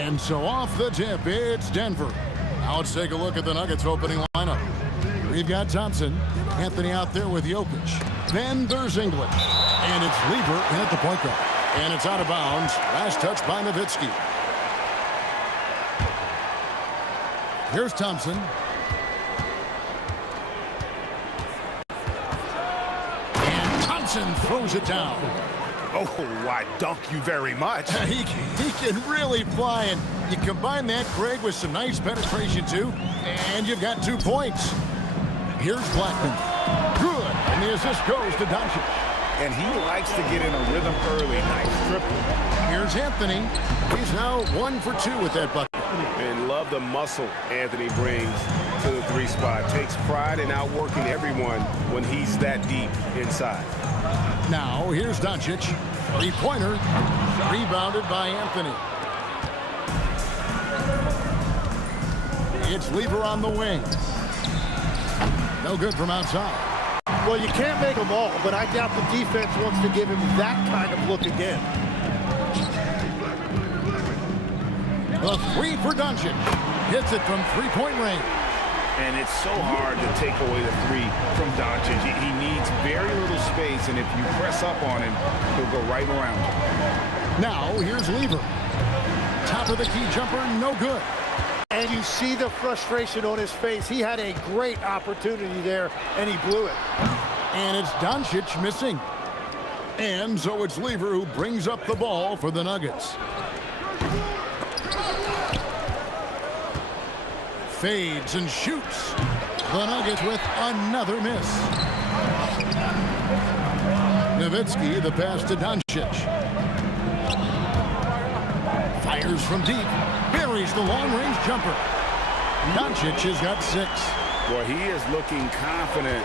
And so off the tip, it's Denver. Now let's take a look at the Nuggets opening lineup. We've got Thompson, Anthony out there with Jokic. Then there's English. And it's Lever in at the point guard. And it's out of bounds. Last touch by Nowitzki. Here's Thompson. And Thompson throws it down. Oh, I dunk you very much. He can really fly, and you combine that, Greg, with some nice penetration, too, and you've got 2 points. Here's Blackman. Good, and the assist goes to Doncic. And he likes to get in a rhythm early. Nice triple. Here's Anthony. He's now 1 for 2 with that bucket. And love the muscle Anthony brings to the 3 spot. Takes pride in outworking everyone when he's that deep inside. Now, here's Doncic. 3-pointer. Rebounded by Anthony. It's Lever on the wing. No good from outside. Well, you can't make them all, but I doubt the defense wants to give him that kind of look again. The 3 for Doncic. Hits it from 3-point range. And it's so hard to take away the 3 from Doncic. He needs very little space, and if you press up on him, he'll go right around you. Now, here's Lever. Top of the key jumper, no good. And you see the frustration on his face. He had a great opportunity there, and he blew it. And it's Doncic missing. And so it's Lever who brings up the ball for the Nuggets. Fades and shoots. The Nuggets with another miss. Nowitzki, the pass to Doncic. Fires from deep. Buries the long-range jumper. Doncic has got 6. Well, he is looking confident.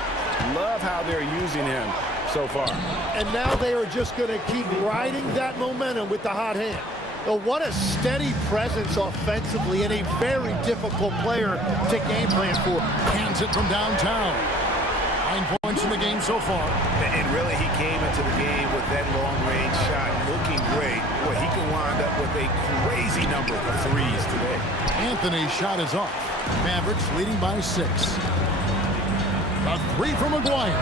Love how they're using him so far. And now they are just going to keep riding that momentum with the hot hand. Well, what a steady presence offensively and a very difficult player to game plan for. Hands it from downtown. 9 points in the game so far. And really, he came into the game with that long-range shot looking great. Well, he can wind up with a crazy number of 3s today. Anthony's shot is off. Mavericks leading by 6. A 3 from McGuire.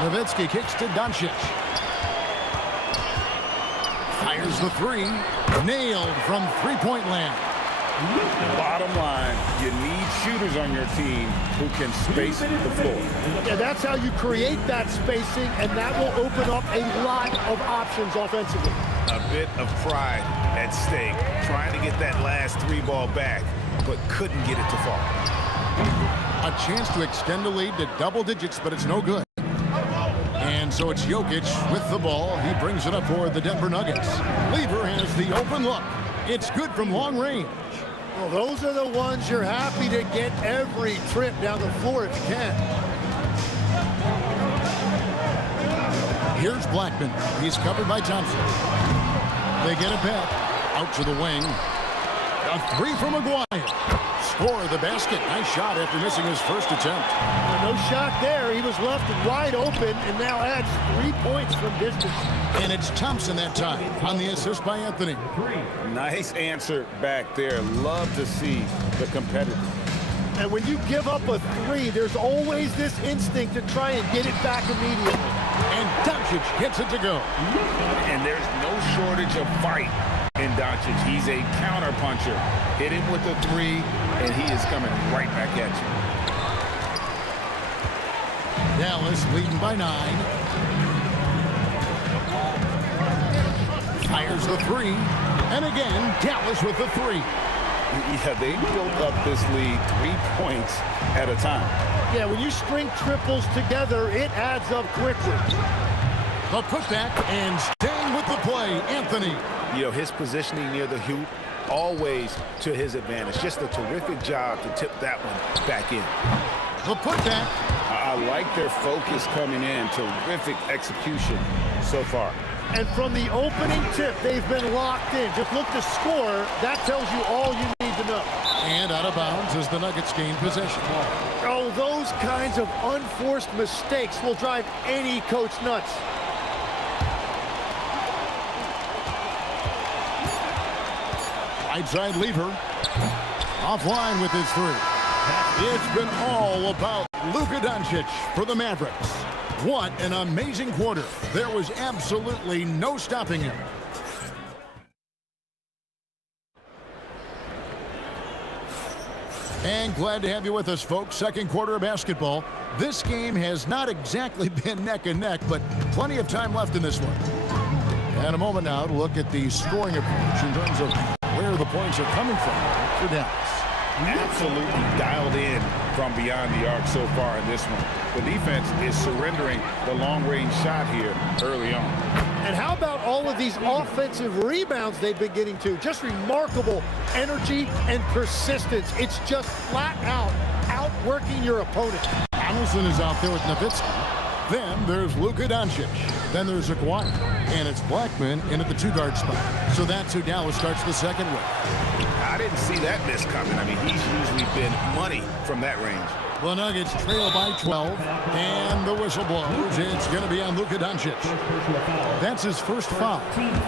Nowitzki kicks to Doncic. Fires the 3. Nailed from 3-point land. Bottom line, you need shooters on your team who can space the floor. Yeah, that's how you create that spacing, and that will open up a lot of options offensively. A bit of pride at stake, trying to get that last 3 ball back, but couldn't get it to fall. A chance to extend the lead to double digits, but it's no good. And so it's Jokic with the ball. He brings it up for the Denver Nuggets. Lever has the open look. It's good from long range. Well, those are the ones you're happy to get every trip down the floor if you can. Here's Blackman. He's covered by Thompson. They get it back. Out to the wing. A 3 from McGuire. Score the basket. Nice shot after missing his first attempt. No shot there. He was left wide open and now adds 3 points from distance. And it's Thompson that time on the assist by Anthony. Nice answer back there. Love to see the competitor. And when you give up a 3, there's always this instinct to try and get it back immediately. And Doncic gets it to go. And there's no shortage of fight in Doncic. He's a counter puncher. Hit him with the 3, and he is coming right back at you. Dallas leading by 9. Fires the 3. And again, Dallas with the 3. Yeah, they built up this lead 3 points at a time. Yeah, when you string triples together, it adds up quickly. The putback and staying with the play, Anthony. You know, his positioning near the hoop, always to his advantage. Just a terrific job to tip that one back in. The putback. I like their focus coming in. Terrific execution so far. And from the opening tip, they've been locked in. Just look to score. That tells you all you need to know. And out of bounds as the Nuggets gain possession. Oh, those kinds of unforced mistakes will drive any coach nuts. Right side lever. Offline with his three. It's been all about Luka Doncic for the Mavericks. What an amazing quarter. There was absolutely no stopping him. And glad to have you with us, folks. Second quarter of basketball. This game has not exactly been neck and neck, but plenty of time left in this one. And a moment now to look at the scoring approach in terms of where the points are coming from for Dallas. Absolutely dialed in from beyond the arc so far in this one. The defense is surrendering the long-range shot here early on. And how about all of these offensive rebounds they've been getting to? Just remarkable energy and persistence. It's just flat out outworking your opponent. Allison is out there with Nowitzki. Then there's Luka Doncic. Then there's Aguirre. And it's Blackman in at the two-guard spot. So that's who Dallas starts the second with. I didn't see that miss coming. I mean, he's usually been money from that range. The Nuggets trail by 12, and the whistle blows. It's going to be on Luka Doncic. That's his first foul.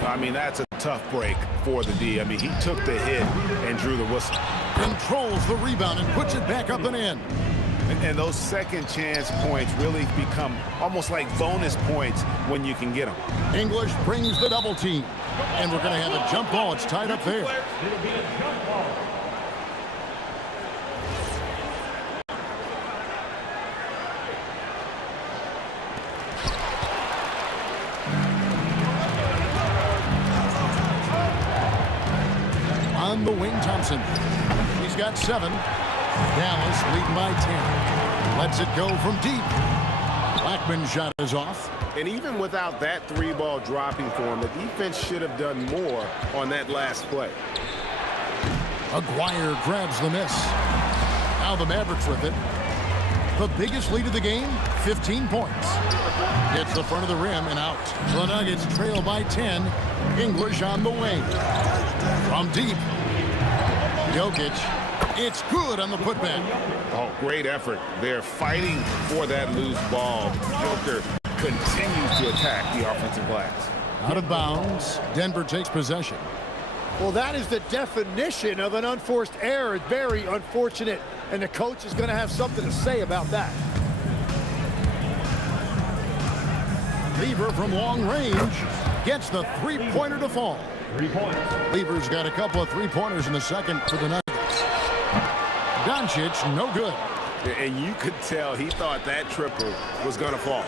I mean, that's a tough break for the D. I mean, he took the hit and drew the whistle. Controls the rebound and puts it back up and in. And those second chance points really become almost like bonus points when you can get them. English brings the double team. And we're going to have a jump ball. It's tied up there. On the wing, Thompson. He's got 7. Dallas leading by 10. Lets it go from deep. Blackman's shot is off. And even without that three ball dropping for him, the defense should have done more on that last play. Aguirre grabs the miss. Now the Mavericks with it. The biggest lead of the game, 15 points. Hits the front of the rim and out. The Nuggets trail by 10. English on the wing. From deep. Jokic. It's good on the putback. Oh, great effort. They're fighting for that loose ball. Joker continues to attack the offensive glass. Out of bounds. Denver takes possession. Well, that is the definition of an unforced error. It's very unfortunate, and the coach is going to have something to say about that. Lever from long range gets the three-pointer to fall. 3 points. Lever's got a couple of three-pointers in the second for the Nuggets. Doncic, no good. And you could tell he thought that triple was going to fall.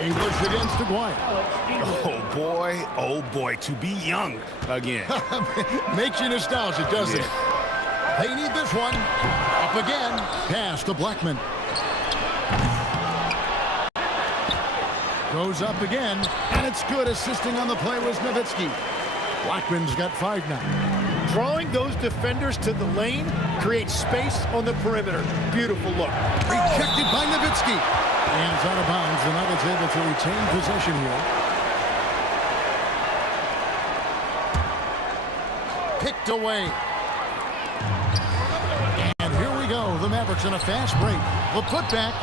English against Aguirre. Oh boy, to be young again. Makes you nostalgic, doesn't it? They need this one. Up again. Pass to Blackman. Goes up again, and it's good. Assisting on the play was Nowitzki. Blackman's got 5 now. Drawing those defenders to the lane creates space on the perimeter. Beautiful look. Rejected by Nowitzki. And it's out of bounds. The Nuggets able to retain possession here. Picked away. And here we go. The Mavericks in a fast break. The putback.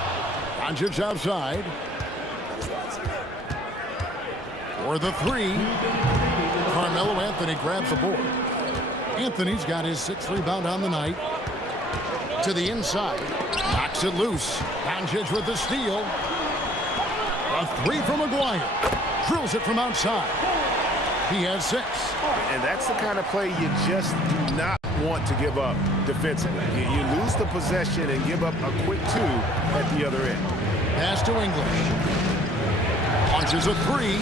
Doncic outside. For the 3. Carmelo Anthony grabs the board. Anthony's got his 6th rebound on the night. To the inside. Knocks it loose. Doncic with the steal. A 3 from Aguirre. Drills it from outside. He has 6. And that's the kind of play you just do not want to give up defensively. You lose the possession and give up a quick 2 at the other end. Pass to English. Launches a 3.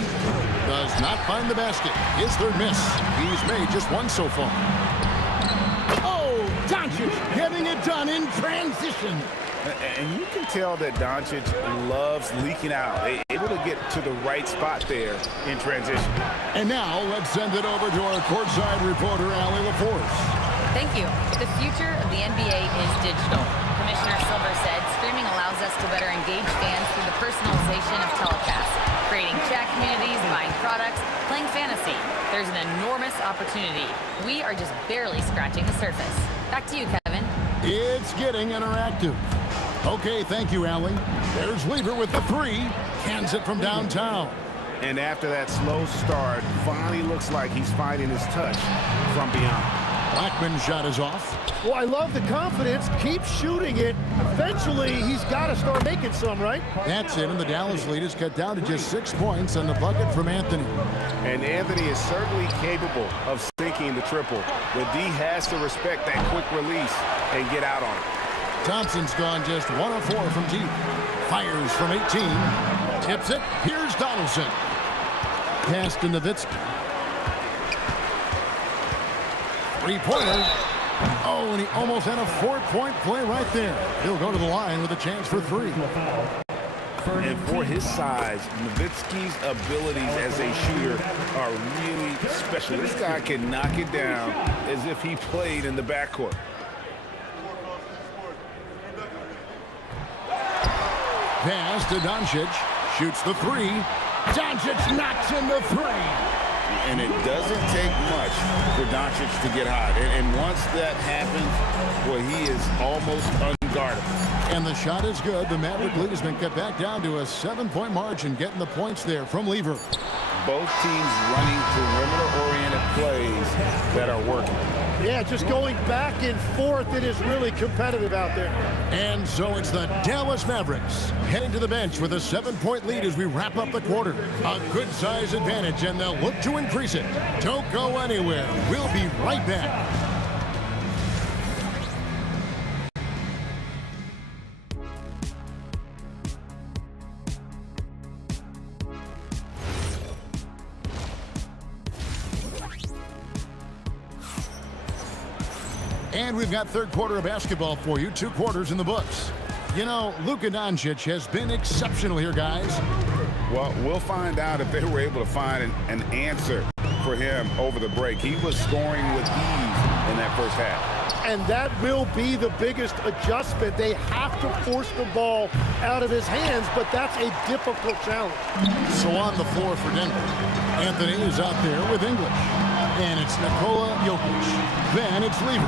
Does not find the basket. His 3rd miss. He's made just 1 so far. Oh, Doncic getting it done in transition. And you can tell that Doncic loves leaking out, able to get to the right spot there in transition. And now let's send it over to our courtside reporter, Allie LaForce. Thank you. The future of the NBA is digital. Commissioner Silver said streaming allows us to better engage fans through the personalization of telecasts, creating chat communities, buying products, playing fantasy. There's an enormous opportunity. We are just barely scratching the surface. Back to you, Kevin. It's getting interactive. Okay, thank you, Allie. There's Lever with the 3. Cans it from downtown. And after that slow start, finally looks like he's finding his touch from beyond. Blackman's shot is off. Well, I love the confidence. Keep shooting it. Eventually, he's got to start making some, right? That's it, and the Dallas lead is cut down to just 6 points on the bucket from Anthony. And Anthony is certainly capable of sinking the triple, but D has to respect that quick release and get out on it. Thompson's gone just 1 of 4 from deep. Fires from 18. Tips it. Here's Donaldson. Pass to Nowitzki. Three-pointer. Oh, and he almost had a 4-point play right there. He'll go to the line with a chance for 3. And for his size, Nowitzki's abilities as a shooter are really special. This guy can knock it down as if he played in the backcourt. Pass to Doncic. Shoots the 3. Doncic knocks in the 3. And it doesn't take much for Doncic to get hot. And once that happens, well, he is almost unguardable. And the shot is good. The Maverick lead has been cut back down to a 7-point margin, getting the points there from Lever. Both teams running perimeter-oriented plays that are working. Yeah, just going back and forth. It is really competitive out there. And so it's the Dallas Mavericks heading to the bench with a 7-point lead as we wrap up the quarter. A good size advantage, and they'll look to increase it. Don't go anywhere. We'll be right back. And we've got third quarter of basketball for you. 2 quarters in the books. You know, Luka Doncic has been exceptional here, guys. Well, we'll find out if they were able to find an answer for him over the break. He was scoring with ease in that first half. And that will be the biggest adjustment. They have to force the ball out of his hands, but that's a difficult challenge. So on the floor for Denver, Anthony is out there with English. And it's Nikola Jokic. Then it's Lever.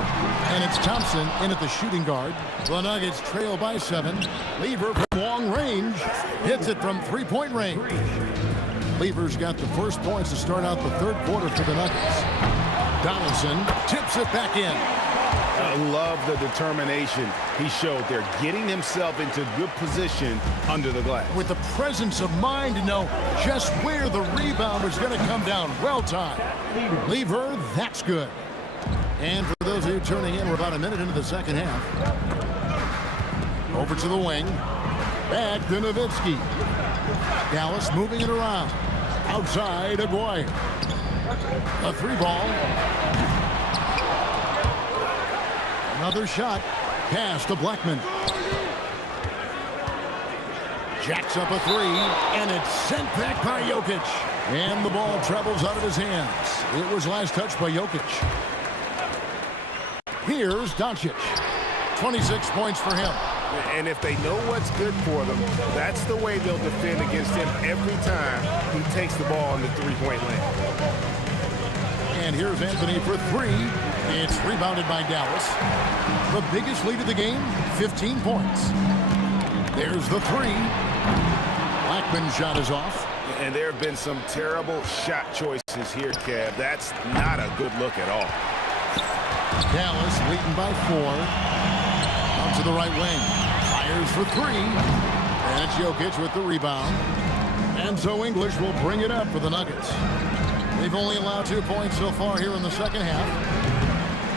And it's Thompson in at the shooting guard. The Nuggets trail by 7. Lever from long range. Hits it from 3-point range. Lever's got the first points to start out the third quarter for the Nuggets. Donaldson tips it back in. I love the determination he showed there, getting himself into good position under the glass. With the presence of mind to know just where the rebound was going to come down. Well timed. Lever, that's good. And for those of you turning in, we're about a minute into the second half. Over to the wing. Back to Nowitzki. Dallas moving it around. Outside, Aguirre. A 3-ball. Another shot. Pass to Blackman. Jacks up a 3, and it's sent back by Jokic. And the ball travels out of his hands. It was last touched by Jokic. Here's Doncic. 26 points for him. And if they know what's good for them, that's the way they'll defend against him every time he takes the ball in the 3-point lane. And here's Anthony for 3. It's rebounded by Dallas. The biggest lead of the game, 15 points. There's the 3. Blackman's shot is off. And there have been some terrible shot choices here, Kev. That's not a good look at all. Dallas leading by 4. Out to the right wing. Fires for 3. And it's Jokic with the rebound. And so English will bring it up for the Nuggets. They've only allowed 2 points so far here in the second half.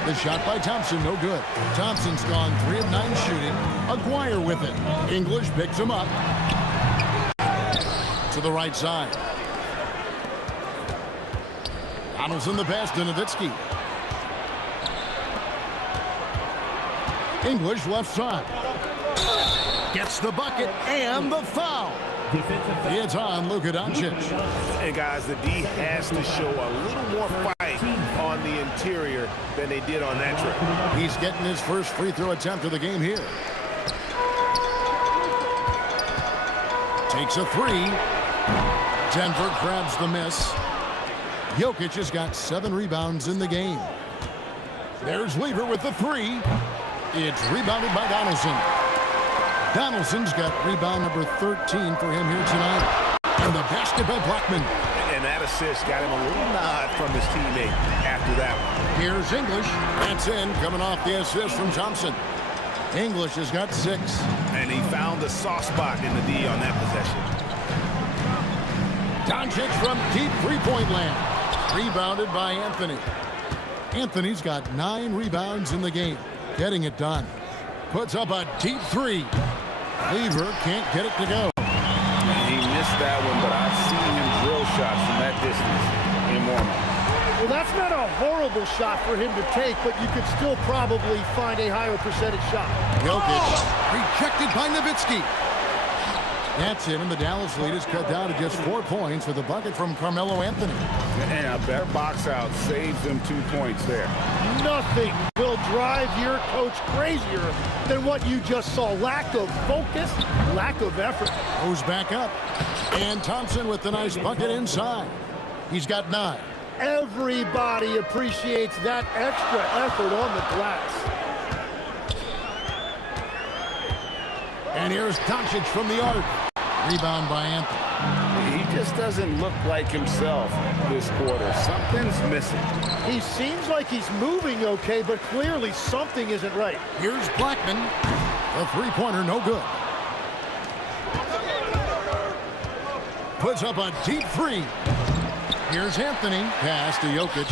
The shot by Thompson, no good. Thompson's gone 3 of 9 shooting. Aguirre with it. English picks him up. To the right side. Donaldson the pass to Nowitzki. English left side. Gets the bucket and the foul. It's on Luka Doncic. And guys, the D has to show a little more fight on the interior than they did on that trip. He's getting his first free throw attempt of the game here. Takes a 3. Denver grabs the miss. Jokic has got 7 rebounds in the game. There's Lever with the 3. It's rebounded by Donaldson. Donaldson's got rebound number 13 for him here tonight. And the basket by Blackman. And that assist got him a little nod from his teammate after that one. Here's English. That's in, coming off the assist from Thompson. English has got 6. And he found the soft spot in the D on that possession. Doncic from deep three-point land. Rebounded by Anthony. Anthony's got 9 rebounds in the game. Getting it done. Puts up a deep 3. Lever can't get it to go. He missed that one, but I've seen him drill shots from that distance in warm-up. Well, that's not a horrible shot for him to take, but you could still probably find a higher percentage shot. Jokic rejected by Nowitzki. That's it, and the Dallas lead is cut down to just 4 points with a bucket from Carmelo Anthony. And a better box out saves them 2 points there. Nothing will drive your coach crazier than what you just saw. Lack of focus, lack of effort. Goes back up. And Thompson with the nice bucket inside. He's got 9. Everybody appreciates that extra effort on the glass. And here's Doncic from the arc. Rebound by Anthony. He just doesn't look like himself this quarter. Something's missing. He seems like he's moving okay, but clearly something isn't right. Here's Blackman. The three-pointer, no good. Puts up a deep 3. Here's Anthony. Pass to Jokic.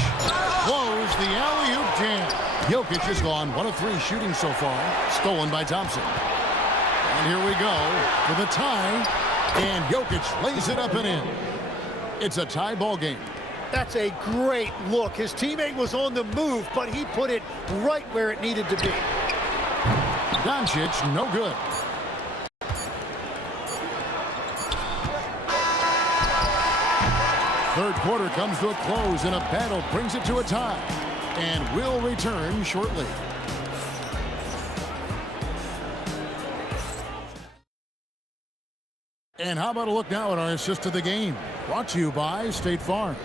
Close the alley-oop jam. Jokic has gone 1 of 3 shooting so far. Stolen by Thompson. And here we go for the tie. And Jokic lays it up and in. It's a tie ball game. That's a great look. His teammate was on the move, but he put it right where it needed to be. Doncic, no good. Third quarter comes to a close, and a battle brings it to a tie. And will return shortly. And how about a look now at our assist of the game? Brought to you by State Farm.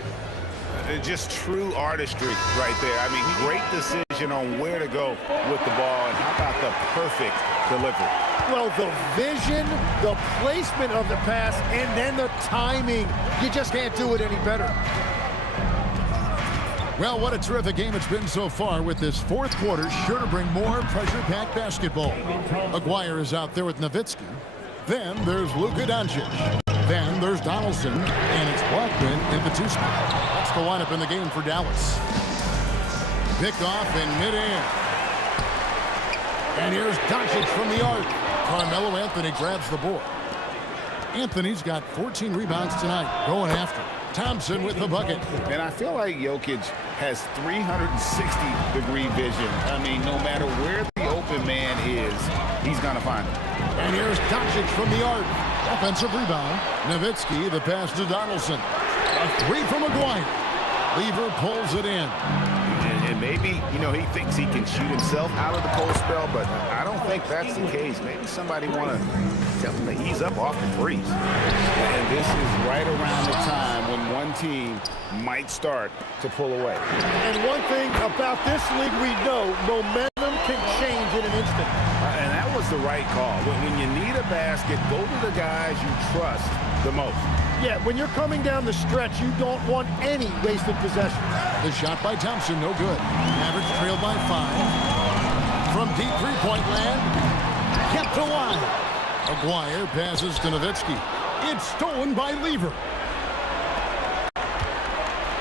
Just true artistry right there. I mean, great decision on where to go with the ball, and how about the perfect delivery? Well, the vision, the placement of the pass, and then the timing. You just can't do it any better. Well, what a terrific game it's been so far, with this fourth quarter sure to bring more pressure-packed basketball. Aguirre is out there with Nowitzki. Then there's Luka Doncic. Then there's Donaldson, and it's Blackman in the 2 spot. That's the lineup in the game for Dallas. Picked off in midair. And here's Doncic from the arc. Carmelo Anthony grabs the board. Anthony's got 14 rebounds tonight, going after. Thompson with the bucket. And I feel like Jokic has 360-degree vision. I mean, no matter where the open man is, he's going to find him. And here's Doncic from the arc. Offensive rebound. Nowitzki, the pass to Donaldson. A 3 from Aguirre. Lever pulls it in. And maybe, he thinks he can shoot himself out of the cold spell, but I don't think that's the case. Maybe somebody want to tell him to ease up off the threes. And this is right around the time when one team might start to pull away. And one thing about this league we know, momentum can change in an instant. And that was the right call. When you need a basket, go to the guys you trust the most. Yeah, when you're coming down the stretch, you don't want any wasted possession. The shot by Thompson, no good. Mavericks trailed by 5. From deep three-point land, kept alive. Aguirre passes to Nowitzki. It's stolen by Lever.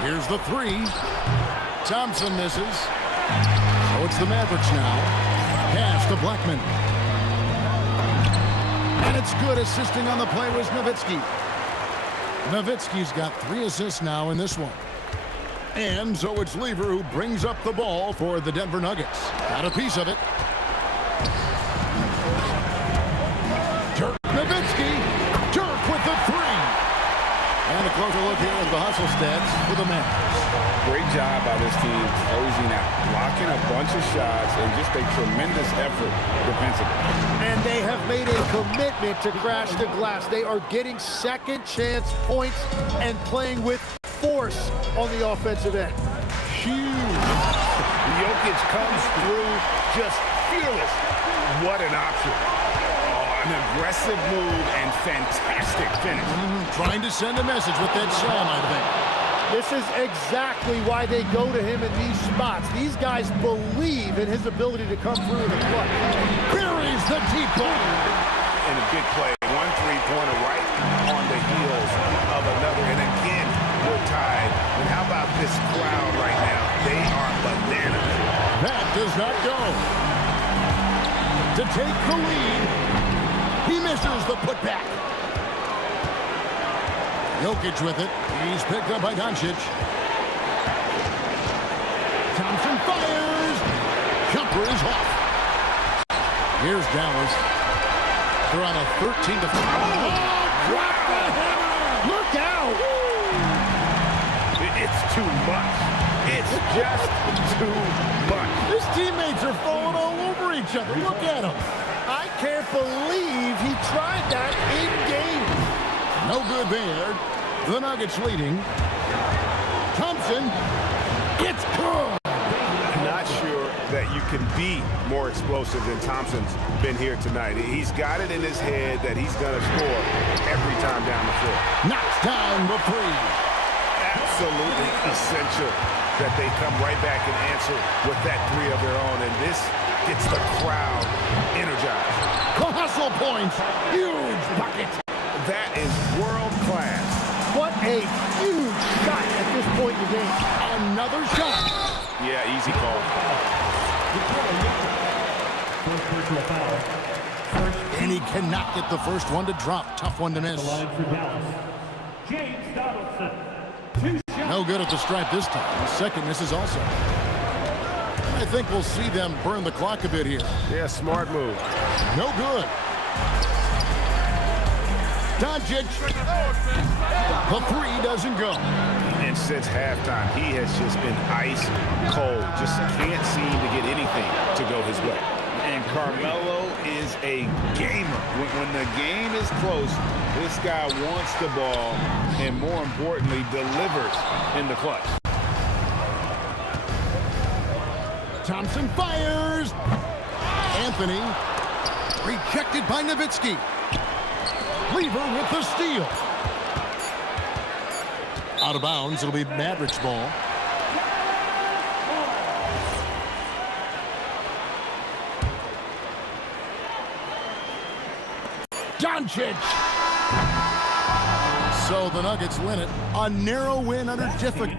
Here's the 3. Thompson misses. So it's the Mavericks now. Pass to Blackman. And it's good. Assisting on the play was Nowitzki. Nowitzki's got 3 assists now in this one. And so it's Lever who brings up the ball for the Denver Nuggets. Got a piece of it. Dirk Nowitzki. Dirk with the 3. And a closer look here at the hustle stats for the Mavericks. Great job by this team closing out, blocking a bunch of shots, and just a tremendous effort defensively. And they have made a commitment to crash the glass. They are getting second chance points and playing with force on the offensive end. Huge. Jokic comes through just fearless. What an option. Oh, An aggressive move and fantastic finish. Trying to send a message with that slam, I think. This is exactly why they go to him in these spots. These guys believe in his ability to come through in the clutch. Buries the deep ball. And a big play. 1 3-pointer right on the heels of another. And again, we're tied. And how about this crowd right now? They are bananas. That does not go. To take the lead. He misses the putback. Jokic with it. He's picked up by Doncic. Thompson fires. Jumper is off. Here's Dallas. They're on a 13 to 5. Drop the hammer! Look out! It's too much. It's just too much. His teammates are falling all over each other. Look at him. I can't believe he tried that in game. No good there. The Nuggets leading. Thompson. It's good. Not sure that you can be more explosive than Thompson's been here tonight. He's got it in his head that he's going to score every time down the floor. Knocks down the three. Absolutely essential that they come right back and answer with that three of their own. And this gets the crowd energized. Hustle points. Huge bucket. That is world class. What a huge shot at this point in the game. Another shot. Yeah, easy call. First personal foul. And he cannot get the first one to drop. Tough one to miss. Line for Dallas. James Donaldson. 2 shots. No good at the stripe this time. The second misses also. I think we'll see them burn the clock a bit here. Yeah, smart move. No good. Doncic. The three doesn't go. And since halftime, he has just been ice cold. Just can't seem to get anything to go his way. And Carmelo is a gamer. When the game is close, this guy wants the ball and, more importantly, delivers in the clutch. Thompson fires. Anthony. Rejected by Nowitzki. Lever with the steal. Out of bounds. It'll be Mavericks ball. Doncic. So the Nuggets win it. A narrow win under difficult.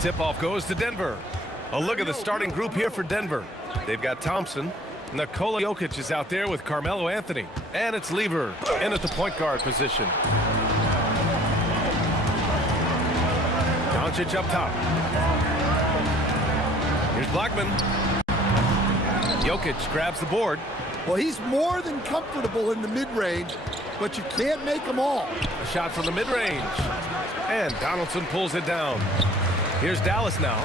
Tip-off goes to Denver. A look at the starting group here for Denver. They've got Thompson. Nikola Jokic is out there with Carmelo Anthony. And it's Lever in at the point guard position. Doncic up top. Here's Blackman. Jokic grabs the board. Well, he's more than comfortable in the mid-range, but you can't make them all. A shot from the mid-range. And Donaldson pulls it down. Here's Dallas now.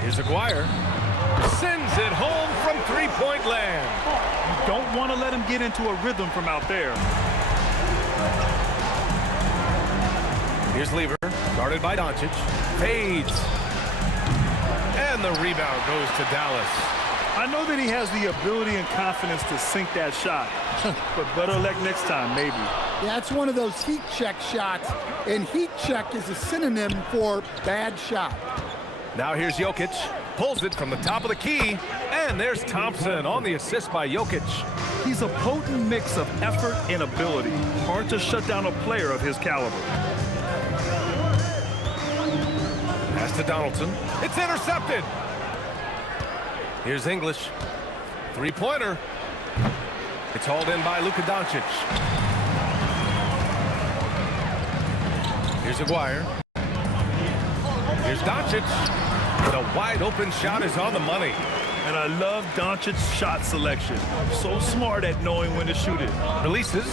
Here's Aguirre. Sends it home from three-point land. You don't want to let him get into a rhythm from out there. Here's Lever, guarded by Doncic. Fades. And the rebound goes to Dallas. I know that he has the ability and confidence to sink that shot, but better luck next time, maybe. Yeah, it's one of those heat check shots, and heat check is a synonym for bad shot. Now here's Jokic. Pulls it from the top of the key. And there's Thompson on the assist by Jokic. He's a potent mix of effort and ability. Hard to shut down a player of his caliber. Pass to Donaldson. It's intercepted. Here's English. Three-pointer. It's hauled in by Luka Doncic. Here's Aguirre. Here's Doncic. The wide-open shot is on the money. And I love Doncic's shot selection. So smart at knowing when to shoot it. Releases.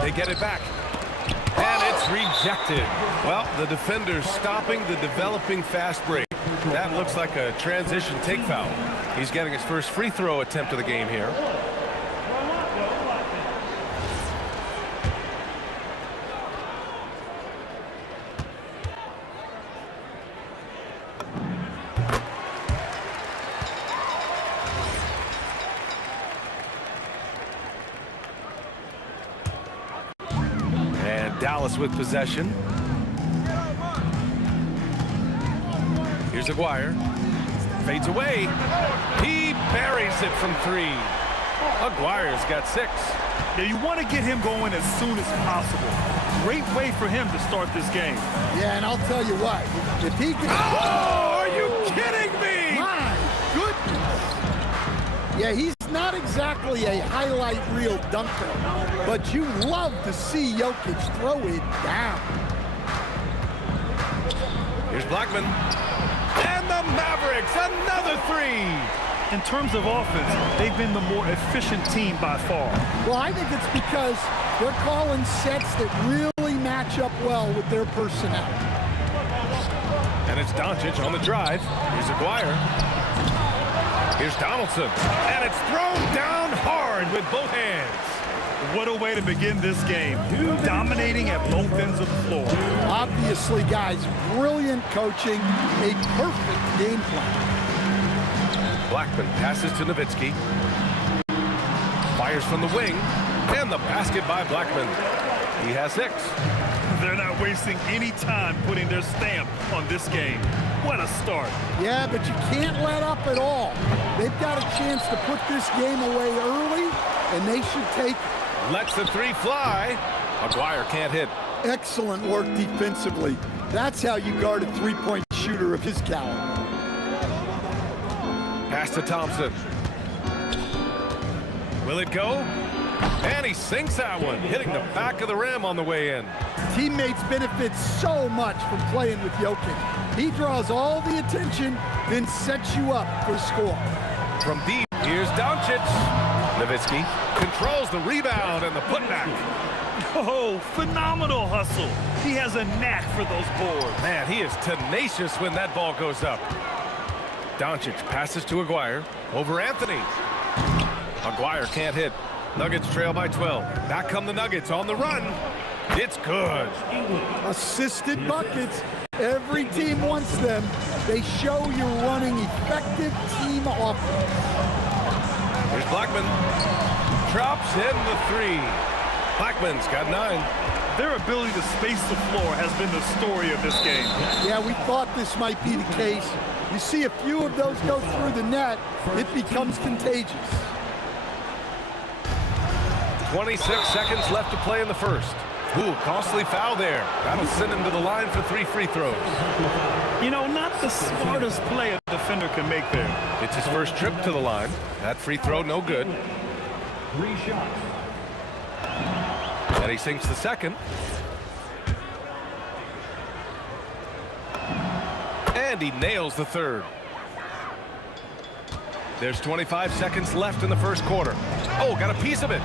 They get it back. And it's rejected. Well, the defender's stopping the developing fast break. That looks like a transition take foul. He's getting his first free throw attempt of the game here. Dallas with possession. Here's Aguirre. Fades away. He buries it from three. Aguirre's got 6. Yeah, you want to get him going as soon as possible. Great way for him to start this game. Yeah, and I'll tell you what, if he can... Oh, are you kidding me? My goodness. Yeah, he's not exactly a highlight reel dunker, but you love to see Jokic throw it down. Here's Blackman. And the Mavericks, another 3. In terms of offense, they've been the more efficient team by far. Well, I think it's because they're calling sets that really match up well with their personnel. And it's Doncic on the drive. Here's Aguirre. Here's Donaldson. And it's thrown down hard with both hands. What a way to begin this game. Dominating at both ends of the floor. Obviously, guys, brilliant coaching, a perfect game plan. Blackman passes to Nowitzki. Fires from the wing. And the basket by Blackman. He has 6. They're not wasting any time putting their stamp on this game. What a start. Yeah, but you can't let up at all. They've got a chance to put this game away early, and they should take it. Lets the 3 fly. Aguirre can't hit. Excellent work defensively. That's how you guard a three-point shooter of his caliber. Pass to Thompson. Will it go? And he sinks that one, hitting the back of the rim on the way in. Teammates benefit so much from playing with Jokic. He draws all the attention, then sets you up for a score. From deep, here's Doncic. Nowitzki controls the rebound and the putback. Oh, phenomenal hustle. He has a knack for those boards. Man, he is tenacious when that ball goes up. Doncic passes to Aguirre. Over Anthony. Aguirre can't hit. Nuggets trail by 12. Back come the Nuggets on the run. It's good. Assisted buckets. Every team wants them. They show you're running effective team offense. Here's Blackman. Drops in the 3. Blackman's got 9. Their ability to space the floor has been the story of this game. Yeah, we thought this might be the case. You see a few of those go through the net, it becomes contagious. 26 seconds left to play in the first. Ooh, costly foul there. That'll send him to the line for 3 free throws. You know, not the smartest play a defender can make there. It's his first trip to the line. That free throw, no good. 3 shots. And he sinks the second. And he nails the third. There's 25 seconds left in the first quarter. Oh, got a piece of it.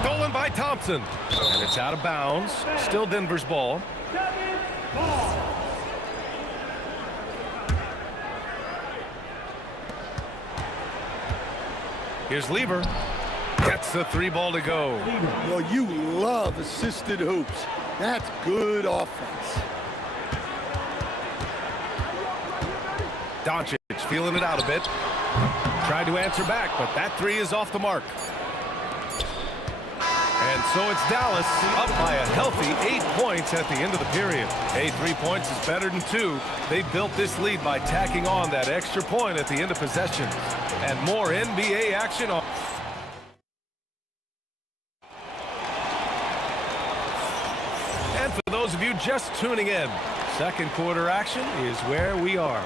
Stolen by Thompson. And it's out of bounds. Still Denver's ball. Here's Lever. Gets the 3 ball to go. Well, you love assisted hoops. That's good offense. Doncic feeling it out a bit. Tried to answer back, but that 3 is off the mark. And so it's Dallas up by a healthy 8 points at the end of the period. Hey, 3 points is better than 2. They built this lead by tacking on that extra point at the end of possession. And more NBA action on. And for those of you just tuning in, second quarter action is where we are.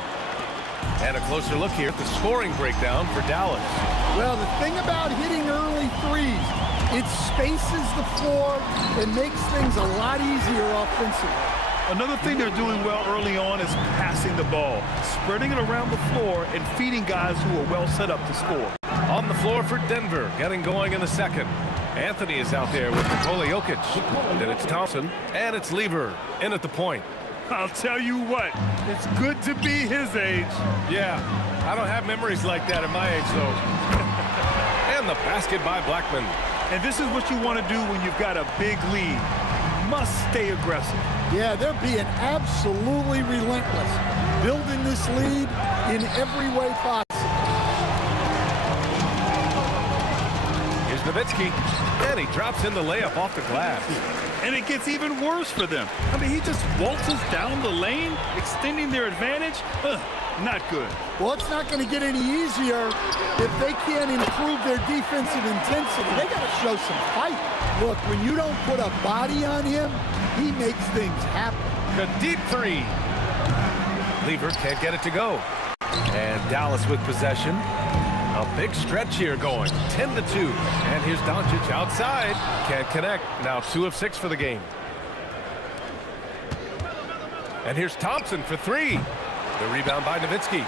And a closer look here at the scoring breakdown for Dallas. Well, the thing about hitting early threes, it spaces the floor and makes things a lot easier offensively. Another thing they're doing well early on is passing the ball, spreading it around the floor and feeding guys who are well set up to score. On the floor for Denver, getting going in the second. Anthony is out there with Nikola Jokic. Then it's Thompson, and it's Lever in at the point. I'll tell you what, it's good to be his age. Yeah, I don't have memories like that at my age, though. And the basket by Blackman. And this is what you want to do when you've got a big lead. You must stay aggressive. Yeah, they're being absolutely relentless, building this lead in every way possible. Here's Nowitzki, and he drops in the layup off the glass. And it gets even worse for them. I mean, he just waltzes down the lane, extending their advantage. Not good. Well, it's not going to get any easier if they can't improve their defensive intensity. They got to show some fight. Look, when you don't put a body on him, he makes things happen. The deep 3. Lever can't get it to go. And Dallas with possession. A big stretch here going, 10-2. And here's Doncic outside. Can't connect. Now 2 of 6 for the game. And here's Thompson for 3. The rebound by Nowitzki.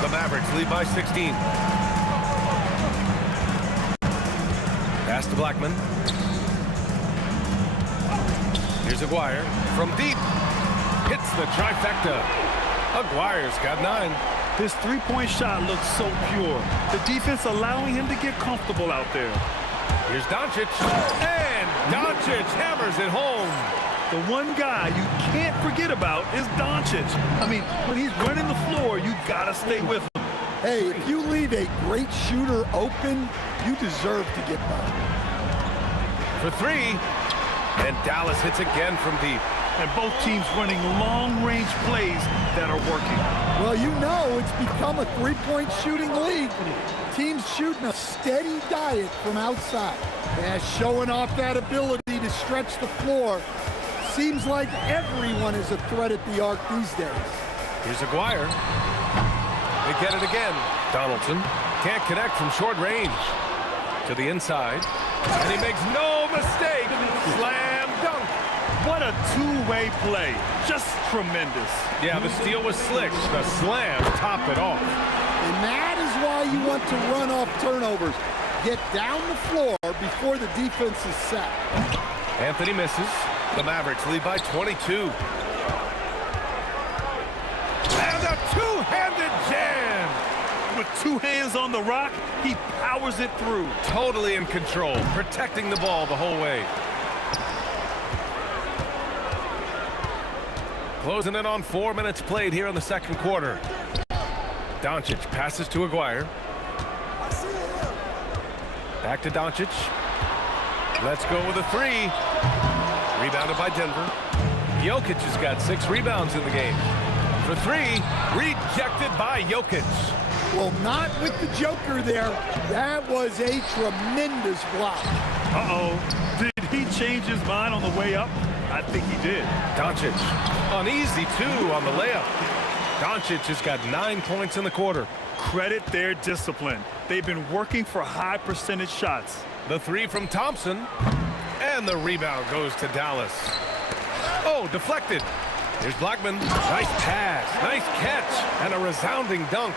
The Mavericks lead by 16. Pass to Blackman. Here's Aguirre from deep. Hits the trifecta. Aguirre's got 9. His three-point shot looks so pure. The defense allowing him to get comfortable out there. Here's Doncic. And Doncic hammers it home. The one guy you can't forget about is Doncic. I mean, when he's running the floor, you gotta stay with him. Hey, if you leave a great shooter open, you deserve to get by. For 3. And Dallas hits again from deep. And both teams running long-range plays that are working. Well, you know it's become a three-point shooting league. Teams shooting a steady diet from outside. Yeah, showing off that ability to stretch the floor. Seems like everyone is a threat at the arc these days. Here's Aguirre. They get it again. Donaldson can't connect from short range. To the inside. And he makes no mistake. Slam dunk. What a two-way play. Just tremendous. Yeah, the steal was slick. The slam topped it off. And that is why you want to run off turnovers. Get down the floor before the defense is set. Anthony misses. The Mavericks lead by 22. And a two-handed jam. With 2 hands on the rock, he powers it through. Totally in control, protecting the ball the whole way. Closing in on 4 minutes played here in the second quarter. Doncic passes to Aguirre. Back to Doncic. Let's go with a 3. Rebounded by Denver. Jokic has got 6 rebounds in the game. For 3, rejected by Jokic. Well, not with the Joker there. That was a tremendous block. Uh-oh. Did he change his mind on the way up? I think he did. Doncic, uneasy two on the layup. Doncic has got 9 points in the quarter. Credit their discipline. They've been working for high percentage shots. The three from Thompson. And the rebound goes to Dallas. Oh, deflected. Here's Blackman. Nice pass, nice catch, and a resounding dunk.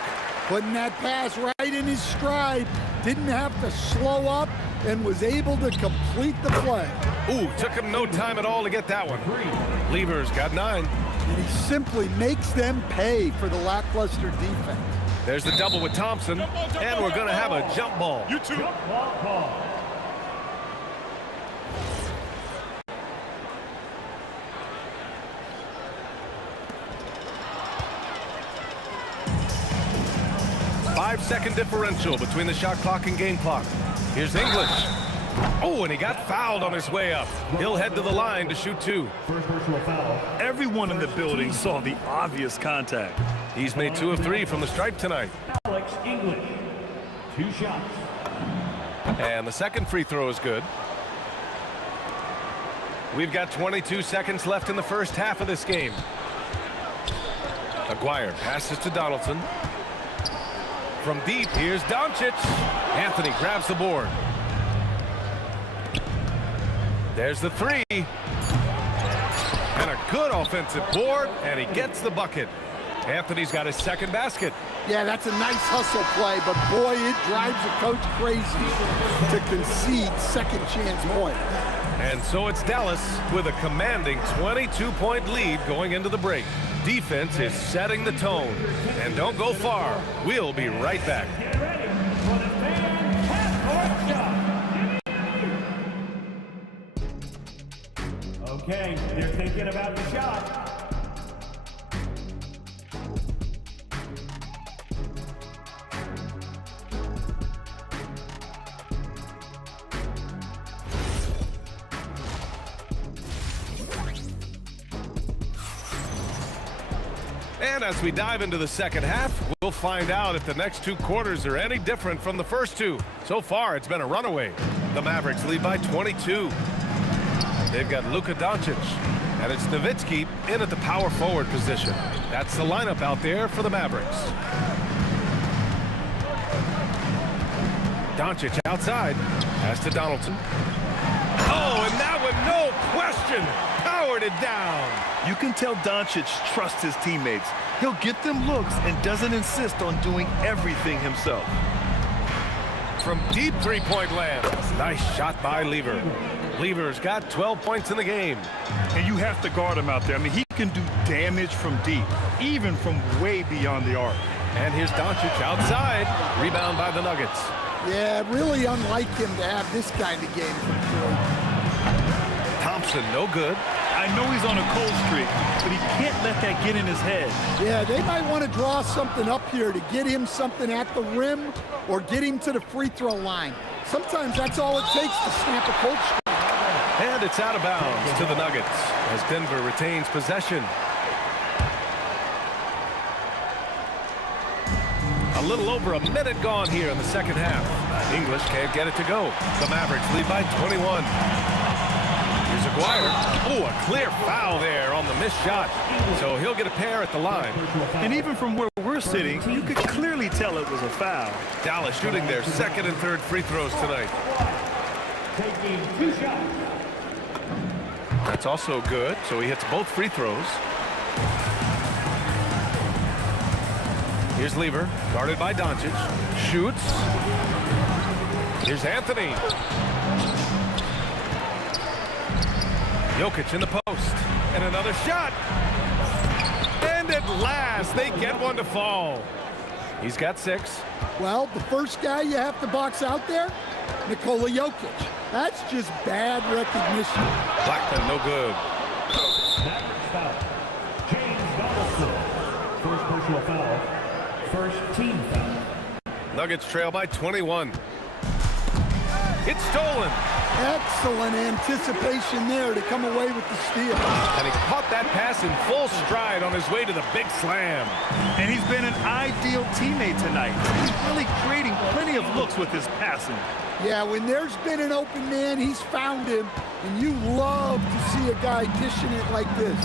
Putting that pass right in his stride. Didn't have to slow up and was able to complete the play. Ooh, took him no time at all to get that one. Lever's got 9. And he simply makes them pay for the lackluster defense. There's the double with Thompson, and we're going to have a jump ball. You too. 5-second differential between the shot clock and game clock. Here's English. Oh, and he got fouled on his way up. He'll head to the line to shoot 2. First personal foul. Everyone in the building saw the obvious contact. He's made 2 of 3 from the stripe tonight. Alex English. 2 shots. And the second free throw is good. We've got 22 seconds left in the first half of this game. Aguirre passes to Donaldson. From deep, here's Doncic. Anthony grabs the board. There's the 3. And a good offensive board, and he gets the bucket. Anthony's got his second basket. Yeah, that's a nice hustle play, but boy, it drives the coach crazy to concede second chance points. And so it's Dallas with a commanding 22-point lead going into the break. Defense is setting the tone. And don't go far. We'll be right back. Get ready for the fan half-court shot. Okay, they're thinking about the shot. And as we dive into the second half, we'll find out if the next 2 quarters are any different from the first 2. So far, it's been a runaway. The Mavericks lead by 22. They've got Luka Doncic, and it's Nowitzki in at the power forward position. That's the lineup out there for the Mavericks. Doncic outside, pass to Donaldson. Oh, and that one, no question, powered it down. You can tell Doncic trusts his teammates. He'll get them looks and doesn't insist on doing everything himself. From deep three-point land. Nice shot by Lever. Lever's got 12 points in the game. And you have to guard him out there. I mean, he can do damage from deep, even from way beyond the arc. And here's Doncic outside. Rebound by the Nuggets. Yeah, really unlike him to have this kind of game from 3. Thompson, no good. I know he's on a cold streak, but he can't let that get in his head. Yeah, they might want to draw something up here to get him something at the rim or get him to the free throw line. Sometimes that's all it takes to snap a cold streak. And it's out of bounds to the Nuggets as Denver retains possession. A little over a minute gone here in the second half. English can't get it to go. The Mavericks lead by 21. Here's Aguirre. Oh, a clear foul there on the missed shot. So he'll get a pair at the line. And even from where we're sitting, you could clearly tell it was a foul. Dallas shooting their second and third free throws tonight. Taking 2 shots. That's also good, so he hits both free throws. Here's Lever, guarded by Doncic. Shoots. Here's Anthony. Jokic in the post. And another shot. And at last, they get one to fall. He's got 6. Well, the first guy you have to box out there, Nikola Jokic. That's just bad recognition. Blackman, no good. Mavericks foul. James Donaldson. First personal foul. First team foul. Nuggets trail by 21. It's stolen. Excellent anticipation there to come away with the steal. And he caught that pass in full stride on his way to the big slam. And he's been an ideal teammate tonight. He's really creating plenty of creative looks with his passing. Yeah, when there's been an open man, he's found him, and you love to see a guy dishing it like this.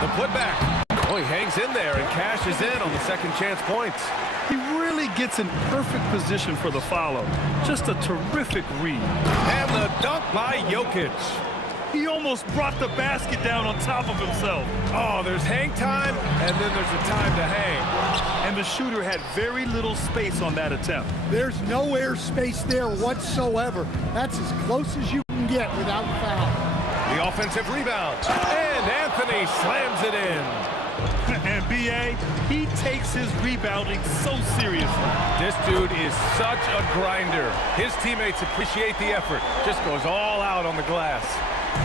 The putback. Oh, he hangs in there and cashes in on the second chance points. He really gets in perfect position for the follow. Just a terrific read. And the dunk by Jokic. He almost brought the basket down on top of himself. Oh, there's hang time, and then there's a time to hang. And the shooter had very little space on that attempt. There's no air space there whatsoever. That's as close as you can get without foul. The offensive rebound. And Anthony slams it in. And B.A., he takes his rebounding so seriously. This dude is such a grinder. His teammates appreciate the effort. Just goes all out on the glass.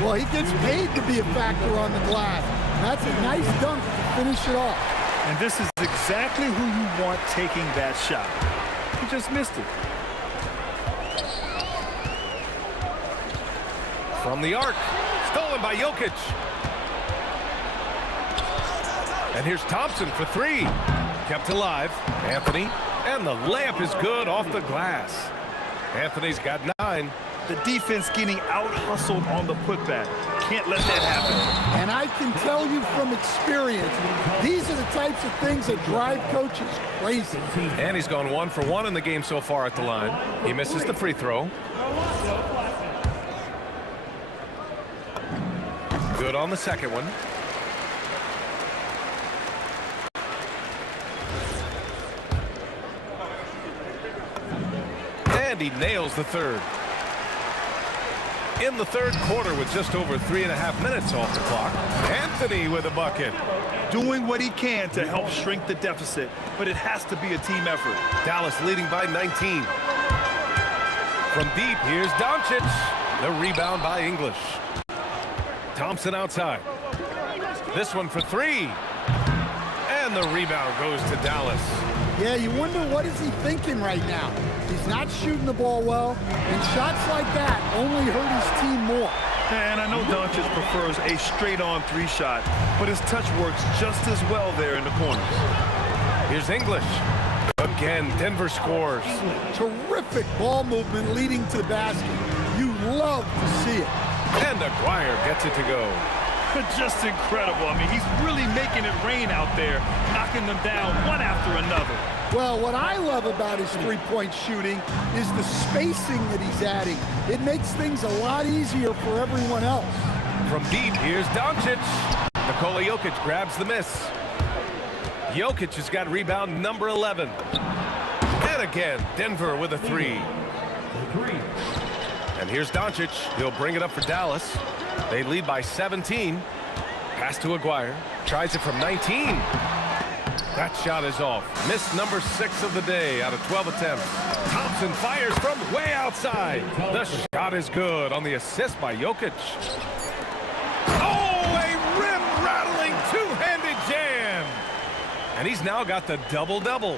Well, he gets paid to be a factor on the glass. That's a nice dunk to finish it off. And this is exactly who you want taking that shot. He just missed it. From the arc. Stolen by Jokic. And here's Thompson for three. Kept alive. Anthony. And the layup is good off the glass. Anthony's got 9. The defense getting out-hustled on the putback. Can't let that happen. And I can tell you from experience, these are the types of things that drive coaches crazy. And he's gone 1 for 1 in the game so far at the line. He misses the free throw. Good on the second one. And he nails the third. In the third quarter with just over 3.5 minutes off the clock, Anthony with a bucket. Doing what he can to help shrink the deficit, but it has to be a team effort. Dallas leading by 19. From deep, here's Doncic. The rebound by English. Thompson outside. This one for 3. And the rebound goes to Dallas. Yeah, you wonder what is he thinking right now. He's not shooting the ball well, and shots like that only hurt his team more. And I know Doncic prefers a straight-on 3-shot, but his touch works just as well there in the corners. Here's English. Again, Denver scores. Terrific ball movement leading to the basket. You love to see it. And Aguirre gets it to go. Just incredible. I mean, he's really making it rain out there, knocking them down one after another. Well, what I love about his three-point shooting is the spacing that he's adding. It makes things a lot easier for everyone else. From deep, here's Doncic. Nikola Jokic grabs the miss. Jokic has got rebound number 11. And again, Denver with a 3. And here's Doncic. He'll bring it up for Dallas. They lead by 17. Pass to Aguirre. Tries it from 19. That shot is off. Miss number 6 of the day out of 12 attempts. Thompson fires from way outside. The shot is good on the assist by Jokic. Oh, a rim-rattling two-handed jam. And he's now got the double-double.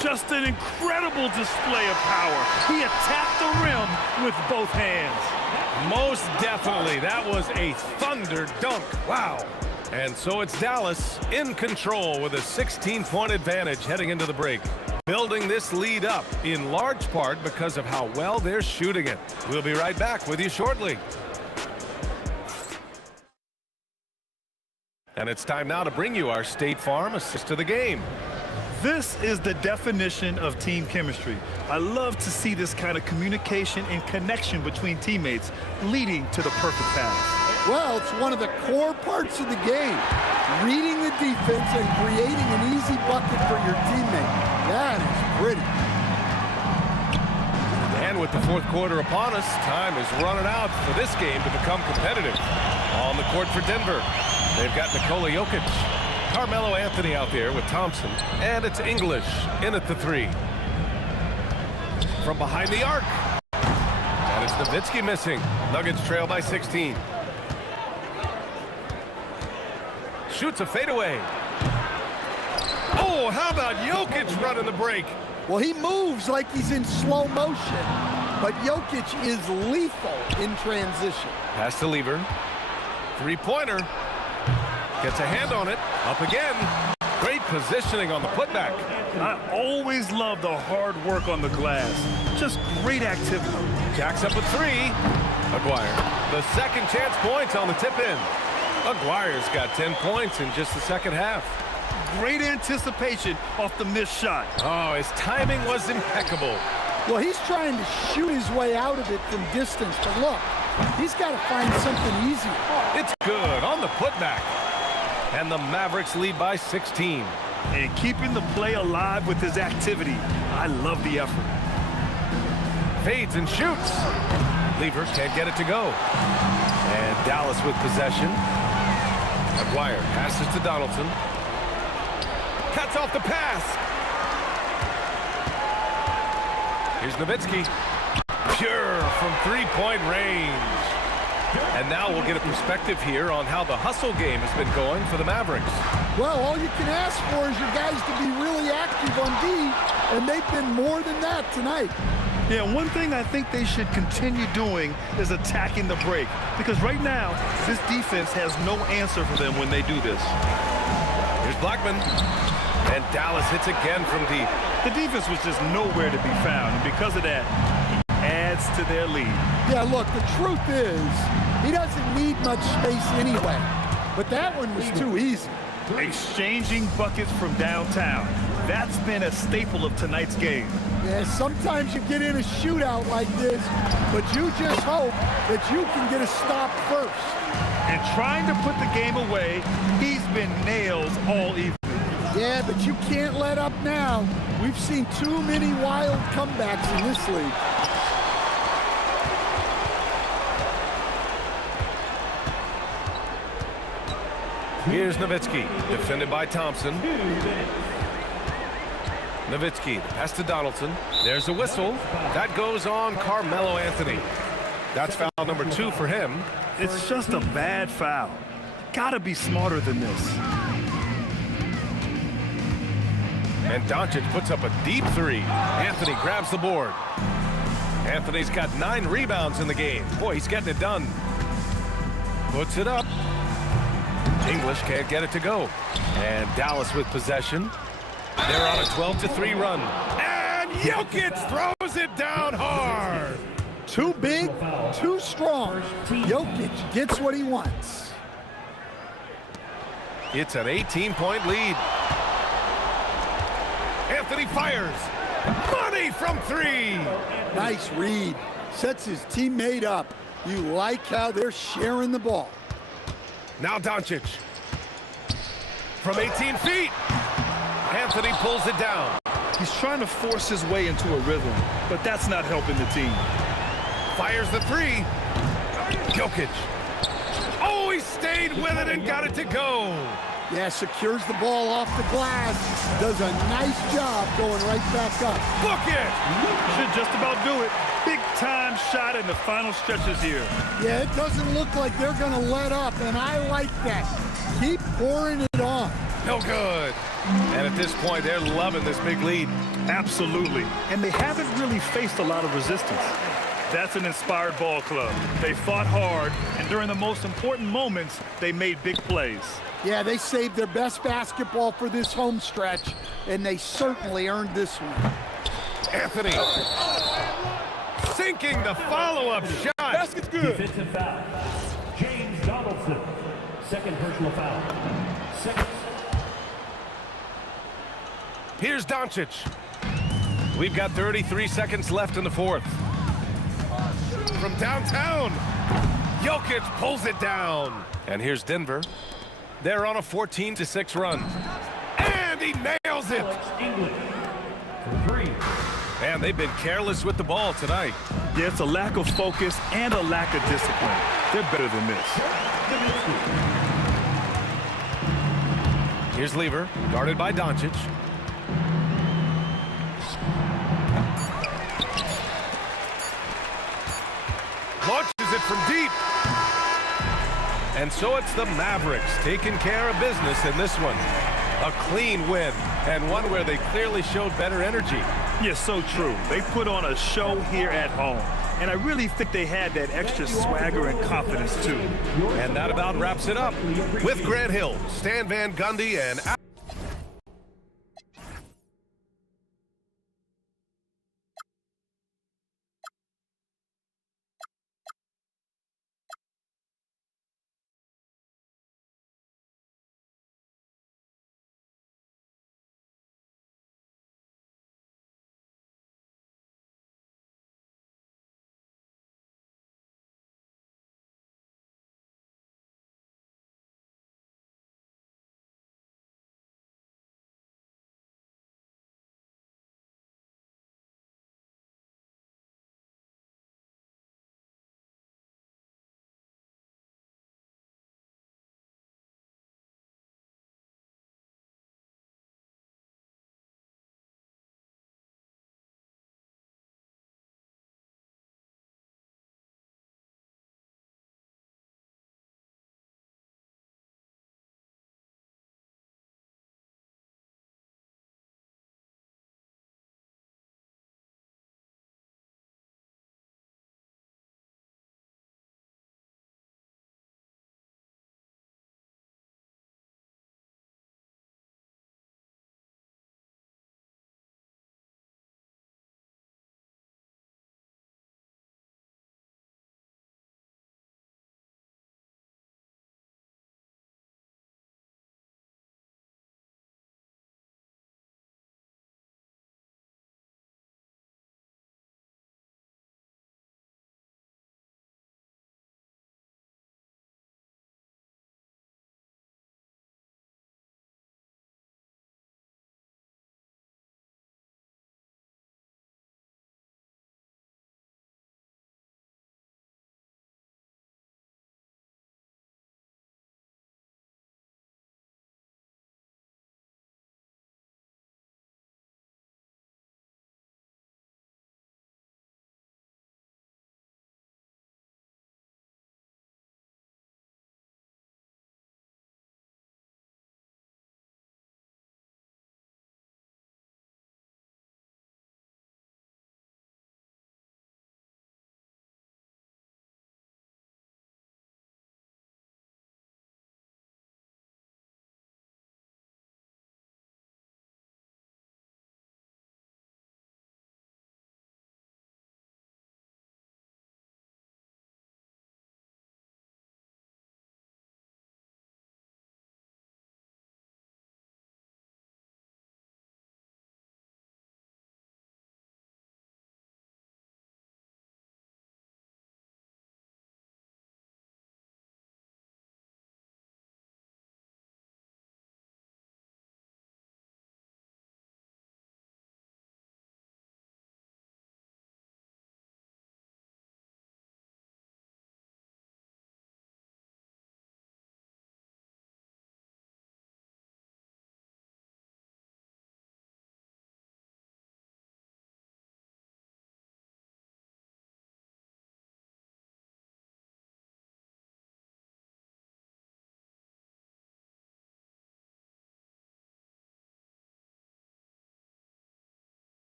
Just an incredible display of power. He attacked the rim with both hands. Most definitely. That was a thunder dunk. Wow. And so it's Dallas in control with a 16-point advantage heading into the break. Building this lead up in large part because of how well they're shooting it. We'll be right back with you shortly. And it's time now to bring you our State Farm assist of the game. This is the definition of team chemistry. I love to see this kind of communication and connection between teammates leading to the perfect pass. Well, it's one of the core parts of the game. Reading the defense and creating an easy bucket for your teammate. That is pretty. And with the fourth quarter upon us, time is running out for this game to become competitive. On the court for Denver, they've got Nikola Jokic. Carmelo Anthony out there with Thompson, and it's English in at the 3. From behind the arc, and it's Nowitzki missing. Nuggets trail by 16. Shoots a fadeaway. Oh, how about Jokic running the break? Well, he moves like he's in slow motion, but Jokic is lethal in transition. Pass to Lever. Three-pointer. Gets a hand on it. Up again. Great positioning on the putback. I always love the hard work on the glass. Just great activity. Jacks up a three. Aguirre, the second chance points on the tip-in. Aguirre's got 10 points in just the second half. Great anticipation off the missed shot. Oh, his timing was impeccable. Well, he's trying to shoot his way out of it from distance, but look, he's got to find something easy. It's good on the putback. And the Mavericks lead by 16. And keeping the play alive with his activity. I love the effort. Fades and shoots. Lever can't get it to go. And Dallas with possession. Aguirre passes to Donaldson. Cuts off the pass. Here's Nowitzki. Pure from three-point range. And now we'll get a perspective here on how the hustle game has been going for the Mavericks. Well, all you can ask for is your guys to be really active on D, and they've been more than that tonight. Yeah, one thing I think they should continue doing is attacking the break. Because right now, this defense has no answer for them when they do this. Here's Blackman. And Dallas hits again from deep. The defense was just nowhere to be found, and because of that, it adds to their lead. Yeah, look, the truth is, he doesn't need much space anyway. But that one was too easy. Exchanging buckets from downtown. That's been a staple of tonight's game. Yeah, sometimes you get in a shootout like this, but you just hope that you can get a stop first. And trying to put the game away, he's been nails all evening. Yeah, but you can't let up now. We've seen too many wild comebacks in this league. Here's Nowitzki, defended by Thompson. Nowitzki, the pass to Donaldson. There's a whistle. That goes on Carmelo Anthony. That's foul number 2 for him. It's just a bad foul. Gotta be smarter than this. And Doncic puts up a deep three. Anthony grabs the board. Anthony's got 9 rebounds in the game. Boy, he's getting it done. Puts it up. English can't get it to go. And Dallas with possession. They're on a 12-3 run. And Jokic throws it down hard. Too big, too strong. Jokic gets what he wants. It's an 18-point lead. Anthony fires. Money from 3. Nice read. Sets his teammate up. You like how they're sharing the ball. Now Doncic. From 18 feet. Anthony pulls it down. He's trying to force his way into a rhythm, but that's not helping the team. Fires the 3. Jokic. Oh, he stayed with it and got it to go. Yeah, secures the ball off the glass. Does a nice job going right back up. Book it. Should just about do it. Big time shot in the final stretches here. Yeah, it doesn't look like they're going to let up, and I like that. Keep pouring it on. No good. And at this point, they're loving this big lead. Absolutely. And they haven't really faced a lot of resistance. That's an inspired ball club. They fought hard, and during the most important moments, they made big plays. Yeah, they saved their best basketball for this home stretch, and they certainly earned this one. Anthony sinking the follow-up shot. Basket's good. Defensive foul. James Donaldson. Second personal foul. Second. Here's Doncic. We've got 33 seconds left in the fourth. From downtown, Jokic pulls it down. And here's Denver. They're on a 14-6 run. And he nails it. England. For 3. And they've been careless with the ball tonight. Yeah, it's a lack of focus and a lack of discipline. They're better than this. Here's Lever, guarded by Doncic. Launches it from deep. And so it's the Mavericks taking care of business in this one. A clean win, and one where they clearly showed better energy. Yeah, so true. They put on a show here at home. And I really think they had that extra swagger and confidence, too. And that about wraps it up. With Grant Hill, Stan Van Gundy, and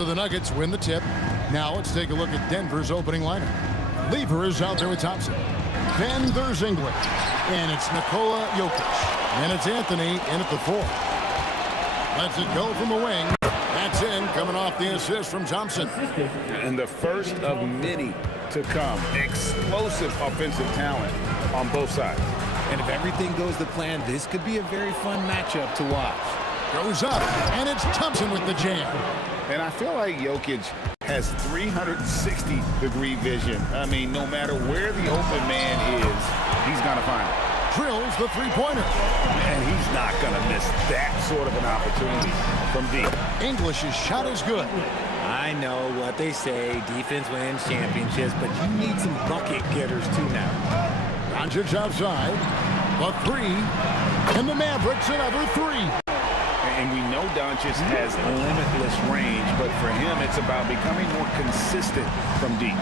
So the Nuggets win the tip. Now let's take a look at Denver's opening lineup. Lever is out there with Thompson. Then there's England. And it's Nikola Jokic. And it's Anthony in at the 4. Lets it go from the wing. That's in, coming off the assist from Thompson. And the first of many to come. Explosive offensive talent on both sides. And if everything goes to plan, this could be a very fun matchup to watch. Goes up, and it's Thompson with the jam. And I feel like Jokic has 360-degree vision. I mean, no matter where the open man is, he's going to find it. Drills the three-pointer. And he's not going to miss that sort of an opportunity from deep. English's shot is good. I know what they say, defense wins championships, but you need some bucket getters too now. Doncic outside. The 3. And the Mavericks another 3. And we know Doncic has limitless range, but for him, it's about becoming more consistent from deep.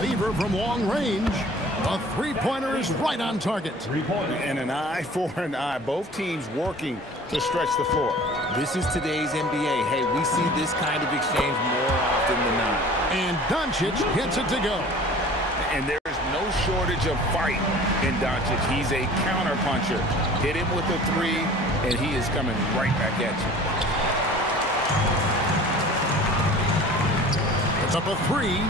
Lever from long range. The three-pointer is right on target. And an eye for an eye. Both teams working to stretch the floor. This is today's NBA. Hey, we see this kind of exchange more often than not. And Doncic gets it to go. And there's no shortage of fight in Doncic. He's a counter-puncher. Hit him with a 3, and he is coming right back at you. It's up a 3.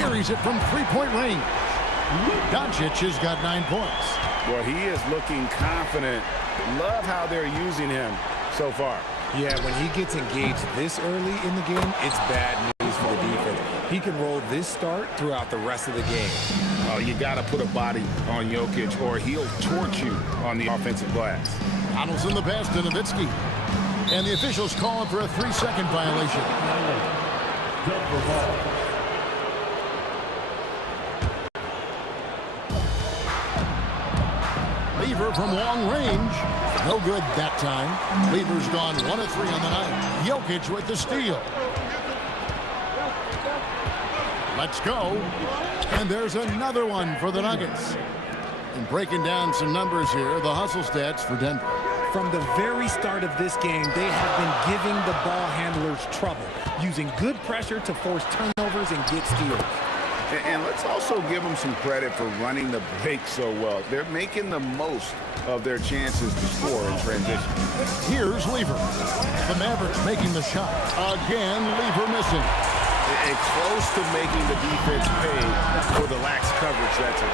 Buries it from three-point range. Doncic has got 9 points. Well, he is looking confident. Love how they're using him so far. Yeah, when he gets engaged this early in the game, it's bad news for the defense. He can roll this start throughout the rest of the game. Oh, you got to put a body on Jokic, or he'll torch you on the offensive glass. Donaldson the pass to Nowitzki. And the officials call him for a 3-second violation. Lever from long range. No good that time. Lever's gone 1 of 3 on the night. Jokic with the steal. Let's go. And there's another one for the Nuggets. And breaking down some numbers here, the hustle stats for Denver. From the very start of this game, they have been giving the ball handlers trouble, using good pressure to force turnovers and get steals. And let's also give them some credit for running the break so well. They're making the most of their chances to score in transition. Here's Lever. The Mavericks making the shot. Again, Lever missing. It's close to making the defense pay for the lax coverage that's in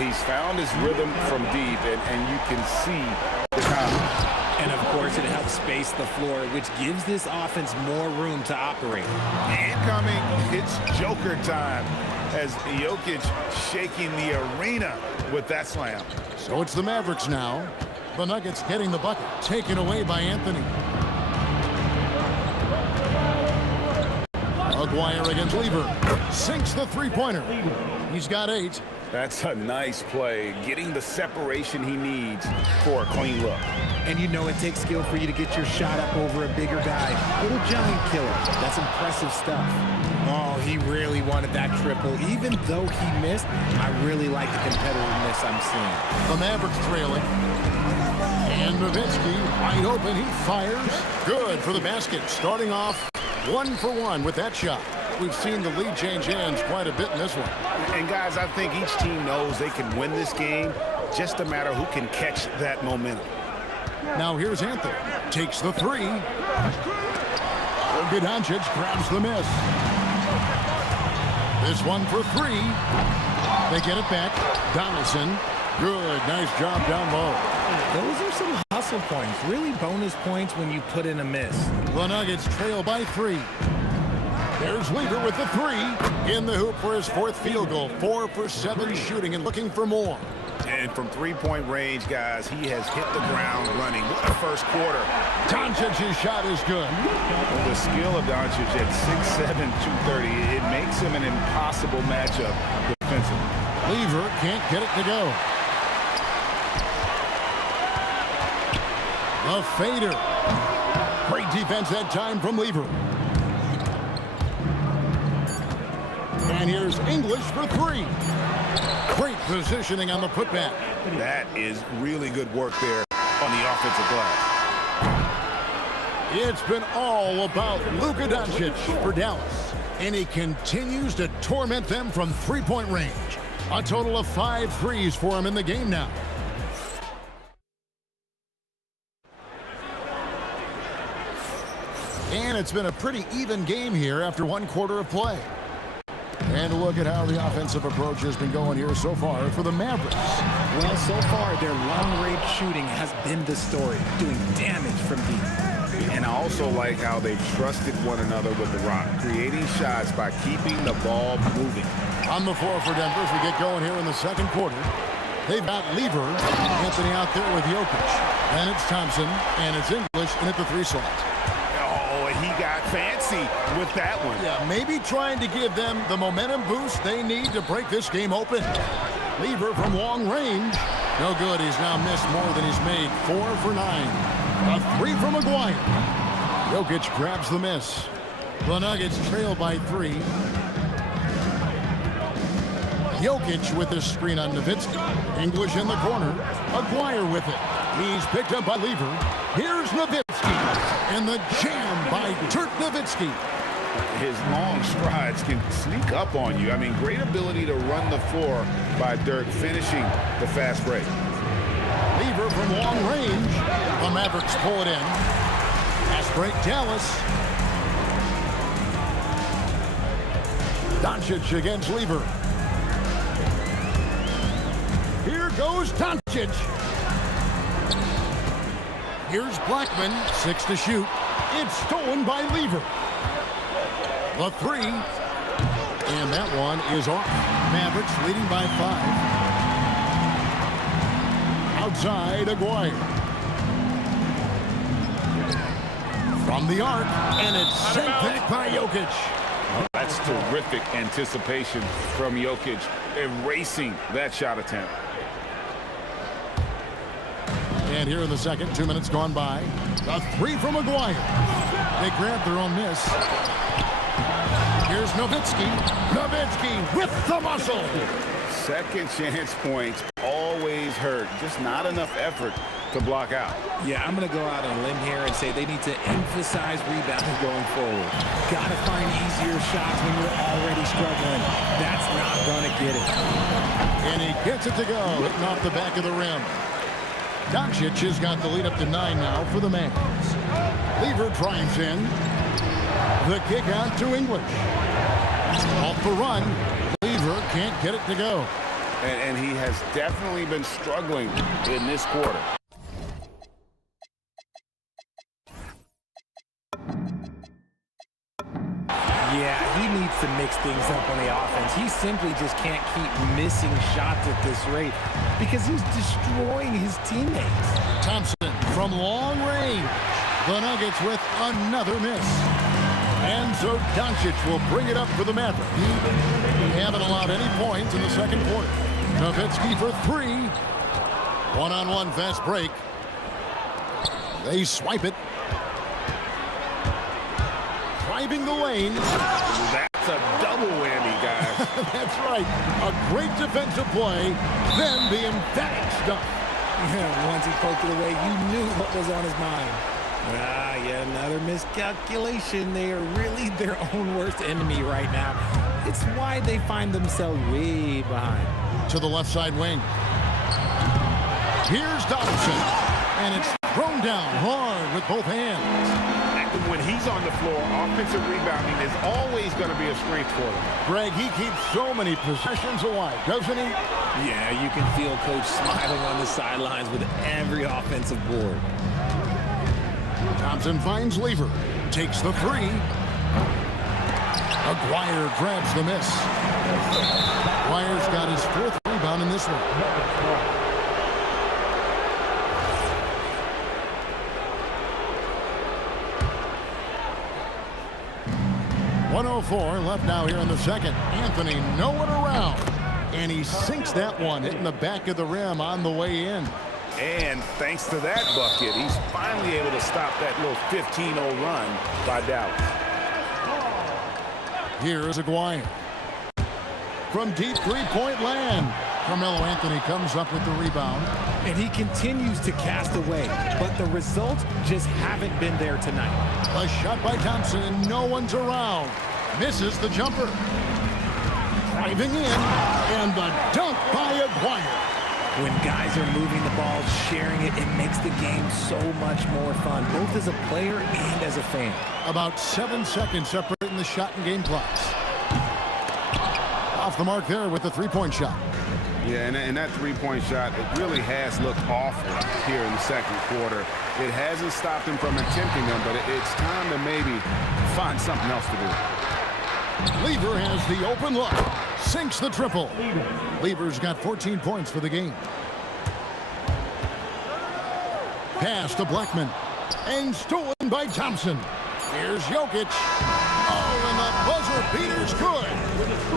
it. He's found his rhythm from deep, and you can see the confidence. And, of course, it helps space the floor, which gives this offense more room to operate. Incoming, it's Joker time as Jokic shaking the arena with that slam. So it's the Mavericks now. The Nuggets getting the bucket. Taken away by Anthony. Maguire against Lever. Sinks the three-pointer. He's got 8. That's a nice play, getting the separation he needs for a clean look. And you know it takes skill for you to get your shot up over a bigger guy. Little giant killer. That's impressive stuff. Oh, he really wanted that triple. Even though he missed, I really like the competitiveness I'm seeing. The Mavericks trailing. And Nowitzki, wide open, he fires. Good for the basket. Starting off 1 for 1 with that shot. We've seen the lead change hands quite a bit in this one. And guys, I think each team knows they can win this game. Just a matter who can catch that momentum. Now here's Anthony. Takes the 3. Doncic grabs the miss. This one for 3. They get it back. Donaldson. Good. Nice job down low. Those are some hustle points. Really bonus points when you put in a miss. The Nuggets trail by 3. There's Lever with the 3. In the hoop for his 4th field goal. 4 for 7 shooting and looking for more. And from three-point range, guys, he has hit the ground running. What a first quarter. Doncic's shot is good. The skill of Doncic at 6'7", 230, it makes him an impossible matchup defensively. Lever can't get it to go. The fader. Great defense that time from Lever. And here's English for 3. Great positioning on the putback. That is really good work there on the offensive glass. It's been all about Luka Doncic for Dallas, and he continues to torment them from three-point range. A total of 5 threes for him in the game now. And it's been a pretty even game here after 1 quarter of play. And look at how the offensive approach has been going here so far for the Mavericks. Well, so far, their long-range shooting has been the story, doing damage from deep. And I also like how they've trusted one another with the rock, creating shots by keeping the ball moving. On the floor for Denver as we get going here in the second quarter. They've got Lever, Anthony out there with Jokic. Then it's Thompson, and it's English in at the 3 slot. Oh, he got fancy with that one. Yeah, maybe trying to give them the momentum boost they need to break this game open. Lever from long range. No good. He's now missed more than he's made. 4 for 9. A 3 from Maguire. Jokic grabs the miss. The Nuggets trail by 3. Jokic with his screen on Nowitzki. English in the corner. Maguire with it. He's picked up by Lever. Here's Nowitzki. And the jam by Dirk Nowitzki. His long strides can sneak up on you. I mean, great ability to run the floor by Dirk, finishing the fast break. Lever from long range. The Mavericks pull it in. Fast break, Dallas. Doncic against Lever. Here goes Doncic. Here's Blackman, 6 to shoot. It's stolen by Lever. The 3. And that one is off. Mavericks leading by 5. Outside, Aguirre. From the arc, and it's sent back by Jokic. That's terrific anticipation from Jokic, erasing that shot attempt. And here in the second, 2 minutes gone by. A 3 from Maguire. They grab their own miss. Here's Nowitzki. Nowitzki with the muscle. Second chance points always hurt. Just not enough effort to block out. Yeah, I'm going to go out on a limb here and say they need to emphasize rebounding going forward. Got to find easier shots when you're already struggling. That's not going to get it. And he gets it to go, hitting off the back of the rim. Doncic has got the lead up to 9 now for the Mavs. Lever drives in. The kick out to English. Off the run. Lever can't get it to go. And he has definitely been struggling in this quarter. Yeah, he needs to mix things up on the offense. He simply just can't keep missing shots at this rate because he's destroying his teammates. Thompson from long range. The Nuggets with another miss. And so Doncic will bring it up for the Mavericks. They haven't allowed any points in the second quarter. Nowitzki for 3. One-on-one fast break. They swipe it. Driving the lane. That's a double whammy, guys. That's right. A great defensive play. Then the emphatic stuff. Yeah, once he poked it away, you knew what was on his mind. Yet another miscalculation. They are really their own worst enemy right now. It's why they find themselves way behind. To the left side wing. Here's Donaldson. And it's thrown down hard with both hands. When he's on the floor, offensive rebounding is always going to be a strength for him. Greg, he keeps so many possessions alive, doesn't he? Yeah, you can feel Coach smiling on the sidelines with every offensive board. Thompson finds Lever. Takes the 3. Aguirre grabs the miss. Aguirre's got his 4th rebound in this one. 1:04 left now here in the second. Anthony nowhere around. And he sinks that one, hitting the back of the rim on the way in. And thanks to that bucket, he's finally able to stop that little 15-0 run by Dallas. Here's Aguirre. From deep three-point land. Carmelo Anthony comes up with the rebound. And he continues to cast away, but the results just haven't been there tonight. A shot by Thompson, and no one's around. Misses the jumper. Driving in, and the dunk by Aguirre. When guys are moving the ball, sharing it, it makes the game so much more fun, both as a player and as a fan. About 7 seconds separating the shot and game clocks. Off the mark there with the three-point shot. Yeah, and that three-point shot, it really has looked awful here in the second quarter. It hasn't stopped him from attempting them, but it's time to maybe find something else to do. Lever has the open look. Sinks the triple. Lever's got 14 points for the game. Pass to Blackman. And stolen by Thompson. Here's Jokic. Oh, and the buzzer beater's good.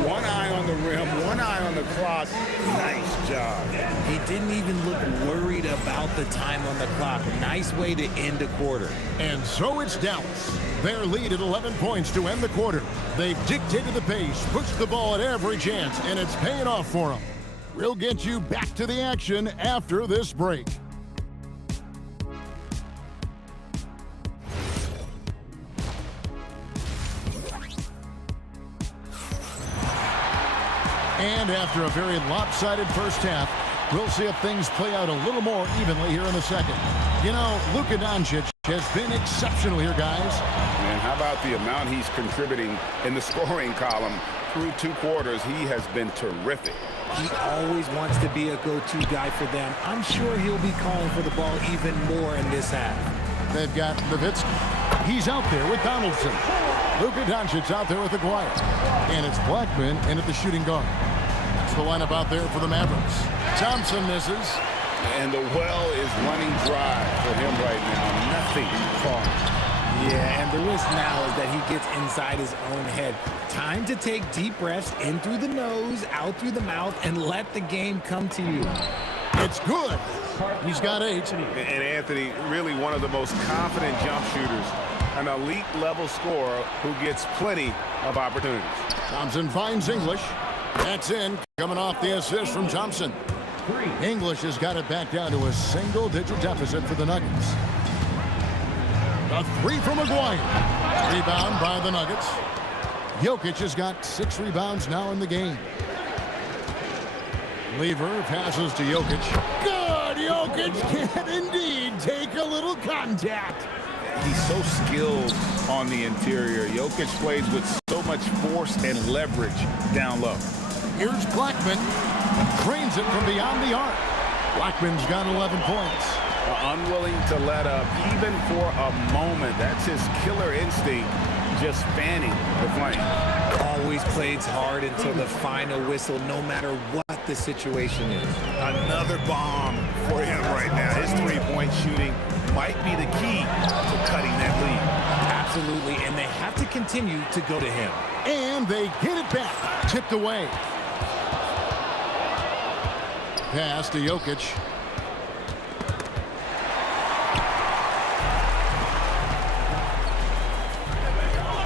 One eye on the rim, one eye on the clock. Nice job. He didn't even look worried about the time on the clock. Nice way to end a quarter. And so it's Dallas. Their lead at 11 points to end the quarter. They've dictated the pace, pushed the ball at every chance, and it's paying off for them. We'll get you back to the action after this break. And after a very lopsided first half, we'll see if things play out a little more evenly here in the second. You know, Luka Doncic has been exceptional here, guys. And how about the amount he's contributing in the scoring column through 2 quarters? He has been terrific. He always wants to be a go-to guy for them. I'm sure he'll be calling for the ball even more in this half. They've got Nowitzki. He's out there with Donaldson. Luka Doncic out there with Aguirre. And it's Blackman in at the shooting guard. That's the lineup out there for the Mavericks. Thompson misses. And the well is running dry for him right now. Nothing falling. Yeah, and the risk now is that he gets inside his own head. Time to take deep breaths in through the nose, out through the mouth, and let the game come to you. It's good. He's got 8. And Anthony, really one of the most confident jump shooters. An elite level scorer who gets plenty of opportunities. Thompson finds English. That's in, coming off the assist from Thompson. English has got it back down to a single-digit deficit for the Nuggets. A 3 from Aguirre. Rebound by the Nuggets. Jokic has got 6 rebounds now in the game. Lever passes to Jokic. Good! Jokic can indeed take a little contact. He's so skilled on the interior. Jokic plays with so much force and leverage down low. Here's Blackman. Drains it from beyond the arc. Blackman's got 11 points. Unwilling to let up even for a moment. That's his killer instinct, just fanning the flame. Always plays hard until the final whistle, no matter what the situation is. Another bomb for him right now. His three-point shooting might be the key to cutting that lead. Absolutely, and they have to continue to go to him. And they get it back. Tipped away. Pass to Jokic.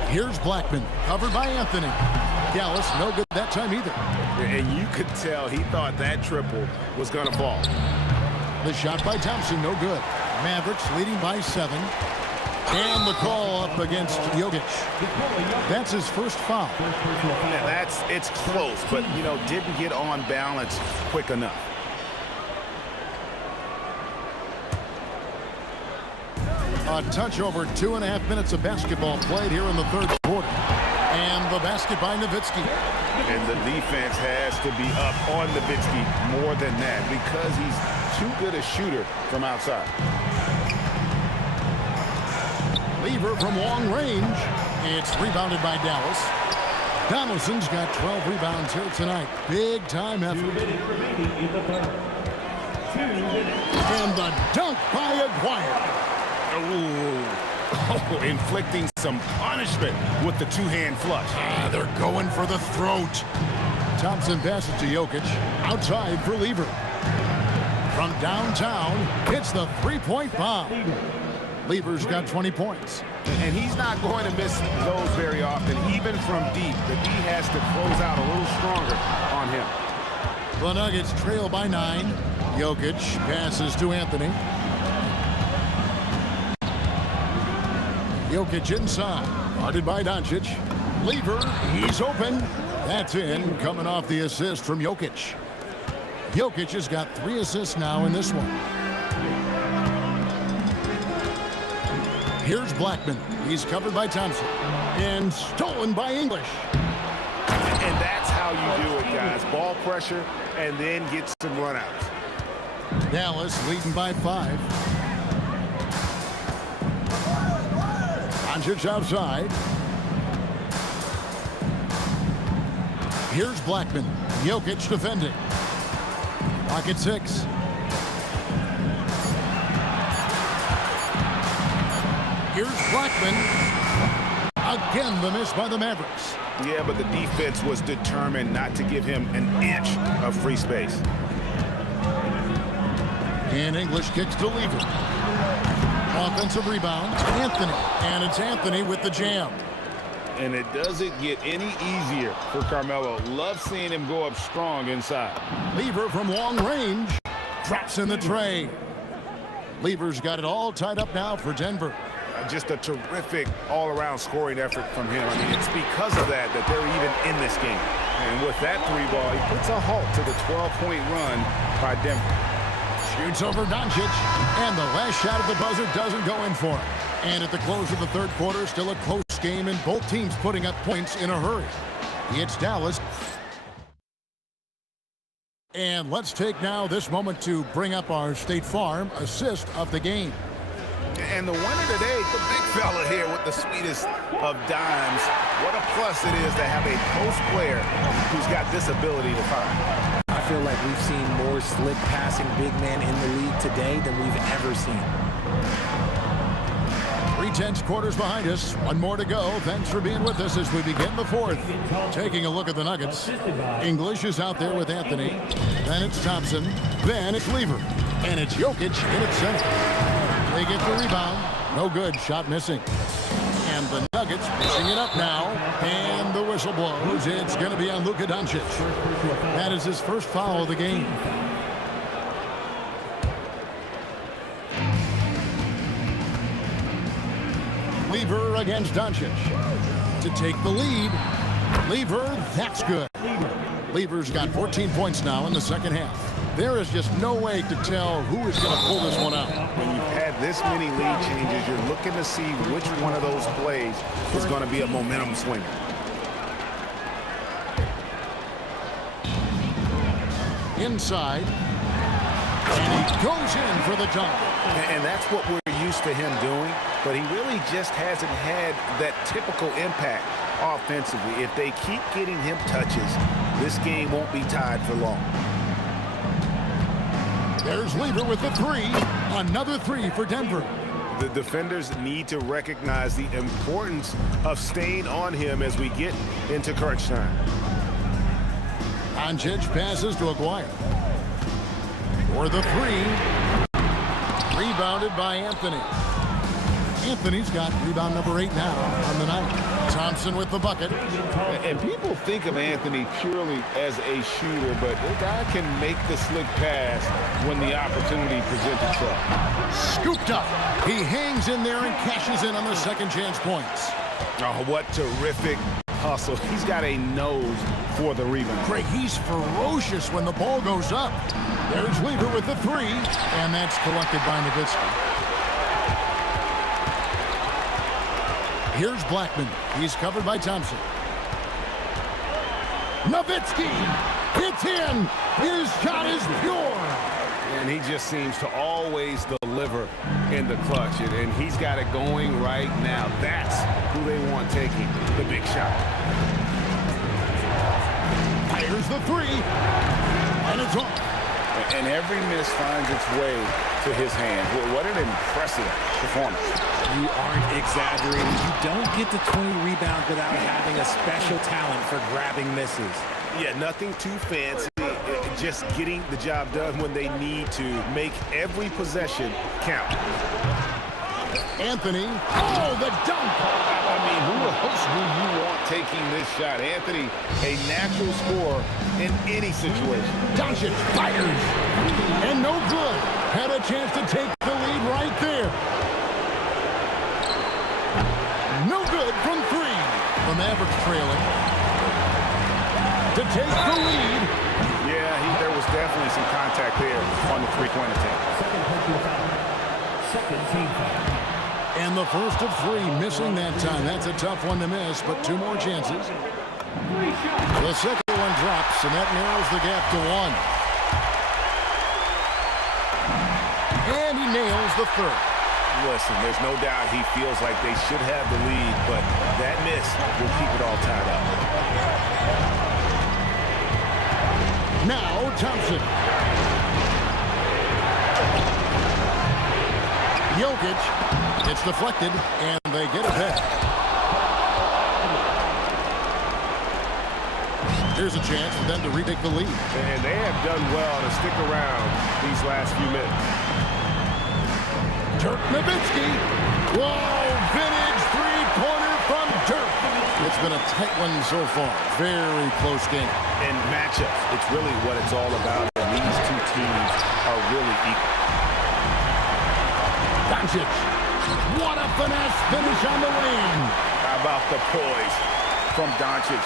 Here's Blackman, covered by Anthony. Dallas, no good that time either. And you could tell he thought that triple was going to fall. The shot by Thompson, no good. Mavericks leading by 7. And the call up against Jokic. That's his first foul. Yeah, it's close, but, you know, didn't get on balance quick enough. A touch over 2.5 minutes of basketball played here in the third quarter. And the basket by Nowitzki. And the defense has to be up on Nowitzki more than that because he's too good a shooter from outside. Lever from long range. It's rebounded by Dallas. Donaldson's got 12 rebounds here tonight. Big time effort. 2 minutes remaining in the third. 2 minutes. And the dunk by Aguirre. Oh, inflicting some punishment with the two-hand flush. They're going for the throat. Thompson passes to Jokic. Outside for Lever. From downtown, hits the three-point bomb. Lever's got 20 points. And he's not going to miss those very often, even from deep. The D has to close out a little stronger on him. The Nuggets trail by 9. Jokic passes to Anthony. Jokic inside. Guarded by Doncic. Lever, he's open. That's in, coming off the assist from Jokic. Jokic has got 3 assists now in this one. Here's Blackman. He's covered by Thompson. And stolen by English. And that's how you do it, guys. Ball pressure and then get some runouts. Dallas leading by 5. Doncic outside. Here's Blackman. Jokic defending. Clock at 6. Here's Blackman. Again, the miss by the Mavericks. Yeah, but the defense was determined not to give him an inch of free space. And English kicks to Lever. Offensive rebound, Anthony. And it's Anthony with the jam. And it doesn't get any easier for Carmelo. Love seeing him go up strong inside. Lever from long range. Drops in the tray. Lever's got it all tied up now for Denver. Just a terrific all-around scoring effort from him. I mean, it's because of that they're even in this game. And with that 3-ball, he puts a halt to the 12-point run by Denver. Shoots over Doncic, and the last shot at the buzzer doesn't go in for him. And at the close of the third quarter, still a close game, and both teams putting up points in a hurry. It's Dallas. And let's take now this moment to bring up our State Farm assist of the game. And the winner today, the big fella here with the sweetest of dimes. What a plus it is to have a post player who's got this ability to find. I feel like we've seen more slick passing big men in the league today than we've ever seen. 3/10 quarters behind us. One more to go. Thanks for being with us as we begin the fourth. Taking a look at the Nuggets. English is out there with Anthony. Then it's Thompson. Then it's Lever. And it's Jokic in its center. They get the rebound. No good. Shot missing. And the Nuggets pushing it up now. And the whistle blows. It's going to be on Luka Doncic. That is his first foul of the game. Lever against Doncic to take the lead. Lever, that's good. Lever's got 14 points now in the second half. There is just no way to tell who is going to pull this one out. When you've had this many lead changes, you're looking to see which one of those plays is going to be a momentum swinger. Inside. And he goes in for the dunk. And that's what we're used to him doing, but he really just hasn't had that typical impact offensively. If they keep getting him touches, this game won't be tied for long. There's Lever with the 3. Another 3 for Denver. The defenders need to recognize the importance of staying on him as we get into crunch time. Doncic passes to Aguirre. For the 3. Rebounded by Anthony. Anthony's got rebound number 8 now on the night. Thompson with the bucket. And people think of Anthony purely as a shooter, but the guy can make the slick pass when the opportunity presents itself. Scooped up. He hangs in there and cashes in on the second chance points. Oh, what terrific hustle. He's got a nose for the rebound. Greg, he's ferocious when the ball goes up. There's Lever with the 3, and that's collected by Nowitzki. Here's Blackman. He's covered by Thompson. Nowitzki! It's in! His shot is pure! And he just seems to always deliver in the clutch. And he's got it going right now. That's who they want taking the big shot. Fires the 3. And it's off. And every miss finds its way to his hand. What an impressive performance. You aren't exaggerating. You don't get to 20 rebounds without having a special talent for grabbing misses. Yeah, nothing too fancy. Just getting the job done when they need to. Make every possession count. Anthony. Oh, the dunk! I mean, who else do you want taking this shot? Anthony, a natural scorer in any situation. Doncic fires. And no good. Had a chance to take the lead right there. No good from three. The Mavericks trailing. To take the lead. Yeah, there was definitely some contact there on the three-point attempt. Second personal foul. Second team foul. And the first of three, missing that time. That's a tough one to miss, but two more chances. The second one drops, and that narrows the gap to one. And he nails the third. Listen, there's no doubt he feels like they should have the lead, but that miss will keep it all tied up. Now Thompson. Jokic. It's deflected, and they get it back. Here's a chance for them to retake the lead. And they have done well to stick around these last few minutes. Dirk Nowitzki. Whoa, vintage three-pointer from Dirk. It's been a tight one so far. Very close game. And matchups, it's really what it's all about. And these two teams are really equal. Doncic. What a finesse finish on the wing. How about the poise from Doncic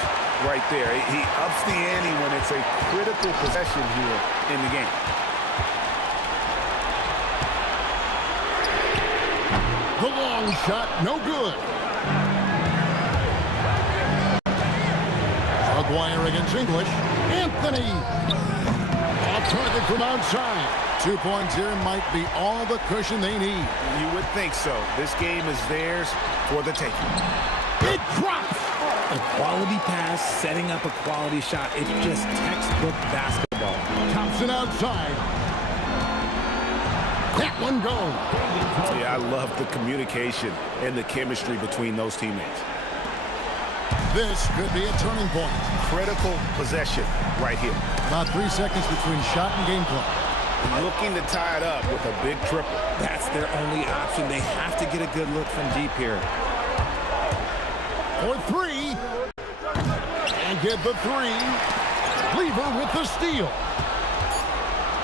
right there? He ups the ante when it's a critical possession here in the game. The long shot, no good. Aguirre against English. Anthony. Off target from outside. 2 points here might be all the cushion they need. You would think so. This game is theirs for the taking. It drops. A quality pass, setting up a quality shot. It's just textbook basketball. Thompson outside. That one goes. Yeah, I love the communication and the chemistry between those teammates. This could be a turning point. Critical possession right here. About 3 seconds between shot and game clock. Looking to tie it up with a big triple. That's their only option. They have to get a good look from deep here. For three. And get the three. Lever with the steal.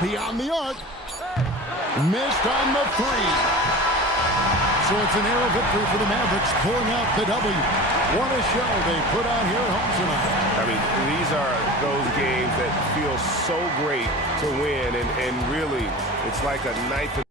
Beyond the arc. Missed on the three. So it's a narrow victory for the Mavericks, pulling out the W. What a show they put on here at home tonight. I mean, these are those games that feel so great to win, and really, it's like a knife in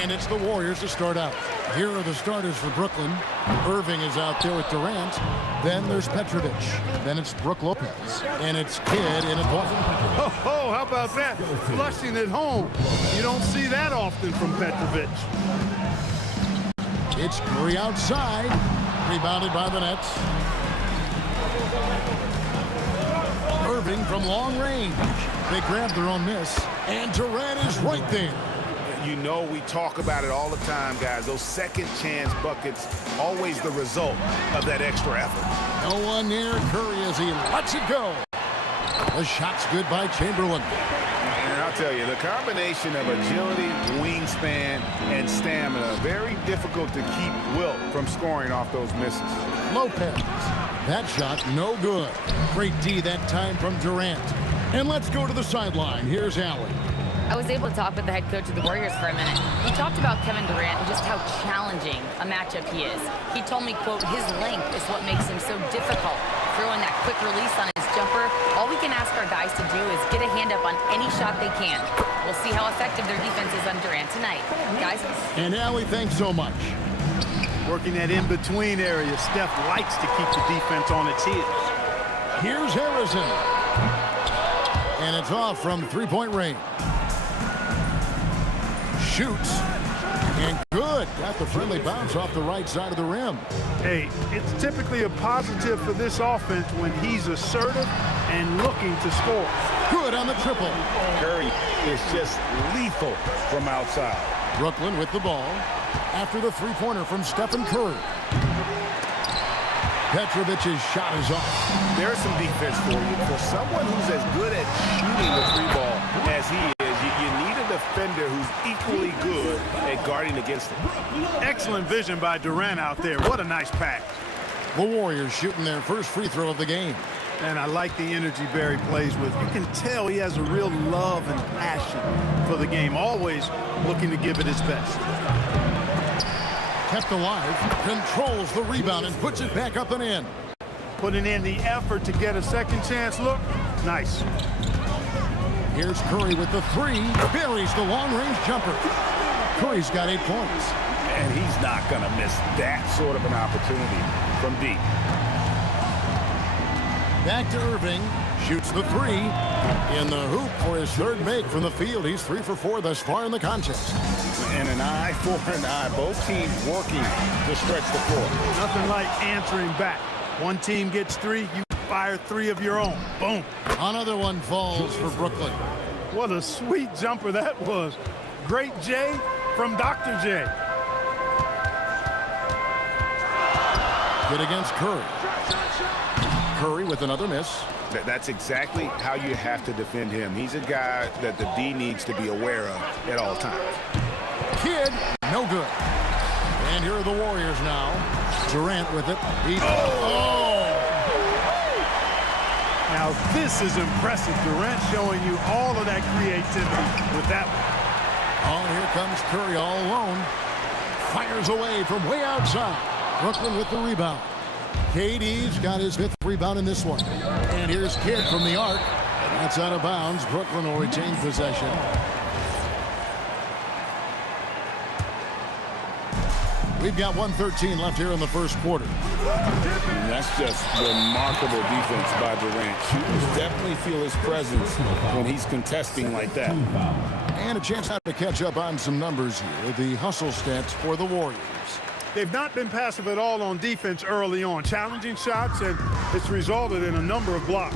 And it's the Warriors to start out. Here are the starters for Brooklyn. Irving is out there with Durant. Then there's Petrovic. Then it's Brook Lopez. And it's Kidd in at point. Oh, how about that? Flushing at home. You don't see that often from Petrovic. It's Curry outside. Rebounded by the Nets. Irving from long range. They grab their own miss. And Durant is right there. You know we talk about it all the time, guys. Those second chance buckets, always the result of that extra effort. No one near Curry as he lets it go. The shot's good by Chamberlain. And I'll tell you, the combination of agility, wingspan, and stamina, very difficult to keep Wilt from scoring off those misses. Lopez. That shot, no good. Great D that time from Durant. And let's go to the sideline. Here's Allen. I was able to talk with the head coach of the Warriors for a minute. He talked about Kevin Durant and just how challenging a matchup he is. He told me, quote, his length is what makes him so difficult. Throwing that quick release on his jumper, all we can ask our guys to do is get a hand up on any shot they can. We'll see how effective their defense is on Durant tonight. Guys? And Allie, thanks so much. Working that in-between area, Steph likes to keep the defense on its heels. Here's Harrison. And it's off from three-point range. Shoots. And good. Got the friendly bounce off the right side of the rim. Hey, it's typically a positive for this offense when he's assertive and looking to score. Good on the triple. Curry is just lethal from outside. Brooklyn with the ball after the three-pointer from Stephen Curry. Petrovic's shot is off. There's some defense for you. For someone who's as good at shooting the three ball as he is, you need a defender who's equally good at guarding against him. Excellent vision by Durant out there. What a nice pass. The Warriors shooting their first free throw of the game. And I like the energy Barry plays with. You can tell he has a real love and passion for the game, always looking to give it his best. Kept alive, controls the rebound and puts it back up and in. Putting in the effort to get a second chance look. Nice. Here's Curry with the three. Buries the long-range jumper. Curry's got 8 points. And he's not going to miss that sort of an opportunity from deep. Back to Irving. Shoots the three. In the hoop for his third make from the field. He's 3 for 4 thus far in the contest. And an eye for an eye. Both teams working to stretch the floor. Nothing like answering back. One team gets 3, you fire 3 of your own. Boom. Another one falls for Brooklyn. What a sweet jumper that was. Great J from Dr. J. Good against Curry. Curry with another miss. That's exactly how you have to defend him. He's a guy that the D needs to be aware of at all times. Kidd, no good. And here are the Warriors now. Durant with it. Now this is impressive. Durant showing you all of that creativity with that one. Oh, here comes Curry all alone. Fires away from way outside. Brooklyn with the rebound. KD's got his 5th rebound in this one. And here's Kidd from the arc. That's out of bounds. Brooklyn will retain possession. We've got 1:13 left here in the first quarter. And that's just remarkable defense by Durant. Shooters definitely feel his presence when he's contesting like that. And a chance now to catch up on some numbers here. The hustle stats for the Warriors. They've not been passive at all on defense early on. Challenging shots, and it's resulted in a number of blocks.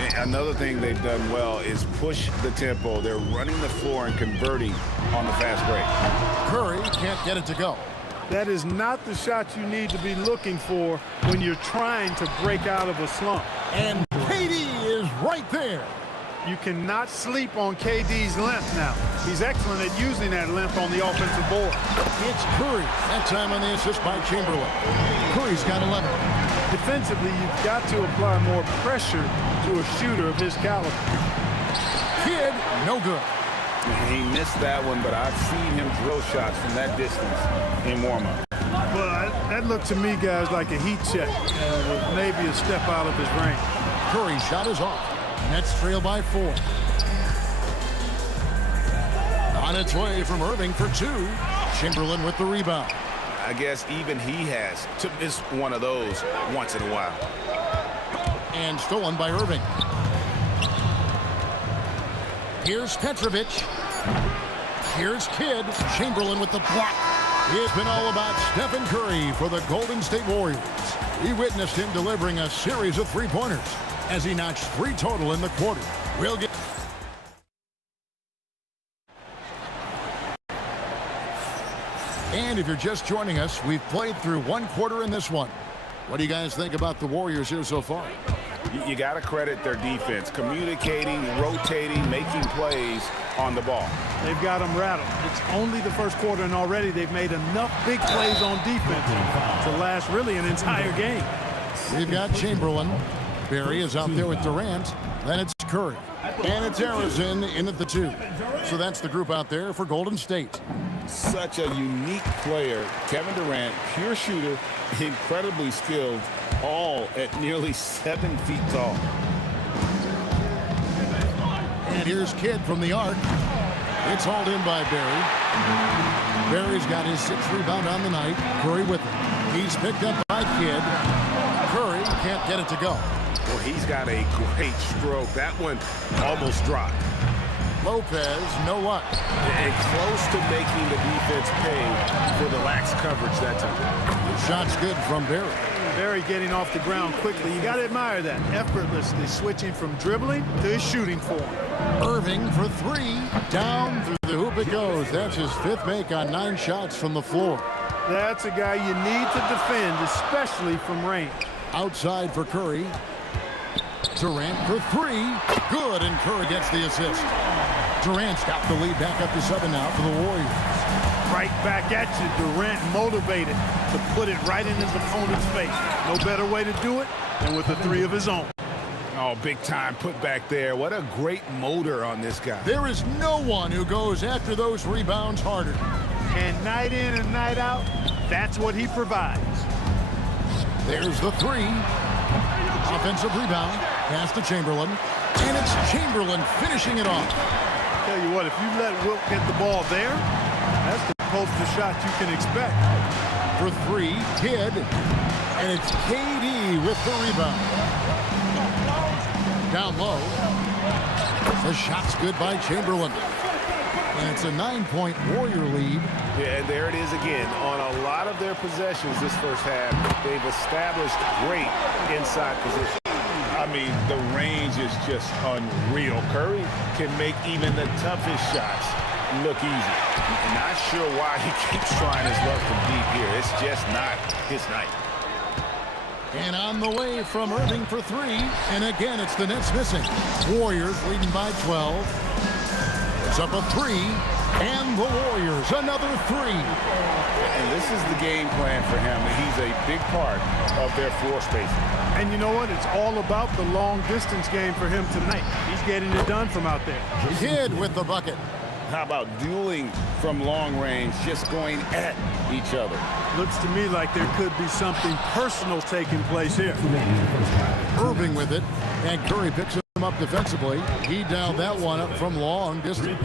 And another thing they've done well is push the tempo. They're running the floor and converting on the fast break. Curry can't get it to go. That is not the shot you need to be looking for when you're trying to break out of a slump. And KD is right there. You cannot sleep on KD's length now. He's excellent at using that length on the offensive board. It's Curry. That time on the assist by Chamberlain. Curry's got 11. Defensively, you've got to apply more pressure to a shooter of his caliber. Kidd, no good. He missed that one, but I've seen him drill shots from that distance in warm-up. Well, that looked to me, guys, like a heat check, with maybe a step out of his range. Curry's shot is off. Nets trail by 4. On its way from Irving for two. Chamberlain with the rebound. I guess even he has to miss one of those once in a while. And stolen by Irving. Here's Petrovic. Here's Kidd. Chamberlain with the block. It's been all about Stephen Curry for the Golden State Warriors. We witnessed him delivering a series of three-pointers as he notched 3 total in the quarter. We'll get... And if you're just joining us, we've played through 1 quarter in this one. What do you guys think about the Warriors here so far? You got to credit their defense, communicating, rotating, making plays on the ball. They've got them rattled. It's only the first quarter, and already they've made enough big plays on defense to last really an entire game. We've got Chamberlain. Barry is out there with Durant. Then it's Curry. And it's Arizona in at the 2. So that's the group out there for Golden State. Such a unique player. Kevin Durant, pure shooter, incredibly skilled, all at nearly 7 feet tall. And here's Kidd from the arc. It's hauled in by Barry. Barry's got his 6th rebound on the night. Curry with it. He's picked up by Kidd. Curry can't get it to go. Well, he's got a great stroke. That one almost dropped. Lopez, no luck. And close to making the defense pay for the lax coverage that time. The shot's good from Barry. Barry getting off the ground quickly. You got to admire that. Effortlessly switching from dribbling to his shooting form. Irving for 3. Down through the hoop it goes. That's his 5th make on 9 shots from the floor. That's a guy you need to defend, especially from range. Outside for Curry. Durant for 3. Good, and Curry gets the assist. Durant's got the lead back up to 7 now for the Warriors. Right back at you. Durant motivated to put it right in his opponent's face. No better way to do it than with a 3 of his own. Oh, big time put back there. What a great motor on this guy. There is no one who goes after those rebounds harder. And night in and night out, that's what he provides. There's the 3. Offensive rebound. Pass to Chamberlain. And it's Chamberlain finishing it off. Tell you what, if you let Wilt get the ball there, that's the closest shot you can expect. For 3, Kidd. And it's KD with the rebound. Down low. The shot's good by Chamberlain. And it's a 9-point Warrior lead. Yeah, and there it is again. On a lot of their possessions this first half, they've established great inside position. I mean, the range is just unreal. Curry can make even the toughest shots look easy. I'm not sure why he keeps trying his luck from deep here. It's just not his night. And on the way from Irving for 3. And again, it's the Nets missing. Warriors leading by 12. It's up a 3. And the Warriors, another 3. And this is the game plan for him. He's a big part of their floor spacing. And you know what? It's all about the long-distance game for him tonight. He's getting it done from out there. Kidd with the bucket. How about dueling from long range, just going at each other? Looks to me like there could be something personal taking place here. Irving with it, and Curry picks him up defensively. He dialed that one up from long distance.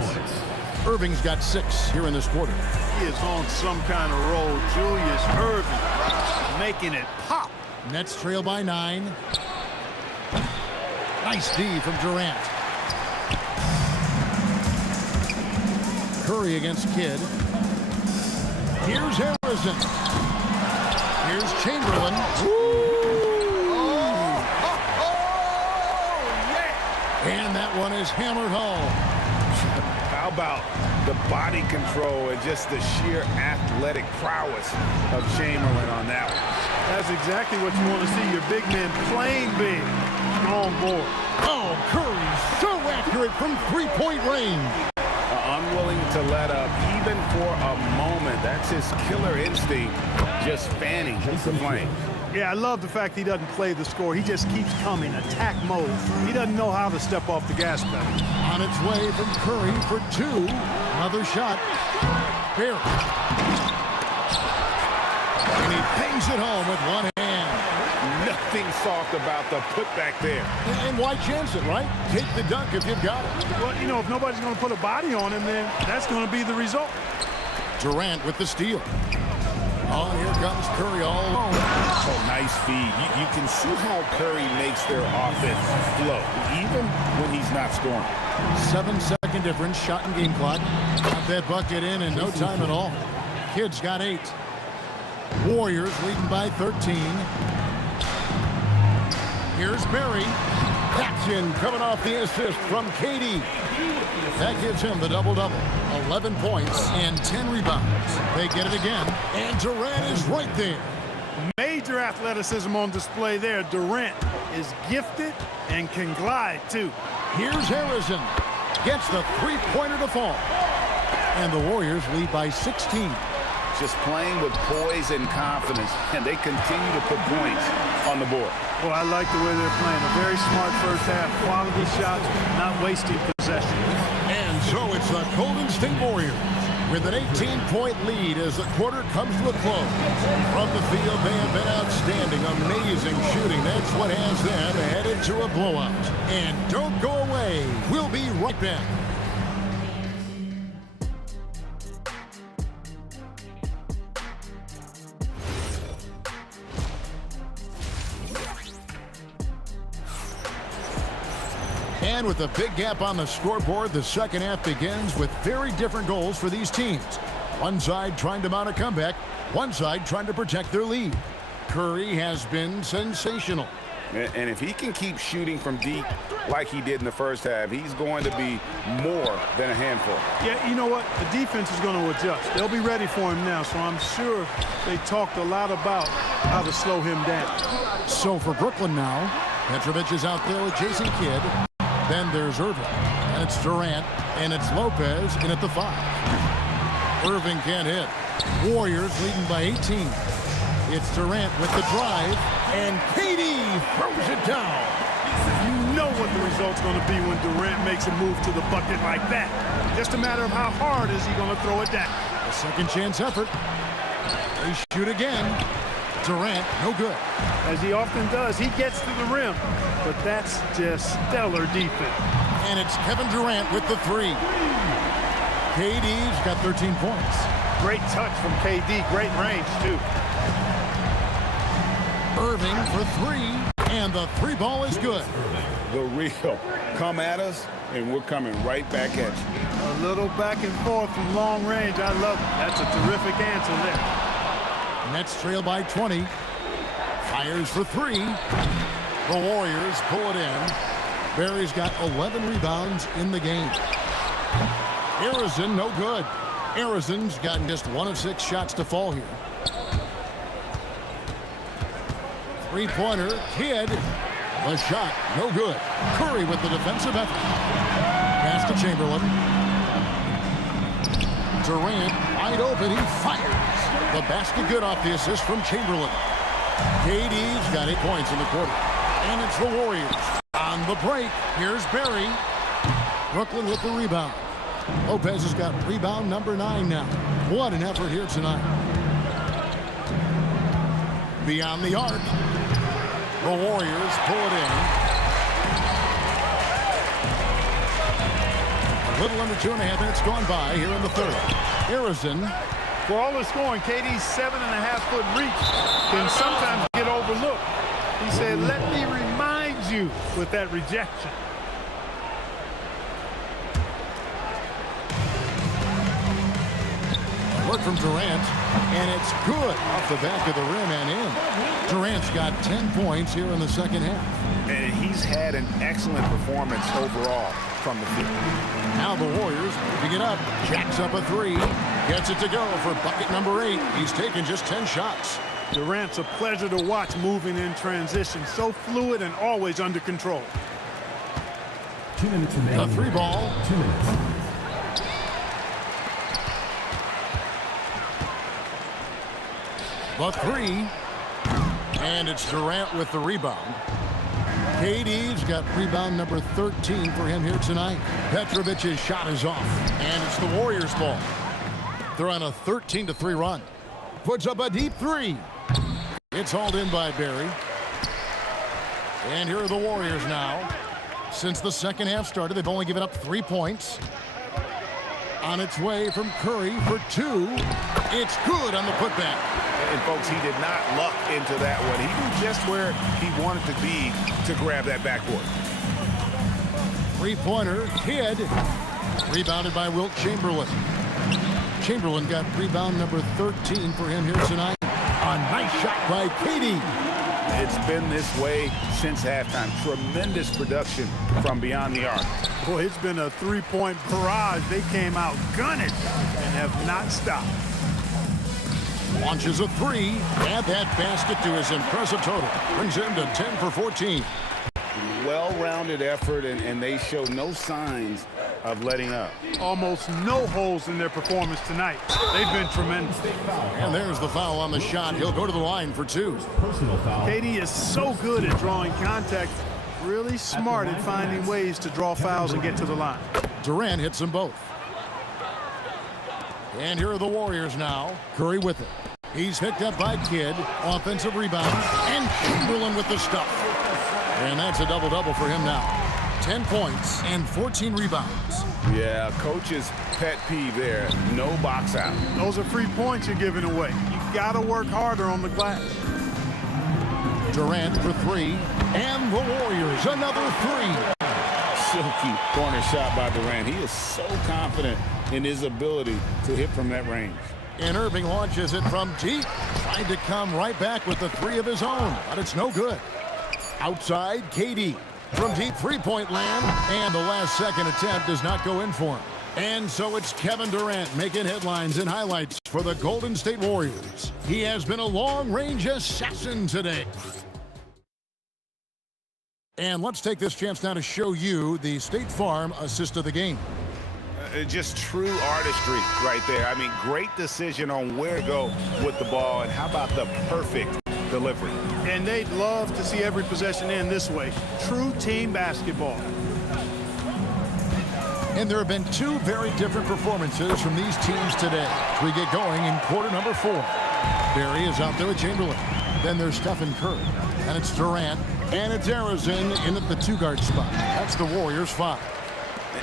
Irving's got 6 here in this quarter. He is on some kind of roll. Julius Irving making it pop. Nets trail by 9. Nice D from Durant. Curry against Kidd. Here's Harrison. Here's Chamberlain. And that one is hammered home. How about the body control and just the sheer athletic prowess of Chamberlain on that one? That's exactly what you want to see. Your big men playing big. Strong board. Oh, Curry so accurate from 3-point range. Unwilling to let up even for a moment. That's his killer instinct, just fanning the flame. Yeah, I love the fact he doesn't play the score. He just keeps coming, attack mode. He doesn't know how to step off the gas pedal. On its way from Curry for 2. Another shot. Barry. And he bangs it home with one hand. No nothing soft about the putback there. And why chance it, right? Take the dunk if you've got it. Well, you know, if nobody's going to put a body on him, then that's going to be the result. Durant with the steal. Oh, here comes Curry all alone. Oh, nice feed. You can see how Curry makes their offense flow, even when he's not scoring. 7-second difference, shot and game clock. Got that bucket in no time at all. Kids got 8. Warriors leading by 13. Here's Barry. Jackson coming off the assist from KD. That gives him the double-double. 11 points and 10 rebounds. They get it again, and Durant is right there. Major athleticism on display there. Durant is gifted and can glide, too. Here's Harrison. Gets the three-pointer to fall. And the Warriors lead by 16. Just playing with poise and confidence, and they continue to put points on the board. Well, I like the way they're playing. A very smart first half. Quality shots, not wasting possession. And so it's the Golden State Warriors with an 18-point lead as the quarter comes to a close. From the field, they have been outstanding, amazing shooting. That's what has them headed to a blowout. And don't go away. We'll be right back. And with a big gap on the scoreboard, the second half begins with very different goals for these teams. One side trying to mount a comeback, one side trying to protect their lead. Curry has been sensational. And if he can keep shooting from deep like he did in the first half, he's going to be more than a handful. Yeah, you know what? The defense is going to adjust. They'll be ready for him now, so I'm sure they talked a lot about how to slow him down. So for Brooklyn now, Petrovic is out there with Jason Kidd. Then there's Irving, and it's Durant, and it's Lopez in at the 5. Irving can't hit. Warriors leading by 18. It's Durant with the drive, and KD throws it down. You know what the result's going to be when Durant makes a move to the bucket like that. Just a matter of how hard is he going to throw it down. A second chance effort. They shoot again. Durant, no good. As he often does, he gets to the rim, but that's just stellar defense. And it's Kevin Durant with the 3. KD's got 13 points. Great touch from KD, great range, too. Irving for 3, and the 3 ball is good. The real come at us, and we're coming right back at you. A little back and forth from long range. I love it. That's a terrific answer there. Nets trail by 20. Fires for 3. The Warriors pull it in. Barry's got 11 rebounds in the game. Harrison, no good. Harrison's gotten just 1 of 6 shots to fall here. Three-pointer, Kidd. The shot, no good. Curry with the defensive effort. Pass to Chamberlain. Durant, wide open, he fires. The basket good off the assist from Chamberlain. KD's got 8 points in the quarter. And it's the Warriors. On the break, here's Barry. Brooklyn with the rebound. Lopez has got rebound number 9 now. What an effort here tonight. Beyond the arc. The Warriors pull it in. A little under 2.5 minutes gone by here in the third. Harrison. For all the scoring, KD's 7.5-foot reach can sometimes get overlooked. He said, let me remind you with that rejection. Work from Durant, and it's good off the back of the rim and in. Durant's got 10 points here in the second half. And he's had an excellent performance overall from the field. Now the Warriors moving it up. Jacks up a 3. Gets it to go for bucket number 8. He's taken just 10 shots. Durant's a pleasure to watch moving in transition. So fluid and always under control. 2 minutes remaining. The 3 ball. 2 minutes. The 3. And it's Durant with the rebound. KD's got rebound number 13 for him here tonight. Petrovic's shot is off. And it's the Warriors' ball. They're on a 13-3 run. Puts up a deep 3. It's hauled in by Barry. And here are the Warriors now. Since the second half started, they've only given up 3 points. On its way from Curry for 2. It's good on the putback. And, folks, he did not luck into that one. He knew just where he wanted to be to grab that backboard. Three-pointer, Kidd. Rebounded by Wilt Chamberlain. Chamberlain got rebound number 13 for him here tonight. A nice shot by Katie. It's been this way since halftime. Tremendous production from beyond the arc. Boy, it's been a three-point barrage. They came out gunning and have not stopped. Launches a 3. Add that basket to his impressive total. Brings him to 10 for 14. Well-rounded effort, and they show no signs of letting up. Almost no holes in their performance tonight. They've been tremendous. And there's the foul on the shot. He'll go to the line for 2. Personal foul. Katie is so good at drawing contact. Really smart at finding ways to draw fouls and get to the line. Durant hits them both. And here are the Warriors now. Curry with it. He's picked up by Kidd. Offensive rebound. And Chamberlain with the stuff. And that's a double-double for him now. 10 points and 14 rebounds. Yeah, coach's pet peeve there. No box out. Those are free points you're giving away. You got to work harder on the glass. Durant for 3. And the Warriors, another 3. Silky corner shot by Durant. He is so confident in his ability to hit from that range. And Irving launches it from deep. Tried to come right back with the 3 of his own, but it's no good. Outside, KD from deep three-point land, and the last-second attempt does not go in for him. And so it's Kevin Durant making headlines and highlights for the Golden State Warriors. He has been a long-range assassin today. And let's take this chance now to show you the State Farm assist of the game. Just true artistry right there. I mean, great decision on where to go with the ball, and how about the perfect delivery. And they'd love to see every possession end this way. True team basketball. And there have been 2 very different performances from these teams today as we get going in quarter number 4. Barry is out there with Chamberlain. Then there's Stephen Curry. And it's Durant. And it's Arizona in at the 2-guard spot. That's the Warriors' 5.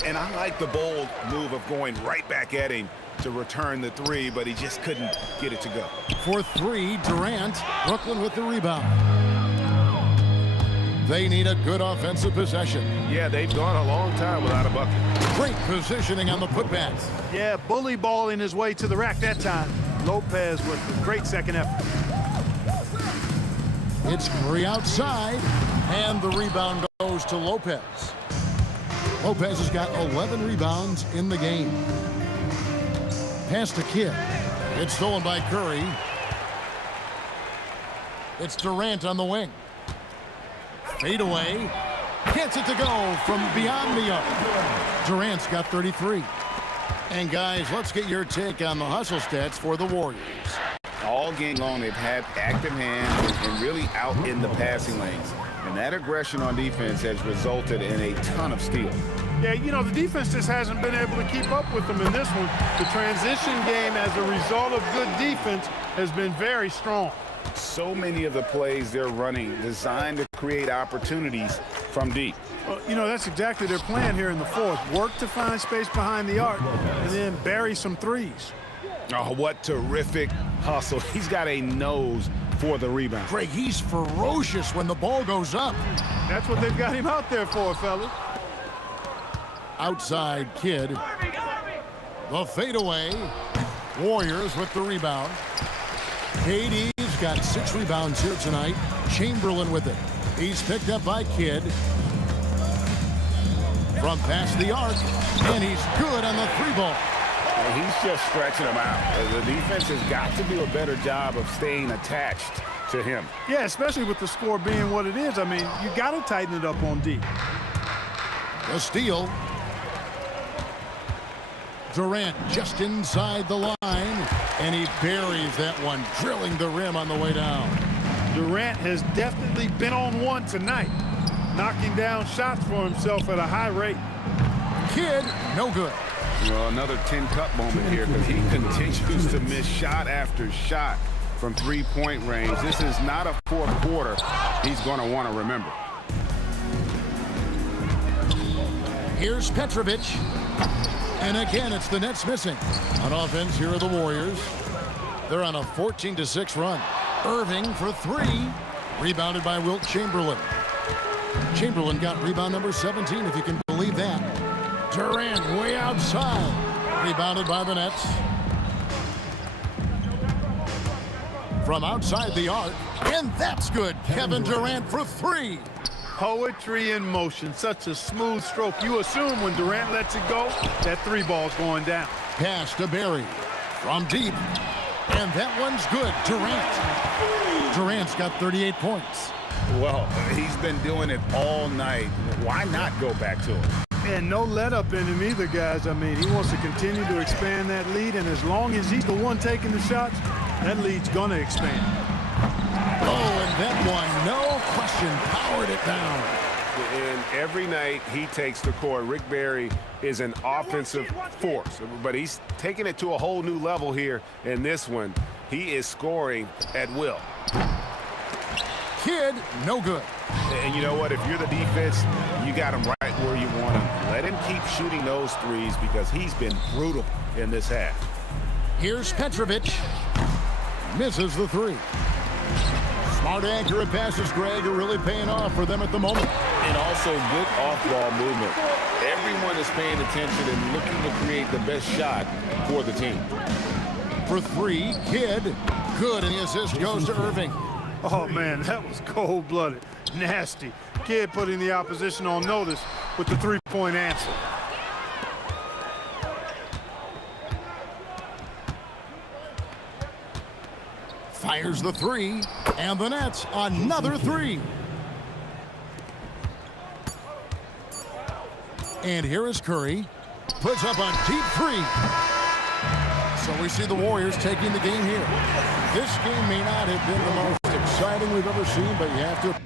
And I like the bold move of going right back at him to return the 3, but he just couldn't get it to go. For 3, Durant. Brooklyn with the rebound. They need a good offensive possession. Yeah, they've gone a long time without a bucket. Great positioning on the putback. Yeah, bully balling his way to the rack that time. Lopez with a great second effort. It's Curry outside, and the rebound goes to Lopez. Lopez has got 11 rebounds in the game. Pass to Kidd. It's stolen by Curry. It's Durant on the wing. Fade away. Gets it to go from beyond the arc. Durant's got 33. And guys, let's get your take on the hustle stats for the Warriors. All game long, they've had active hands and really out in the passing lanes. And that aggression on defense has resulted in a ton of steals. Yeah, you know, the defense just hasn't been able to keep up with them in this one. The transition game, as a result of good defense, has been very strong. So many of the plays they're running designed to create opportunities from deep. Well, you know, that's exactly their plan here in the 4th. Work to find space behind the arc and then bury some threes. Oh, what terrific hustle. He's got a nose for the rebound. Greg, he's ferocious when the ball goes up. That's what they've got him out there for, fellas. Outside Kidd. The fadeaway. Warriors with the rebound. KD's got 6 rebounds here tonight. Chamberlain with it. He's picked up by Kidd. From past the arc. And he's good on the 3-ball. He's just stretching them out. The defense has got to do a better job of staying attached to him. Yeah, especially with the score being what it is. I mean, you got to tighten it up on D. The steal. Durant just inside the line, and he buries that one, drilling the rim on the way down. Durant has definitely been on one tonight, knocking down shots for himself at a high rate. Kidd, no good. Well, another 10-cup moment here because he continues to miss shot after shot from 3-point range. This is not a 4th quarter he's going to want to remember. Here's Petrovic. And again, it's the Nets missing. On offense, here are the Warriors. They're on a 14-6 run. Irving for three. Rebounded by Wilt Chamberlain. Chamberlain got rebound number 17, if you can believe that. Durant way outside. Rebounded by the Nets. From outside the arc. And that's good. Kevin Durant for three. Poetry in motion. Such a smooth stroke. You assume when Durant lets it go, that three ball's going down. Pass to Barry. From deep. And that one's good. Durant's got 38 points. Well, he's been doing it all night. Why not go back to it? And no let up in him either, guys. I mean, he wants to continue to expand that lead, and as long as he's the one taking the shots, that lead's going to expand. Oh, and that one, no question, powered it down. And every night he takes the court, Rick Barry is an offensive force, but he's taking it to a whole new level here in this one. He is scoring at will. Kidd, no good. And you know what? If you're the defense, you got him right where you want him. Let him keep shooting those threes because he's been brutal in this half. Here's Petrovic. Misses the three. Smart, accurate passes, Greg, are really paying off for them at the moment. And also good off-ball movement. Everyone is paying attention and looking to create the best shot for the team. For three, Kidd. Good, and the assist goes to Irving. Oh, man, that was cold-blooded. Nasty. Kidd putting the opposition on notice with the three-point answer. Fires the three, and the Nets another three. And here is Curry. Puts up a deep three. So we see the Warriors taking the game here. This game may not have been the most exciting we've ever seen, but you have to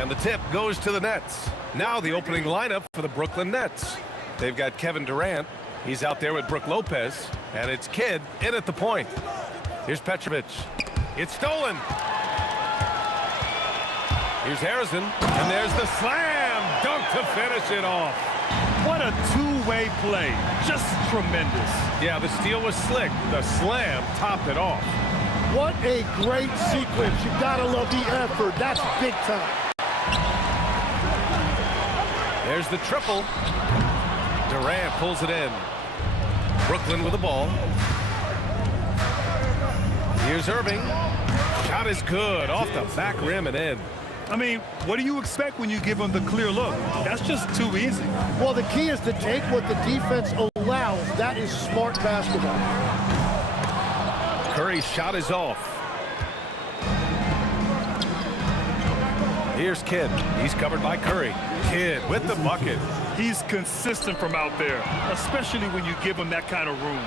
And the tip goes to the Nets. Now the opening lineup for the Brooklyn Nets. They've got Kevin Durant. He's out there with Brook Lopez. And it's Kidd in at the point. Here's Petrovic. It's stolen. Here's Harrison. And there's the slam dunk to finish it off. What a two-way play. Just tremendous. Yeah, the steal was slick. The slam topped it off. What a great sequence. You gotta love the effort. That's big time. There's the triple. Durant pulls it in. Brooklyn with the ball. Here's Irving. Shot is good. Off the back rim and in. I mean, what do you expect when you give them the clear look? That's just too easy. Well, the key is to take what the defense allows. That is smart basketball. Curry's shot is off. Here's Kidd. He's covered by Curry. Kidd with the bucket. He's consistent from out there, especially when you give him that kind of room.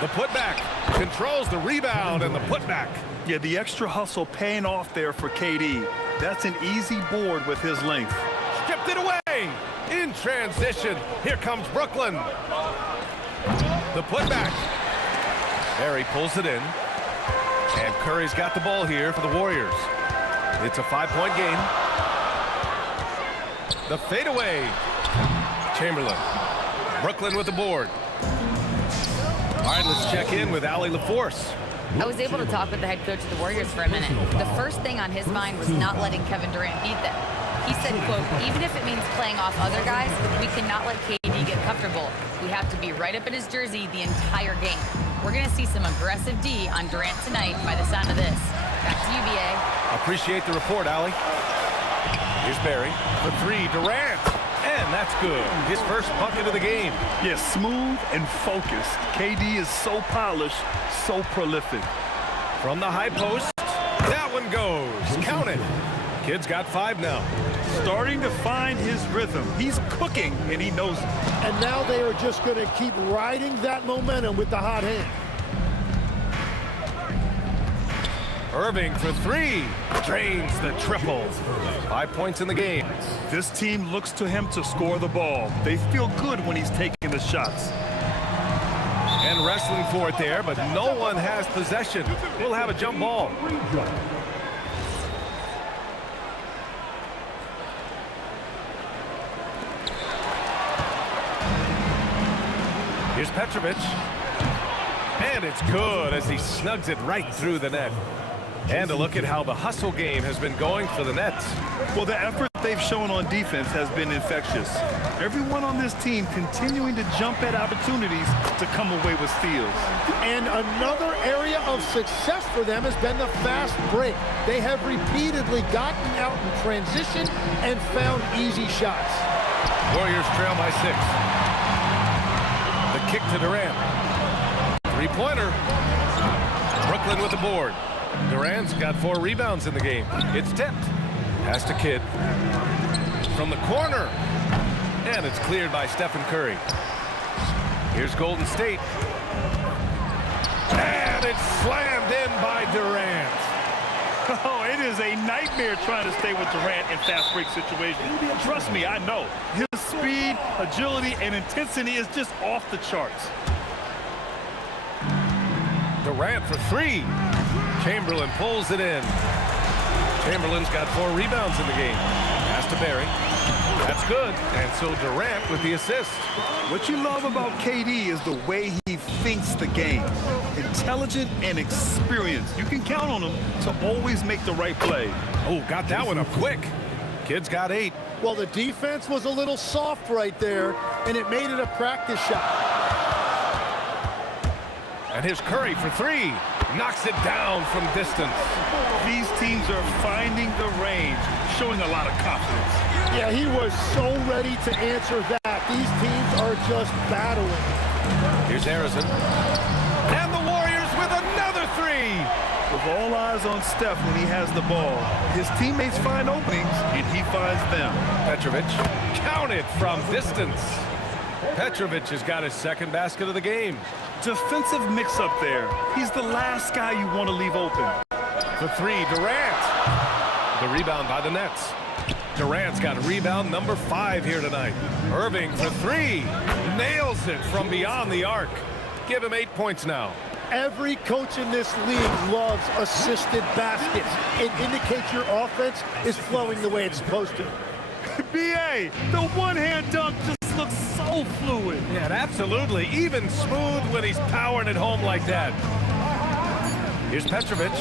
The putback controls the rebound and the putback. Yeah, the extra hustle paying off there for KD. That's an easy board with his length. Stripped it away. In transition. Here comes Brooklyn. The putback. Barry pulls it in. And Curry's got the ball here for the Warriors. It's a 5-point game. The fadeaway. Chamberlain. Brooklyn with the board. All right, let's check in with Allie LaForce. I was able to talk with the head coach of the Warriors for a minute. The first thing on his mind was not letting Kevin Durant beat them. He said, quote, even if it means playing off other guys, we cannot let KD get comfortable. We have to be right up in his jersey the entire game. We're going to see some aggressive D on Durant tonight by the sound of this. Back to you, BA. Appreciate the report, Allie. Here's Barry. For three, Durant. And that's good. His first bucket of the game. Yeah, smooth and focused. KD is so polished, so prolific. From the high post, that one goes. Count it. Kid's got 5 now. Starting to find his rhythm. He's cooking, and he knows it. And now they are just going to keep riding that momentum with the hot hand. Irving for 3. Drains the triple. 5 points in the game. This team looks to him to score the ball. They feel good when he's taking the shots. And wrestling for it there, but no one has possession. We'll have a jump ball. Here's Petrovic. And it's good as he snugs it right through the net. And a look at how the hustle game has been going for the Nets. Well, the effort they've shown on defense has been infectious. Everyone on this team continuing to jump at opportunities to come away with steals. And another area of success for them has been the fast break. They have repeatedly gotten out in transition and found easy shots. Warriors trail by 6. The kick to Durant. 3-pointer. Brooklyn with the board. Durant's got 4 rebounds in the game. It's tipped. Pass to Kidd. From the corner. And it's cleared by Stephen Curry. Here's Golden State. And it's slammed in by Durant. Oh, it is a nightmare trying to stay with Durant in fast break situations. Trust me, I know. His speed, agility, and intensity is just off the charts. Durant for 3. Chamberlain pulls it in. Chamberlain's got 4 rebounds in the game. Pass to Barry. That's good. And so Durant with the assist. What you love about KD is the way he thinks the game. Intelligent and experienced. You can count on him to always make the right play. Oh, got that one up quick. Kid's got 8. Well, the defense was a little soft right there, and it made it a practice shot. And here's Curry for 3. Knocks it down from distance. These teams are finding the range, showing a lot of confidence. Yeah, he was so ready to answer that. These teams are just battling. Here's Harrison. And the Warriors with another 3. With all eyes on Steph when he has the ball, his teammates find openings, and he finds them. Petrovic counted from distance. Petrovic has got his 2nd basket of the game. Defensive mix-up there. He's the last guy you want to leave open. For 3, Durant. The rebound by the Nets. Durant's got rebound number 5 here tonight. Irving for 3. Nails it from beyond the arc. Give him 8 points now. Every coach in this league loves assisted baskets. It indicates your offense is flowing the way it's supposed to. B.A., the one-hand dunk just looks so fluid. Yeah, absolutely. Even smooth when he's powering it home like that. Here's Petrovic.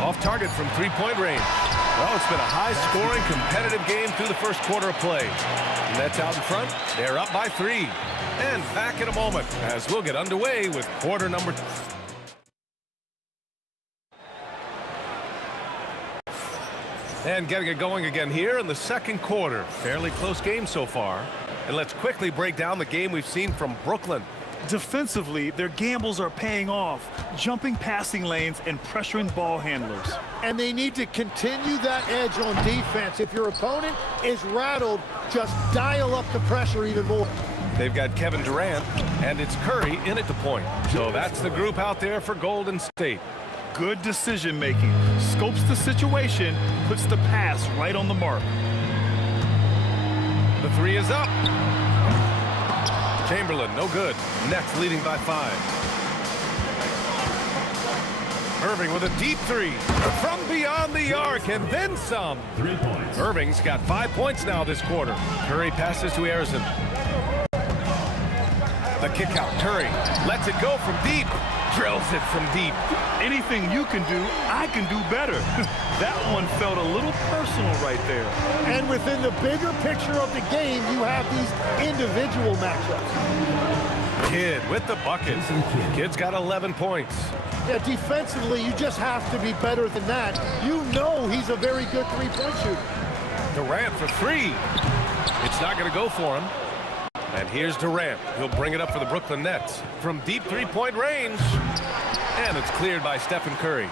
Off target from three-point range. Well, it's been a high-scoring, competitive game through the first quarter of play. Nets out in front. They're up by 3. And back in a moment as we'll get underway with quarter number. And getting it going again here in the second quarter. Fairly close game so far. And let's quickly break down the game we've seen from Brooklyn. Defensively, their gambles are paying off, jumping passing lanes and pressuring ball handlers. And they need to continue that edge on defense. If your opponent is rattled, just dial up the pressure even more. They've got Kevin Durant, and it's Curry in at the point. So that's the group out there for Golden State. Good decision-making. Scopes the situation, puts the pass right on the mark. The 3 is up. Chamberlain, no good. Nets leading by 5. Irving with a deep 3 from beyond the arc, and then some. 3 points. Irving's got 5 points now this quarter. Curry passes to Harrison. The kick out. Curry lets it go from deep. Drills it from deep. Anything you can do, I can do better. That one felt a little personal right there. And within the bigger picture of the game, you have these individual matchups. Kidd with the bucket. Kidd's got 11 points. Yeah, defensively, you just have to be better than that. You know he's a very good three-point shooter. Durant for 3. It's not going to go for him. And here's Durant. He'll bring it up for the Brooklyn Nets from deep three-point range. And it's cleared by Stephen Curry.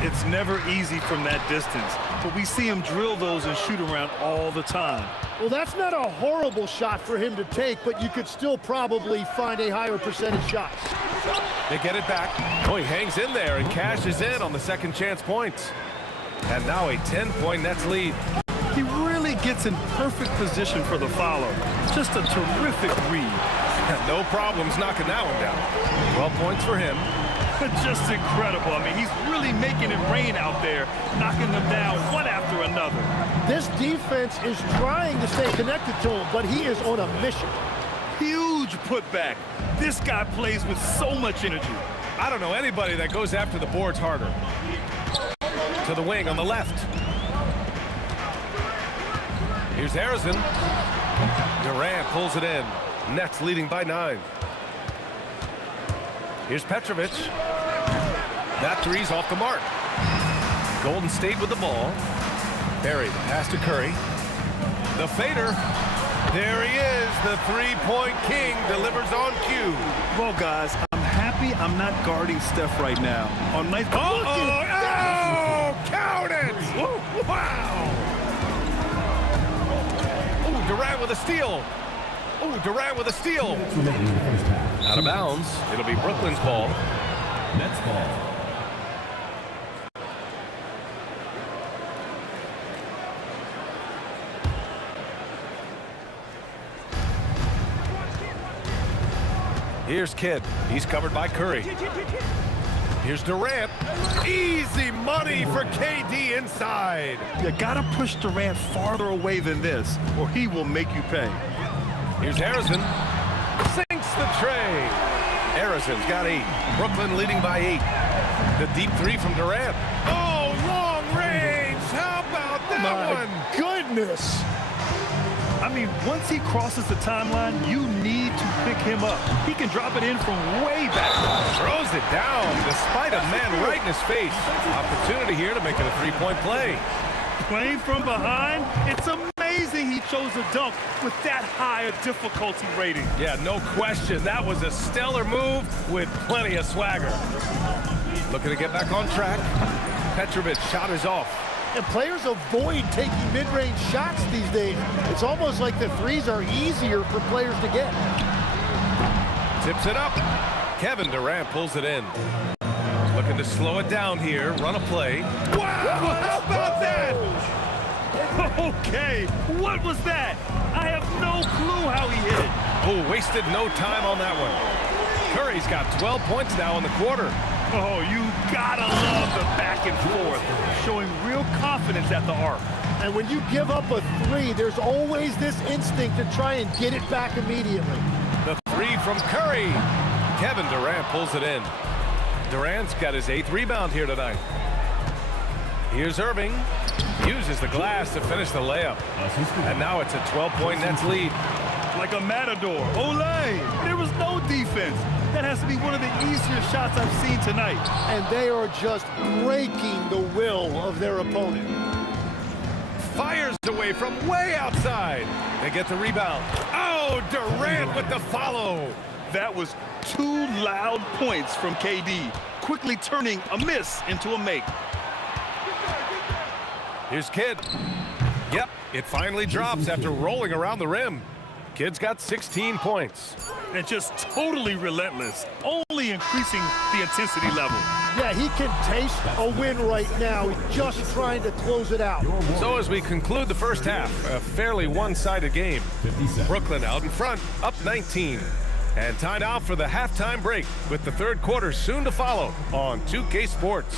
It's never easy from that distance, but we see him drill those and shoot around all the time. Well, that's not a horrible shot for him to take, but you could still probably find a higher percentage shot. They get it back. Oh, he hangs in there and cashes in on the second chance points. And now a 10-point Nets lead. He really gets in perfect position for the follow. Just a terrific read. No problems knocking that one down. 12 points for him. Just incredible. I mean, he's really making it rain out there, knocking them down one after another. This defense is trying to stay connected to him, but he is on a mission. Huge putback. This guy plays with so much energy. I don't know anybody that goes after the boards harder. To the wing on the left. Here's Harrison. Durant pulls it in. Nets leading by 9. Here's Petrovic. That 3's off the mark. Golden State with the ball. Barry, the pass to Curry. The fader. There he is. The three-point king delivers on cue. Well, guys, I'm happy I'm not guarding Steph right now. On night. Oh, count it! Wow! Oh, Durant with a steal. Oh, Durant with a steal. Out of bounds. It'll be Brooklyn's ball. Nets ball. Here's Kidd. He's covered by Curry. Here's Durant. Easy money for KD inside. You gotta push Durant farther away than this, or he will make you pay. Here's Harrison. Sinks the tray. Harrison's got 8. Brooklyn leading by 8. The deep 3 from Durant. Oh, long range. How about that one? My goodness. I mean, once he crosses the timeline, you need to pick him up. He can drop it in from way back. Throws it down despite a man right in his face. Opportunity here to make it a three-point play. Playing from behind, it's amazing he chose a dunk with that high a difficulty rating. Yeah, no question. That was a stellar move with plenty of swagger. Looking to get back on track. Petrovic shot is off. And players avoid taking mid-range shots these days. It's almost like the 3s are easier for players to get. Tips it up. Kevin Durant pulls it in. Looking to slow it down here, run a play. Wow, how about that? Okay, what was that? I have no clue how he hit it. Oh, wasted no time on that one. Curry's got 12 points now in the quarter. Oh, you gotta love the back and forth, showing real confidence at the arc. And when you give up a three, there's always this instinct to try and get it back immediately. The three from Curry. Kevin Durant pulls it in. Durant's got his 8th rebound here tonight. Here's Irving. Uses the glass to finish the layup. And now it's a 12-point Nets lead. Like a matador. Olay! There was no defense. That has to be one of the easier shots I've seen tonight. And they are just breaking the will of their opponent. Fires away from way outside. They get the rebound. Oh, Durant with the follow. That was 2 loud points from KD, quickly turning a miss into a make. Here's Kidd. Yep, it finally drops after rolling around the rim. Kidd's got 16 points. And just totally relentless, only increasing the intensity level. Yeah, he can taste a win right now. He's just trying to close it out. So as we conclude the first half, a fairly one-sided game. Brooklyn out in front, up 19. And time out for the halftime break with the third quarter soon to follow on 2K Sports.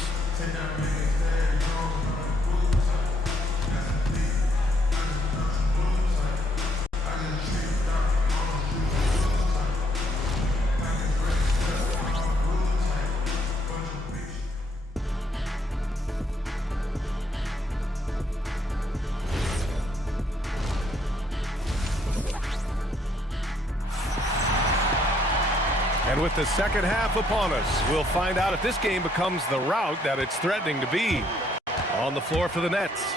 And with the second half upon us, we'll find out if this game becomes the rout that it's threatening to be. On the floor for the Nets,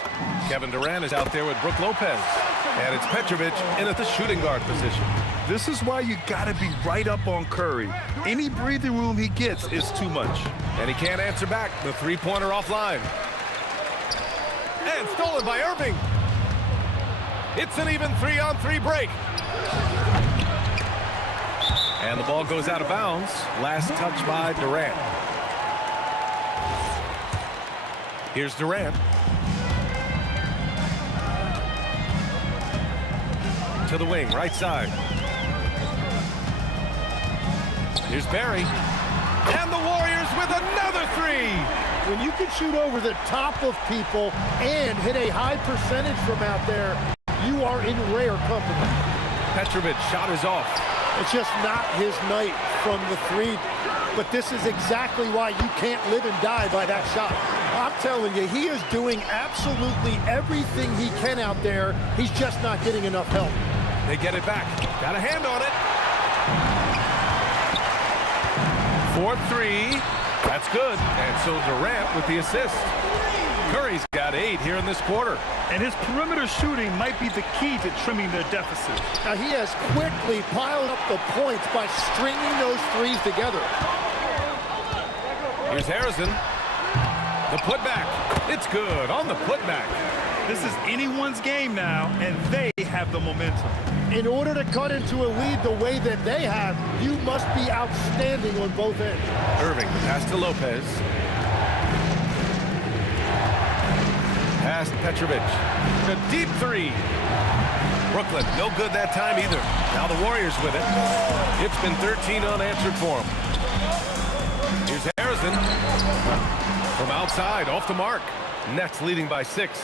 Kevin Durant is out there with Brook Lopez. And it's Petrovic in at the shooting guard position. This is why you gotta be right up on Curry. Any breathing room he gets is too much. And he can't answer back. The three-pointer offline. And stolen by Irving. It's an even 3-on-3 break. And the ball goes out of bounds. Last touch by Durant. Here's Durant. To the wing, right side. Here's Barry. And the Warriors with another three. When you can shoot over the top of people and hit a high percentage from out there, you are in rare company. Petrovic shot is off. It's just not his night from the three. But this is exactly why you can't live and die by that shot. I'm telling you, he is doing absolutely everything he can out there. He's just not getting enough help. They get it back. Got a hand on it. 4-3. That's good. And so Durant with the assist. Curry's got 8 here in this quarter. And his perimeter shooting might be the key to trimming their deficit. Now he has quickly piled up the points by stringing those threes together. Here's Harrison. The putback. It's good on the putback. This is anyone's game now, and they have the momentum. In order to cut into a lead the way that they have, you must be outstanding on both ends. Irving, pass to Lopez. Pass Petrovic. A deep three. Brooklyn, no good that time either. Now the Warriors with it. It's been 13 unanswered for them. Here's Harrison. From outside, off the mark. Nets leading by 6.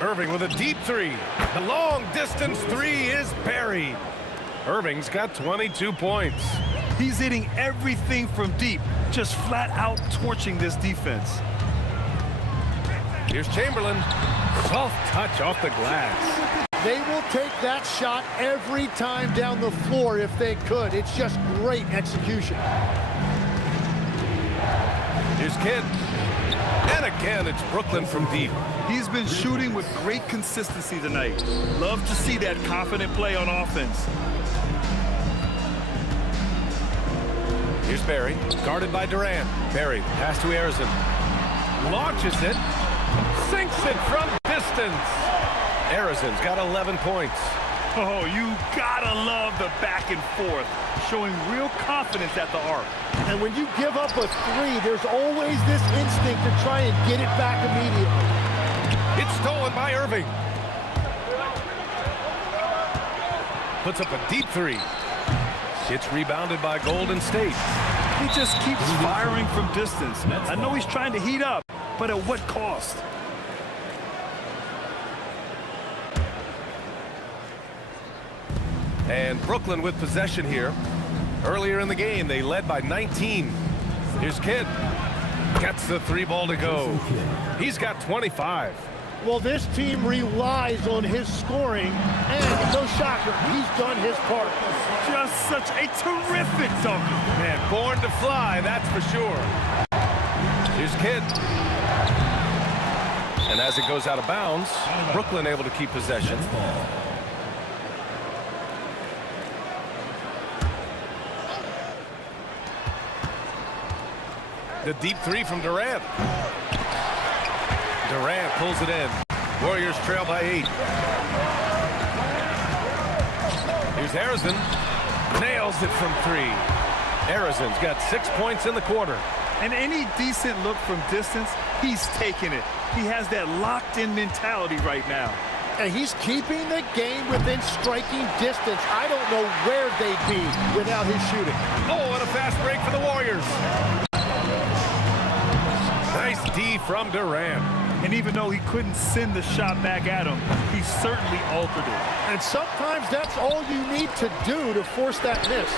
Irving with a deep three. The long distance three is buried. Irving's got 22 points. He's hitting everything from deep, just flat out torching this defense. Here's Chamberlain. Soft touch off the glass. They will take that shot every time down the floor if they could. It's just great execution. Here's Kidd. And again, it's Brooklyn from deep. He's been shooting with great consistency tonight. Love to see that confident play on offense. Here's Barry, guarded by Durant. Barry, pass to Harrison. Launches it. Sinks it from distance. Harrison's got 11 points. Oh, you gotta love the back and forth, showing real confidence at the arc. And when you give up a three, there's always this instinct to try and get it back immediately. It's stolen by Irving. Puts up a deep three. It's rebounded by Golden State. He just keeps firing from distance. I know he's trying to heat up, but at what cost? And Brooklyn with possession here. Earlier in the game, they led by 19. Here's Kidd. Gets the three ball to go. He's got 25. Well, this team relies on his scoring, and no shocker, he's done his part. Just such a terrific dunker. Man, born to fly, that's for sure. Here's Kidd. And as it goes out of bounds, Brooklyn able to keep possession. The deep three from Durant. Durant pulls it in. Warriors trail by 8. Here's Harrison. Nails it from 3. Harrison's got 6 points in the quarter. And any decent look from distance, he's taking it. He has that locked-in mentality right now. And he's keeping the game within striking distance. I don't know where they'd be without his shooting. Oh, and a fast break for the Warriors. Nice D from Durant. And even though he couldn't send the shot back at him, he certainly altered it. And sometimes that's all you need to do to force that miss.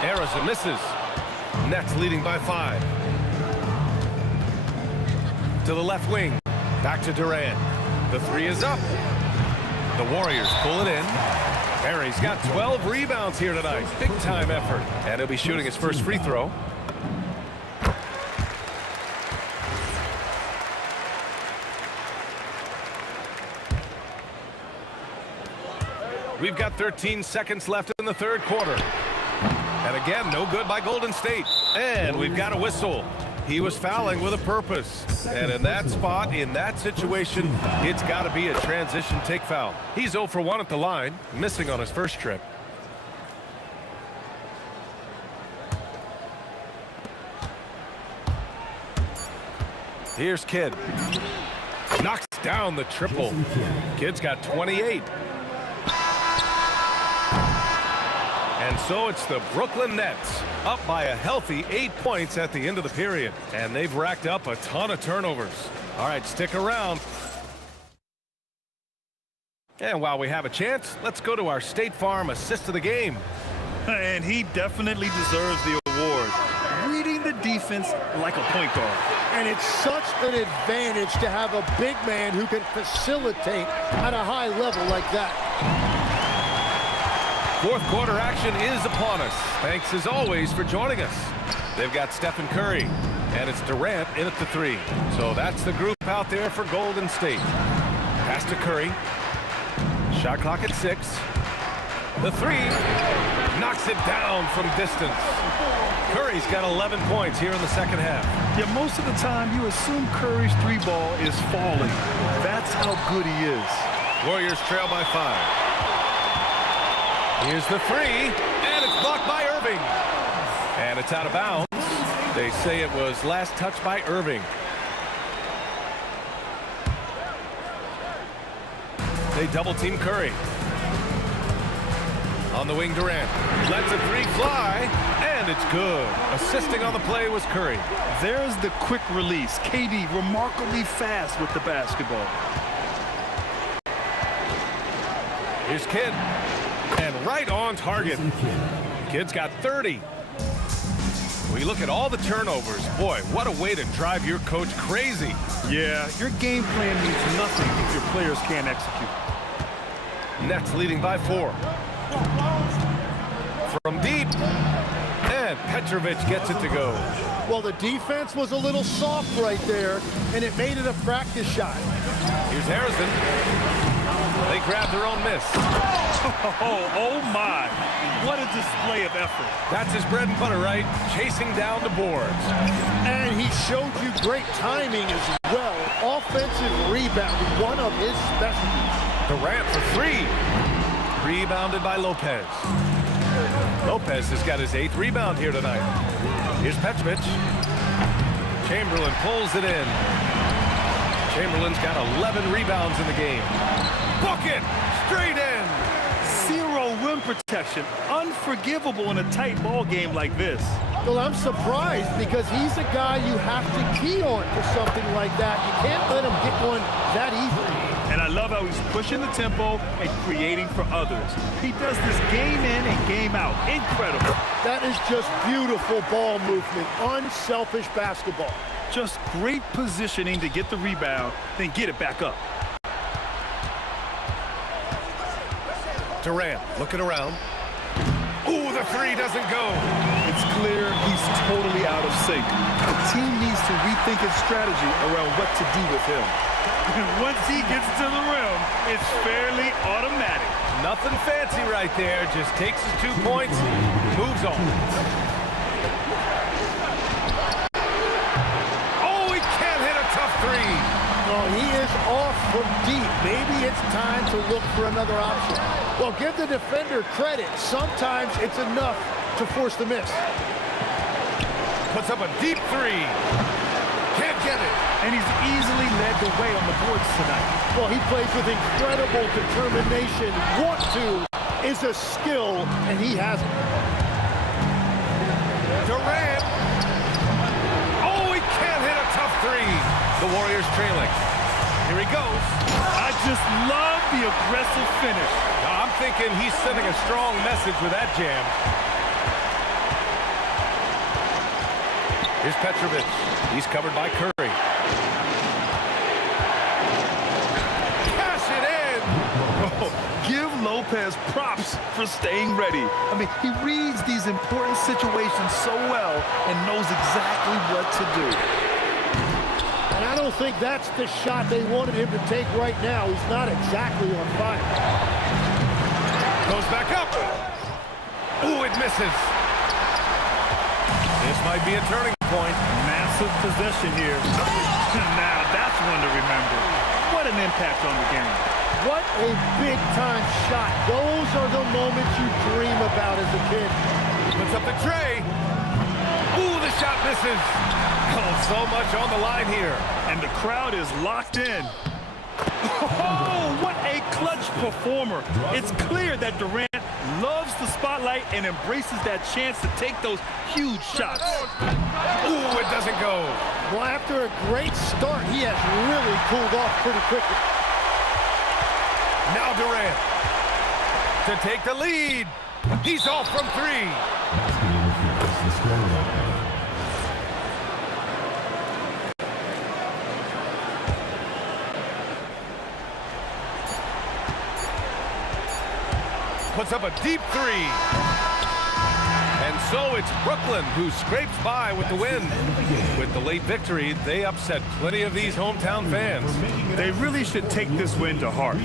Harrison misses. Nets leading by 5. To the left wing. Back to Durant. The three is up. The Warriors pull it in. Barry's got 12 rebounds here tonight. Big time effort. And he'll be shooting his first free throw. We've got 13 seconds left in the third quarter. And again, no good by Golden State. And we've got a whistle. He was fouling with a purpose. And in that spot, in that situation, it's got to be a transition take foul. He's 0 for 1 at the line, missing on his first trip. Here's Kidd. Knocks down the triple. Kidd's got 28. And so it's the Brooklyn Nets up by a healthy 8 points at the end of the period. And they've racked up a ton of turnovers. All right, stick around. And while we have a chance, let's go to our State Farm assist of the game. And he definitely deserves the award. Reading the defense like a point guard. And it's such an advantage to have a big man who can facilitate at a high level like that. Fourth quarter action is upon us. Thanks as always for joining us. They've got Stephen Curry, and it's Durant in at the 3. So that's the group out there for Golden State. Pass to Curry. Shot clock at 6. The 3 knocks it down from distance. Curry's got 11 points here in the second half. Yeah, most of the time you assume Curry's 3 ball is falling. That's how good he is. Warriors trail by 5. Here's the 3, and it's blocked by Irving. And it's out of bounds. They say it was last touched by Irving. They double team Curry. On the wing, Durant lets a 3 fly, and it's good. Assisting on the play was Curry. There's the quick release. KD remarkably fast with the basketball. Here's Kidd. And right on target. Kidd's got 30. We look at all the turnovers. Boy, what a way to drive your coach crazy. Yeah, your game plan means nothing if your players can't execute. Nets leading by 4. From deep. And Petrovic gets it to go. Well, the defense was a little soft right there, and it made it a practice shot. Here's Harrison. They grab their own miss. Oh my. What a display of effort. That's his bread and butter, right? Chasing down the boards. And he showed you great timing as well. Offensive rebounding, one of his specialties. Durant for 3. Rebounded by Lopez. Lopez has got his 8th rebound here tonight. Here's Petrovic. Chamberlain pulls it in. Chamberlain's got 11 rebounds in the game. Bucket! Straight in! Zero rim protection. Unforgivable in a tight ball game like this. Well, I'm surprised because he's a guy you have to key on for something like that. You can't let him get one that easily. And I love how he's pushing the tempo and creating for others. He does this game in and game out. Incredible. That is just beautiful ball movement, unselfish basketball. Just great positioning to get the rebound, then get it back up. Durant looking around. Ooh, the three doesn't go. It's clear he's totally out of sync. The team needs to rethink its strategy around what to do with him. And once he gets to the rim, it's fairly automatic. Nothing fancy right there. Just takes his 2 points, moves on. Oh, he can't hit a tough three. Oh, he is off from deep. Maybe it's time to look for another option. Well, give the defender credit. Sometimes it's enough to force the miss. Puts up a deep three. Can't get it. And he's easily led the way on the boards tonight. Well, he plays with incredible determination. Want to is a skill, and he has it. Durant. Oh, he can't hit a tough three. The Warriors trailing. Here he goes. I just love the aggressive finish. Now, I'm thinking he's sending a strong message with that jam. Here's Petrovic. He's covered by Curry. Cash it in! Oh, give Lopez props for staying ready. I mean, he reads these important situations so well and knows exactly what to do. And I don't think that's the shot they wanted him to take right now. He's not exactly on fire. Goes back up. Ooh, it misses. This might be a turning point. Massive possession here. Now, that's one to remember. What an impact on the game. What a big-time shot. Those are the moments you dream about as a kid. Puts up the tray. Ooh, the shot misses. Oh, so much on the line here. And the crowd is locked in. Oh, what a clutch performer. It's clear that Durant loves the spotlight and embraces that chance to take those huge shots. Ooh, it doesn't go. Well, after a great start, he has really cooled off pretty quickly. Now Durant to take the lead. He's off from three. Puts up a deep three. And so it's Brooklyn who scrapes by with the win. With the late victory, they upset plenty of these hometown fans. They really should take this win to heart.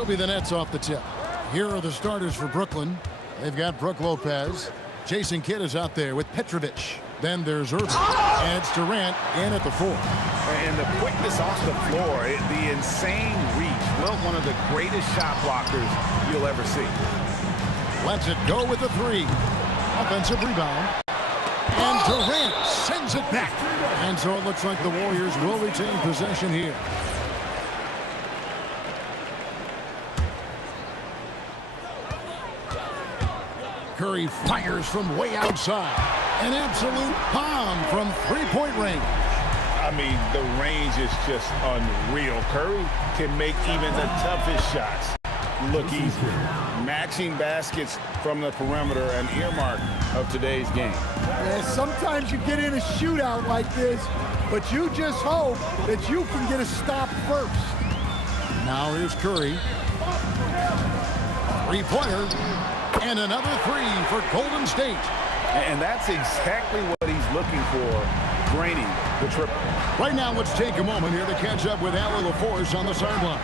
He'll be the Nets off the tip. Here are the starters for Brooklyn. They've got Brook Lopez. Jason Kidd is out there with Petrovic. Then there's Irving. And it's Durant in at the 4. And the quickness off the floor, the insane reach. Well, one of the greatest shot blockers you'll ever see. Lets it go with the 3. Offensive rebound. And Durant sends it back. And so it looks like the Warriors will retain possession here. Curry fires from way outside. An absolute bomb from three-point range. I mean, the range is just unreal. Curry can make even the toughest shots look easy. Matching baskets from the perimeter, an earmark of today's game. Yeah, sometimes you get in a shootout like this, but you just hope that you can get a stop first. Now here's Curry. Three-pointer. And another 3 for Golden State. And that's exactly what he's looking for, draining the triple. Right now, let's take a moment here to catch up with Allie LaForce on the sideline.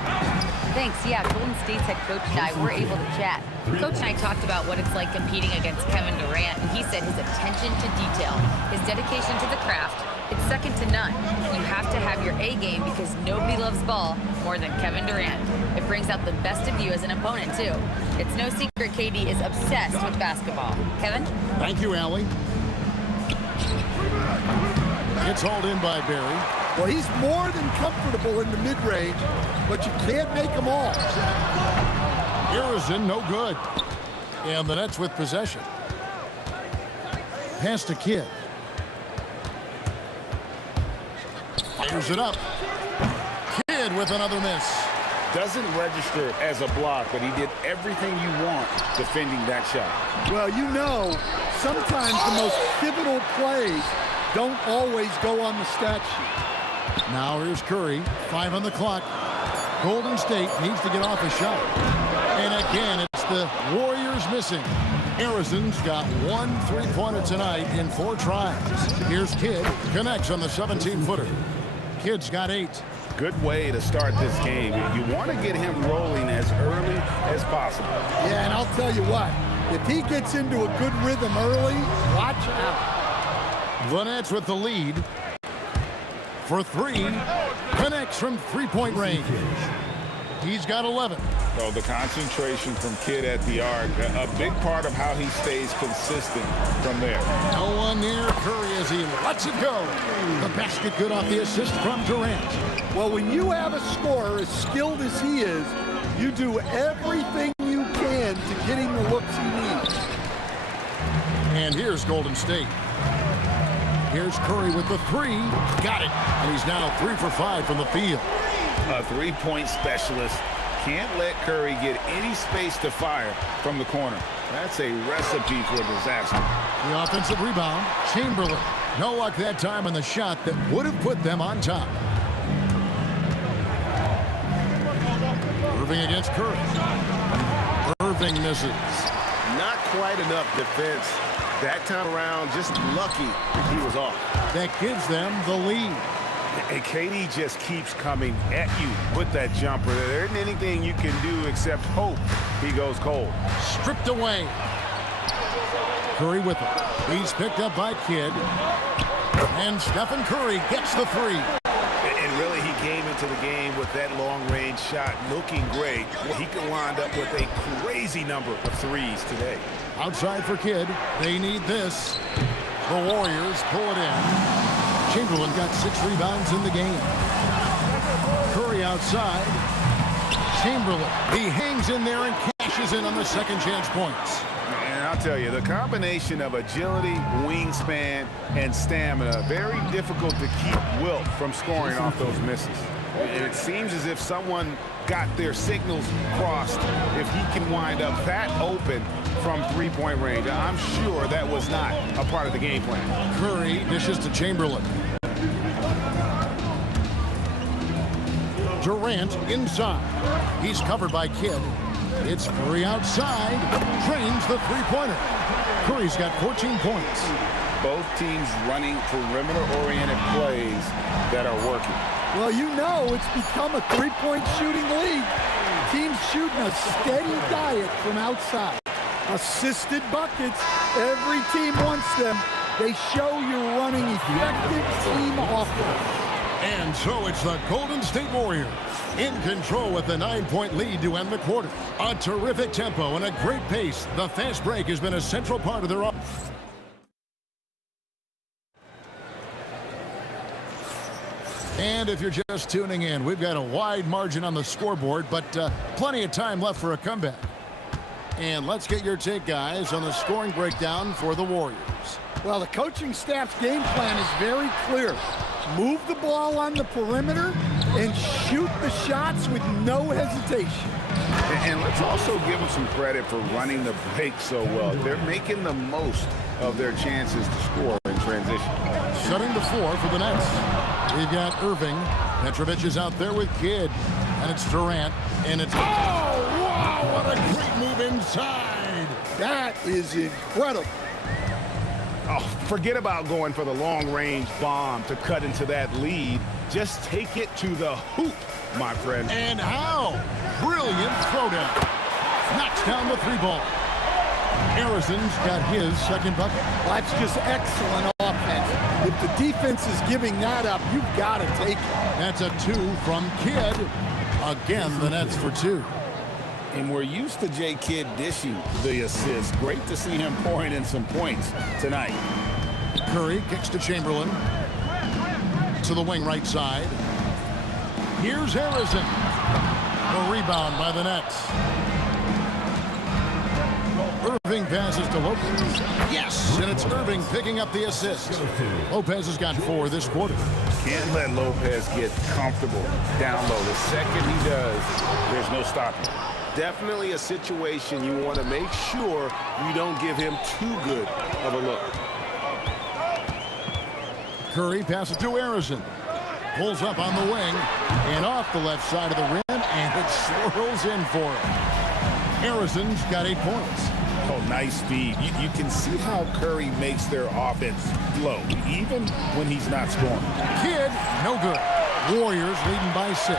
Thanks. Yeah, Golden State's head coach and I were able to chat. Coach and I talked about what it's like competing against Kevin Durant, and he said his attention to detail, his dedication to the craft, it's second to none. You have to have your A game because nobody loves ball more than Kevin Durant. It brings out the best of you as an opponent, too. It's no secret KD is obsessed with basketball. Kevin? Thank you, Allie. It's hauled in by Barry. Well, he's more than comfortable in the mid-range, but you can't make them all. Harrison, no good. And the Nets with possession. Pass to Kidd. Fires it up. Kidd with another miss. Doesn't register as a block, but he did everything you want defending that shot. Well, you know, sometimes the most pivotal plays don't always go on the stat sheet. Now here's Curry. 5 on the clock. Golden State needs to get off a shot. And again, it's the Warriors missing. Harrison's got 1 3-pointer tonight in 4 tries. Here's Kidd. Connects on the 17-footer. Kidd's got 8. Good way to start this game. You want to get him rolling as early as possible. Yeah, and I'll tell you what, if he gets into a good rhythm early, watch out. The Nets with the lead. For 3. Connects from 3-point range. He's got 11. So the concentration from Kidd at the arc, a big part of how he stays consistent from there. No one near Curry as he lets it go. The basket good off the assist from Durant. Well, when you have a scorer as skilled as he is, you do everything you can to get him the looks he needs. And here's Golden State. Here's Curry with the 3. Got it. And he's now 3 for 5 from the field. A 3-point specialist. Can't let Curry get any space to fire from the corner. That's a recipe for disaster. The offensive rebound, Chamberlain. No luck that time on the shot that would have put them on top. Irving against Curry. Irving misses. Not quite enough defense. That time around, just lucky he was off. That gives them the lead. And KD just keeps coming at you with that jumper. There isn't anything you can do except hope he goes cold. Stripped away. Curry with it. He's picked up by Kidd. And Stephen Curry gets the 3. And really, he came into the game with that long-range shot looking great. He could wind up with a crazy number of 3s today. Outside for Kidd. They need this. The Warriors pull it in. Chamberlain got 6 rebounds in the game. Curry outside. Chamberlain. He hangs in there and cashes in on the second chance points. And I'll tell you, the combination of agility, wingspan, and stamina, very difficult to keep Wilt from scoring off those misses. And it seems as if someone got their signals crossed if he can wind up that open from 3-point range. I'm sure that was not a part of the game plan. Curry dishes to Chamberlain. Durant inside. He's covered by Kidd. It's Curry outside. Drains the 3-pointer. Curry's got 14 points. Both teams running perimeter-oriented plays that are working. Well, you know it's become a three-point shooting league. Teams shooting a steady diet from outside. Assisted buckets. Every team wants them. They show you're running effective team offense. And so it's the Golden State Warriors in control with the 9-point lead to end the quarter. A terrific tempo and a great pace. The fast break has been a central part of their offense. And if you're just tuning in, we've got a wide margin on the scoreboard, but plenty of time left for a comeback. And let's get your take, guys, on the scoring breakdown for the Warriors. Well, the coaching staff's game plan is very clear. Move the ball on the perimeter and shoot the shots with no hesitation. And let's also give them some credit for running the break so well. They're making the most of their chances to score in transition. Setting the floor for the Nets. We've got Irving. Petrovic is out there with Kidd. And it's Durant. And it's... Oh, wow, what a great move inside. That is incredible. Oh, forget about going for the long-range bomb to cut into that lead. Just take it to the hoop, my friend. And how? Brilliant throwdown. Knocks down the three ball. Harrison's got his second bucket. Well, that's just excellent offense. If the defense is giving that up, you've got to take it. That's a 2 from Kidd. Again, the Nets for 2. And we're used to J. Kidd dishing the assist. Great to see him pouring in some points tonight. Curry kicks to Chamberlain. To the wing right side. Here's Harrison. The rebound by the Nets. Irving passes to Lopez. Yes, and it's Irving picking up the assist. Lopez has got 4 this quarter. Can't let Lopez get comfortable down low. The second he does, there's no stopping. Definitely a situation you want to make sure you don't give him too good of a look. Curry passes to Harrison. Pulls up on the wing and off the left side of the rim, and it swirls in for him. Harrison's got 8 points. Oh, nice speed. You can see how Curry makes their offense flow, even when he's not scoring. Kidd, no good. Warriors leading by 6.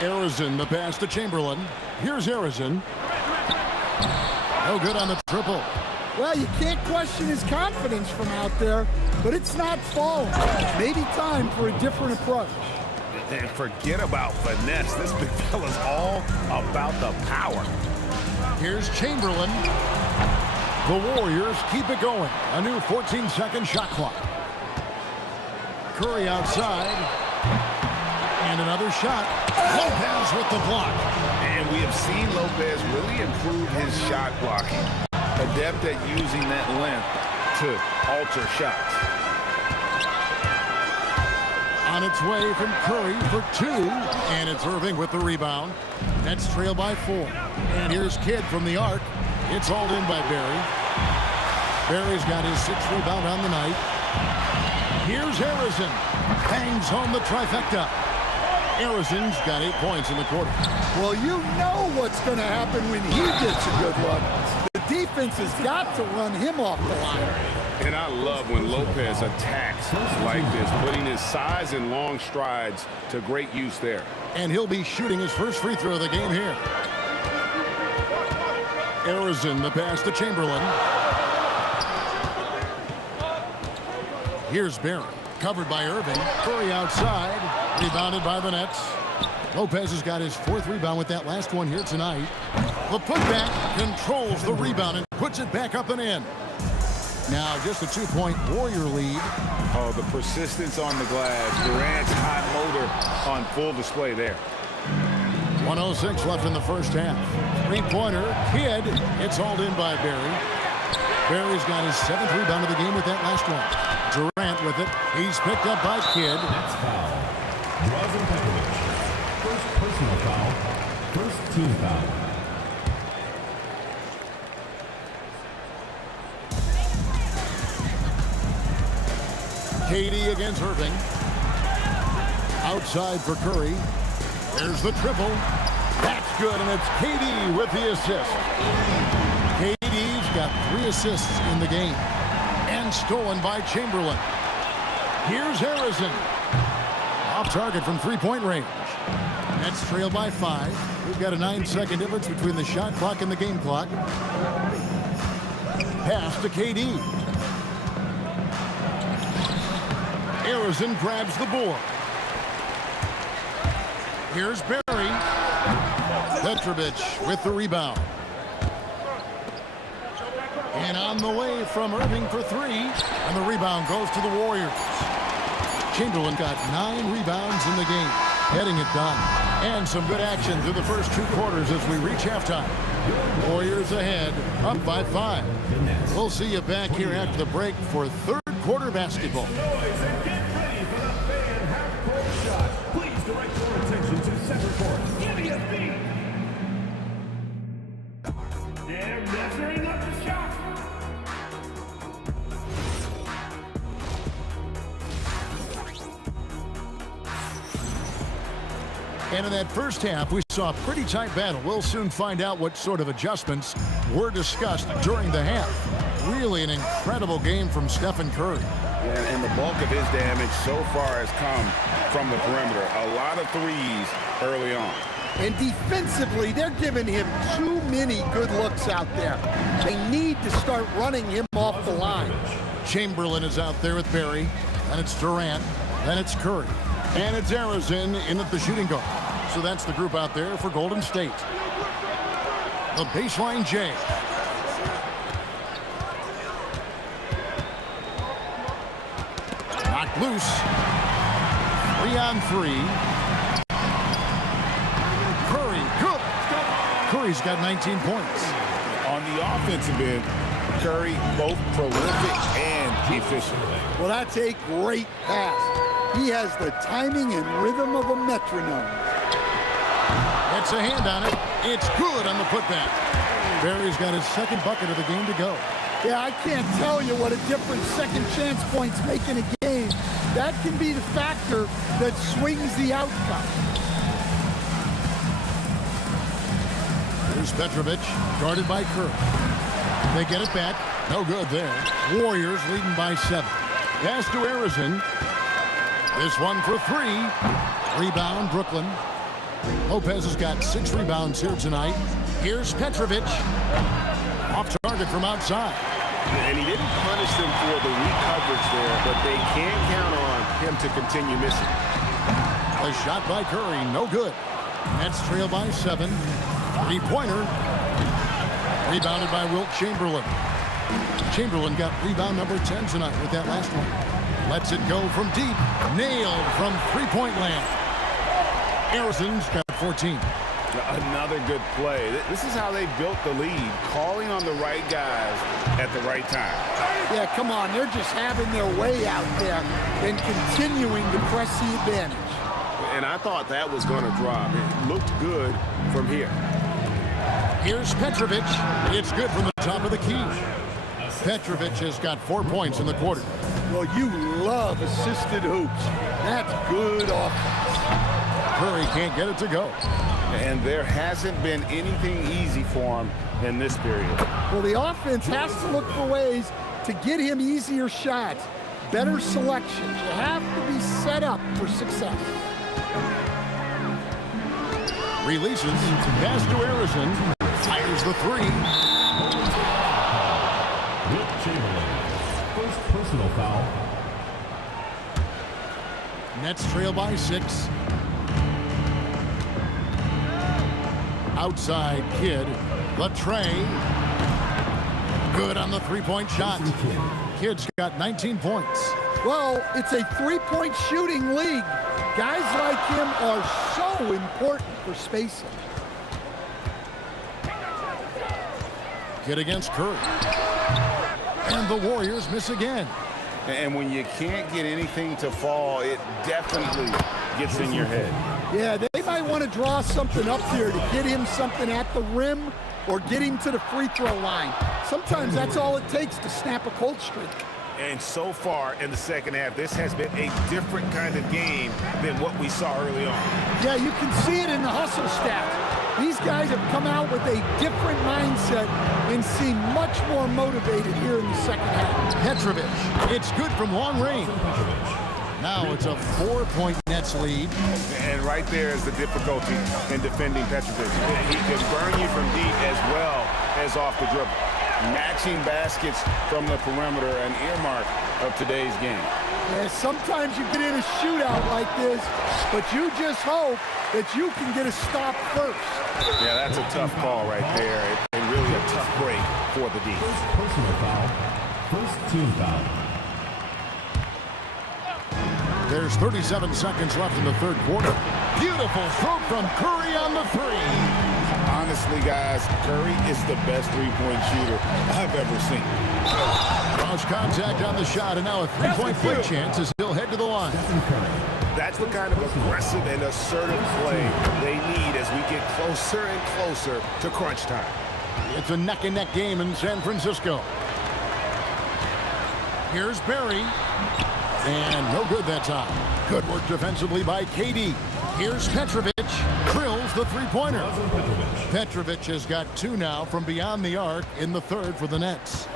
Harrison, the pass to Chamberlain. Here's Harrison. No good on the triple. Well, you can't question his confidence from out there, but it's not falling. Maybe time for a different approach. And forget about finesse. This big fella's all about the power. Here's Chamberlain. The Warriors keep it going. A new 14-second shot clock. Curry outside. And another shot. Lopez with the block. And we have seen Lopez really improve his shot blocking. Adept at using that length to alter shots. On its way from Curry for 2. And it's Irving with the rebound. Nets trail by 4. And here's Kidd from the arc. It's hauled in by Barry. Barry's got his 6th rebound on the night. Here's Harrison. Bangs home the trifecta. Harrison's got 8 points in the quarter. Well, you know what's going to happen when he gets a good look. The defense has got to run him off the line. And I love when Lopez attacks like this, putting his size and long strides to great use there. And he'll be shooting his first free throw of the game here. Harrison, the pass to Chamberlain. Here's Barry, covered by Irving. Curry outside, rebounded by the Nets. Lopez has got his 4th rebound with that last one here tonight. The putback controls the rebound and puts it back up and in. Now just a 2-point Warrior lead. Oh, the persistence on the glass. Durant's high motor on full display there. 1:06 left in the first half. 3-pointer, Kidd. It's hauled in by Barry. Barry's got his 7th rebound of the game with that last one. Durant with it. He's picked up by Kidd. That's foul. Draws and Petrovic. First personal foul. First team foul. KD against Irving. Outside for Curry. There's the triple. That's good, and it's KD with the assist. KD's got 3 assists in the game. And stolen by Chamberlain. Here's Harrison. Off target from three-point range. Nets trail by 5. We've got a 9-second difference between the shot clock and the game clock. Pass to KD. Arizin grabs the board. Here's Barry. Petrovic with the rebound. And on the way from Irving for 3. And the rebound goes to the Warriors. Chamberlain got 9 rebounds in the game, getting it done. And some good action through the first 2 quarters as we reach halftime. Warriors ahead, up by 5. We'll see you back here after the break for third quarter basketball. Please direct your attention to center court. They're measuring up the shot. And in that first half, we saw a pretty tight battle. We'll soon find out what sort of adjustments were discussed during the half. Really an incredible game from Stephen Curry. And the bulk of his damage so far has come from the perimeter. A lot of threes early on. And defensively, they're giving him too many good looks out there. They need to start running him off the line. Chamberlain is out there with Barry. And it's Durant. Then it's Curry. And it's Arizin in at the shooting guard. So that's the group out there for Golden State. The baseline J. Knocked loose. 3-on-3. Curry, good. Curry's got 19 points. On the offensive end, Curry both prolific and efficient. Well, that's a great pass. He has the timing and rhythm of a metronome. Gets a hand on it. It's good on the putback. Barry's got his second bucket of the game to go. Yeah, I can't tell you what a difference second chance points make in a game. That can be the factor that swings the outcome. Here's Petrovic, guarded by Curry. They get it back. No good there. Warriors leading by 7. Pass to Arizin. This one for 3. Rebound, Brooklyn. Lopez has got 6 rebounds here tonight. Here's Petrovic. Off target from outside. And he didn't punish them for the weak coverage there, but they can't count on him to continue missing. A shot by Curry, no good. Nets trail by 7. 3-pointer. Rebounded by Wilt Chamberlain. Chamberlain got rebound number 10 tonight with that last one. Lets it go from deep. Nailed from three-point land. Arizin's got 14. Another good play. This is how they built the lead, calling on the right guys at the right time. Yeah, come on. They're just having their way out there and continuing to press the advantage. And I thought that was going to drop. It looked good from here. Here's Petrovic. It's good from the top of the key. Petrovic has got 4 points in the quarter. Well, you love assisted hoops. That's good offense. Curry can't get it to go. And there hasn't been anything easy for him in this period. Well, the offense has to look for ways to get him easier shots, better selections. You have to be set up for success. Releases. Pass to Arizin. Fires the 3. Wilt Chamberlain. First personal foul. Nets trail by 6. Outside Kid. Latre. Good on the 3-point shot. Kid's got 19 points. Well, it's a 3-point shooting league. Guys like him are so important for spacing. Kid against Curry. And the Warriors miss again. And when you can't get anything to fall, it definitely gets in your head. Yeah, they might want to draw something up here to get him something at the rim or get him to the free throw line. Sometimes that's all it takes to snap a cold streak. And so far in the second half, this has been a different kind of game than what we saw early on. Yeah, you can see it in the hustle stats. These guys have come out with a different mindset and seem much more motivated here in the second half. Petrovic. It's good from long range. Now it's a 4-point Nets lead. And right there is the difficulty in defending Petrovic. He can burn you from deep as well as off the dribble. Matching baskets from the perimeter, an earmark of today's game. Yeah, sometimes you get in a shootout like this, but you just hope that you can get a stop first. Yeah, that's a tough call right there, and really a tough break for the D. First personal foul. First team foul. There's 37 seconds left in the third quarter. Beautiful stroke from Curry on the three. Honestly, guys, Curry is the best three-point shooter I've ever seen. Cross contact on the shot, and now a three-point quick chance as he'll head to the line. That's the kind of aggressive and assertive play they need as we get closer and closer to crunch time. It's a neck-and-neck game in San Francisco. Here's Barry. And no good that time. Good work defensively by KD. Here's Petrovic. Drills the three-pointer. Petrovic has got 2 now from beyond the arc in the third for the Nets.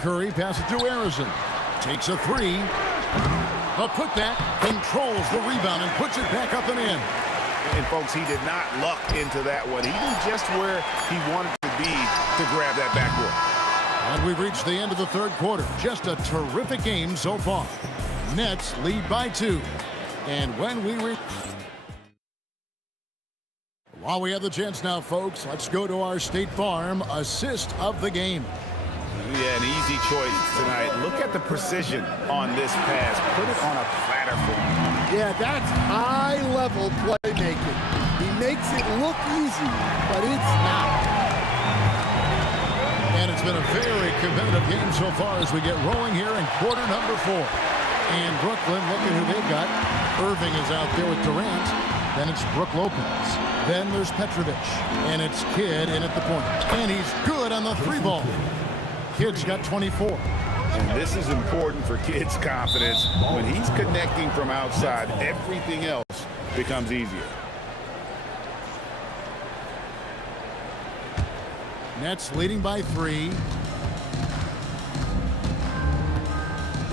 Curry passes to Harrison. Takes a 3. A putback. Controls the rebound and puts it back up and in. And, folks, he did not luck into that one. He knew just where he wanted to be to grab that backboard. And we've reached the end of the third quarter. Just a terrific game so far. Nets lead by 2. And when we while we have the chance now, folks, let's go to our State Farm assist of the game. Yeah, an easy choice tonight. Look at the precision on this pass. Put it on a platter for him. Yeah, that's high-level playmaking. He makes it look easy, but it's not. And it's been a very competitive game so far as we get rolling here in quarter number 4. And Brooklyn, look at who they've got. Irving is out there with Durant. Then it's Brook Lopez. Then there's Petrovic. And it's Kidd in at the point. And he's good on the 3-ball. Kidd's got 24. And this is important for Kidd's confidence. When he's connecting from outside, everything else becomes easier. Nets leading by 3.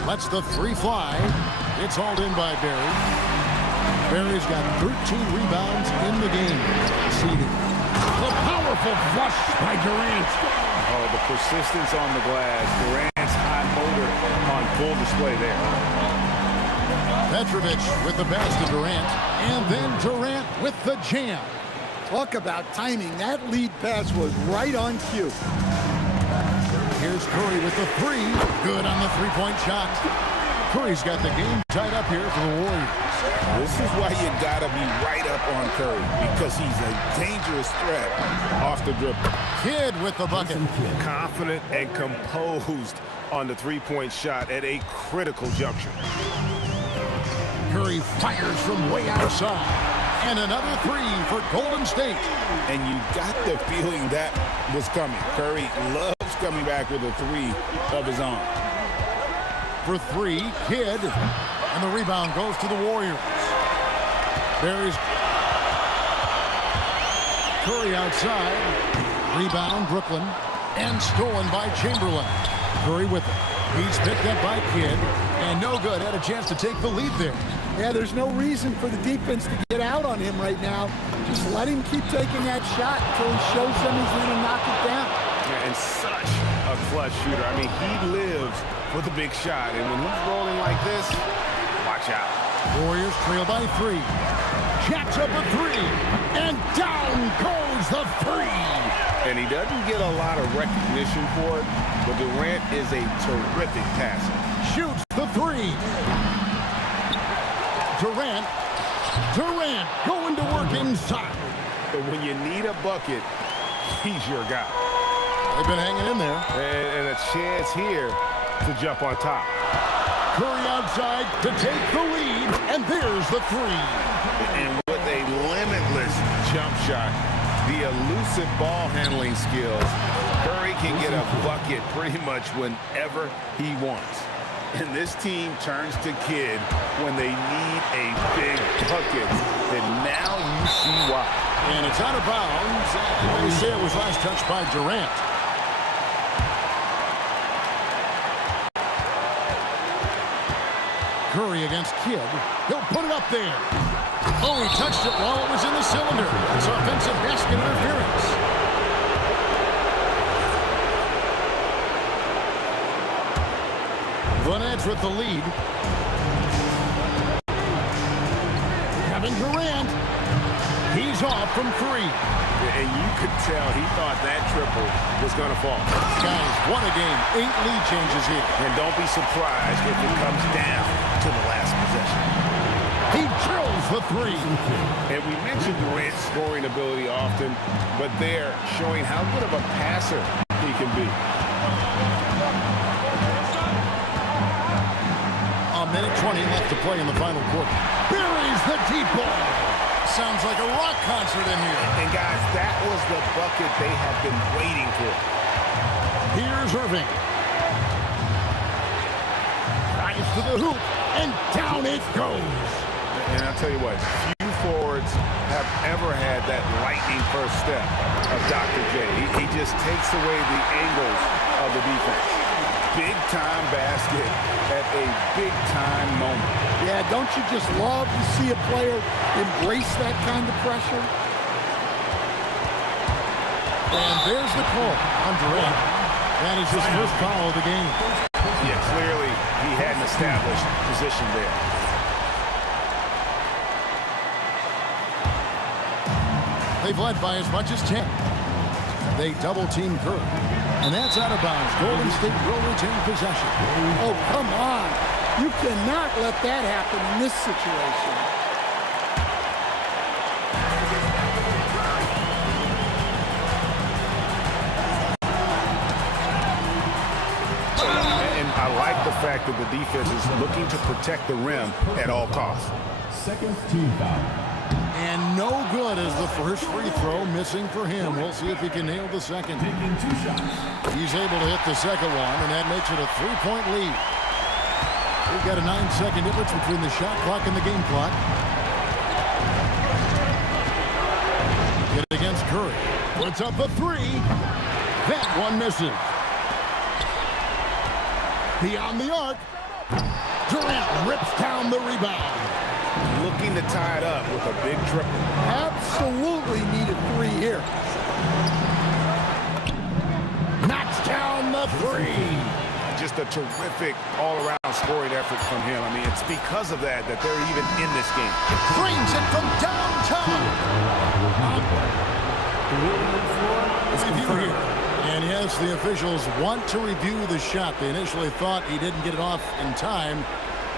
Lets the 3 fly. It's hauled in by Barry. Barry's got 13 rebounds in the game. Seeded. The powerful flush by Durant. Oh, the persistence on the glass. Durant's high motor on full display there. Petrovic with the pass to Durant. And then Durant with the jam. Talk about timing. That lead pass was right on cue. Here's Curry with the 3. Good on the 3-point shot. Curry's got the game tied up here for the Warriors. This is why you gotta be right up on Curry, because he's a dangerous threat off the dribble. Kidd with the bucket. Confident and composed on the 3-point shot at a critical juncture. Curry fires from way outside. And another 3 for Golden State. And you got the feeling that was coming. Curry loves coming back with a 3 of his own. For 3, Kidd. And the rebound goes to the Warriors. Barry's Curry outside. Rebound, Brooklyn. And stolen by Chamberlain. Curry with it. He's picked up by Kidd. And no good. Had a chance to take the lead there. Yeah, there's no reason for the defense to get out on him right now. Just let him keep taking that shot until he shows them he's going to knock it down. Yeah, and such a clutch shooter. I mean, he lives for the big shot. And when he's rolling like this, watch out. Warriors trail by 3. Jacks up a 3. And down goes the 3. And he doesn't get a lot of recognition for it, but Durant is a terrific passer. Shoots the 3. Durant going to work inside. But when you need a bucket, he's your guy. They've been hanging in there. And a chance here to jump on top. Curry outside to take the lead, and there's the 3. And with a limitless jump shot, the elusive ball handling skills, Curry can get a bucket pretty much whenever he wants. And this team turns to Kidd when they need a big bucket. And now you see why. And it's out of bounds. They say it was last touched by Durant. Curry against Kidd. He'll put it up there. Oh, he touched it while it was in the cylinder. It's offensive basket interference. The Nets with the lead. Kevin Durant. He's off from three. And you could tell he thought that triple was going to fall. Guys, what a game. 8 lead changes here. And don't be surprised if it comes down to the last possession. He drills the three. And we mentioned Durant's scoring ability often, but they're showing how good of a passer he can be. A minute 20 left to play in the final quarter. Buries the deep ball. Sounds like a rock concert in here. And guys, that was the bucket they have been waiting for. Here's Irving. Drives to the hoop, and down it goes. And I'll tell you what, few forwards have ever had that lightning first step of Dr. J. He just takes away the angles of the defense. Big-time basket at a big-time moment. Yeah, don't you just love to see a player embrace that kind of pressure? And there's the call on Durant. That is his first foul of the game. Yeah, clearly he had an established position there. They've led by as much as 10. They double-team Curry. And that's out of bounds. Golden State will retain possession. Oh, come on. You cannot let that happen in this situation. And I like the fact that the defense is looking to protect the rim at all costs. Second team foul. And no good as the first free throw missing for him. We'll see if he can nail the second. Taking 2 shots. He's able to hit the second one, and that makes it a 3-point lead. We've got a 9-second difference between the shot clock and the game clock. Get it against Curry. Puts up a three. That one misses. Beyond the arc. Durant rips down the rebound. Looking to tie it up with a big triple. Absolutely need a three here. Knocks down the three. Just a terrific all-around scoring effort from him. I mean, it's because of that they're even in this game. Frames it from downtown. Review here. And yes, the officials want to review the shot. They initially thought he didn't get it off in time,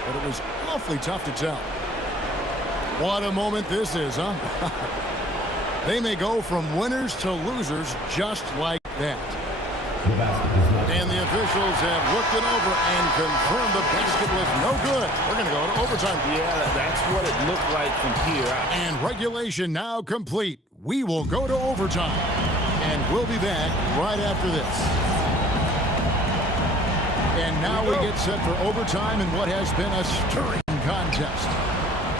but it was awfully tough to tell. What a moment this is, huh? They may go from winners to losers just like that. And the officials have looked it over and confirmed the basket was no good. We're going to go to overtime. Yeah, that's what it looked like from here. And regulation now complete. We will go to overtime. And we'll be back right after this. And now we get set for overtime in what has been a stirring contest.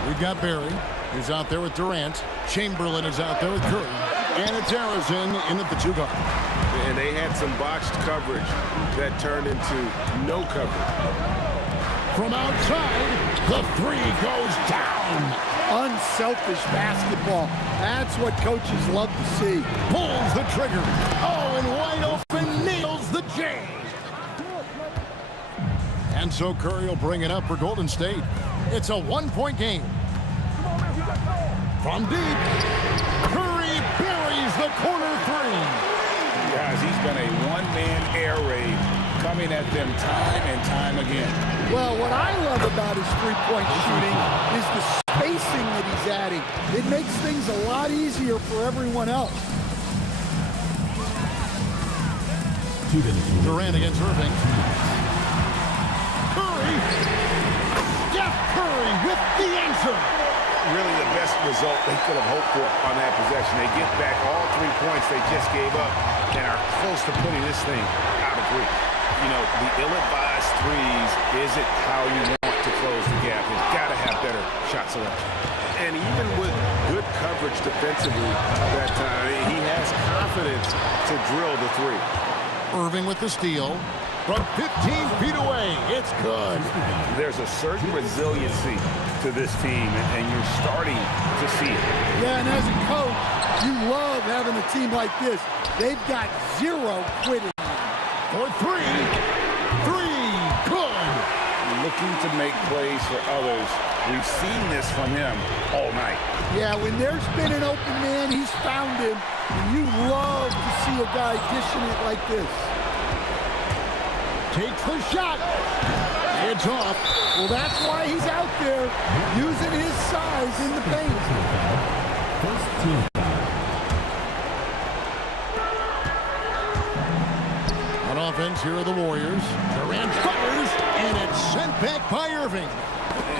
We've got Barry, who's out there with Durant. Chamberlain is out there with Curry. And it's Harrison in at the 2 guard. And they had some botched coverage that turned into no coverage. From outside, the three goes down. Unselfish basketball. That's what coaches love to see. Pulls the trigger. Oh, and wide open, nails the J. And so Curry will bring it up for Golden State. It's a 1-point game. From deep, Curry buries the corner three. Guys, he's been a one-man air raid coming at them time and time again. Well, what I love about his three-point shooting is the spacing that he's adding. It makes things a lot easier for everyone else. Durant against Irving. Curry. Steph Curry with the answer. Really the best result they could have hoped for on that possession. They get back all 3 points they just gave up and are close to putting this thing out of reach. You know, the ill-advised threes isn't how you want to close the gap. You've got to have better shot selection. And even with good coverage defensively that time, he has confidence to drill the three. Irving with the steal. from 15 feet away. It's good. There's a certain resiliency to this team, and you're starting to see it. Yeah, and as a coach, you love having a team like this. They've got zero quitting. For three. Good. Looking to make plays for others. We've seen this from him all night. Yeah, when there's been an open man, he's found him. And you love to see a guy dishing it like this. Takes the shot. It's off. Well, that's why he's out there using his size in the paint. First team foul. On offense, here are the Warriors. Durant fires, and it's sent back by Irving.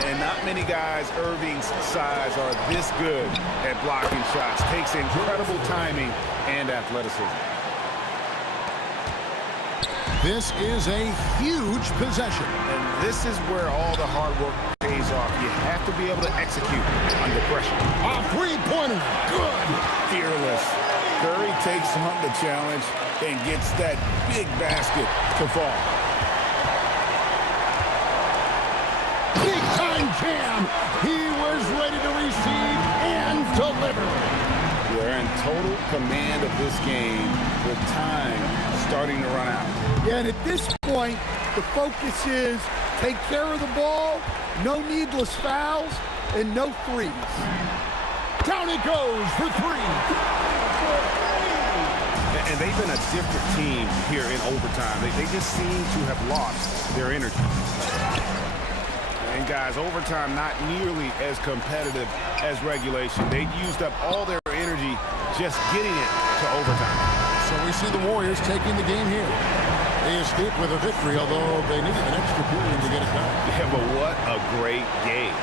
And not many guys Irving's size are this good at blocking shots. Takes incredible timing and athleticism. This is a huge possession. And this is where all the hard work pays off. You have to be able to execute under pressure. A three-pointer. Good. Fearless. Curry takes on the challenge and gets that big basket to fall. Big-time jam. He was ready to receive and deliver. They're in total command of this game with time starting to run out. Yeah, and at this point, the focus is take care of the ball, no needless fouls, and no threes. Down it goes for three. And they've been a different team here in overtime. They just seem to have lost their energy. And guys, overtime not nearly as competitive as regulation. They used up all their energy just getting it to overtime. So we see the Warriors taking the game here. They escaped with a victory, although they needed an extra period to get it done. Yeah, but what a great game.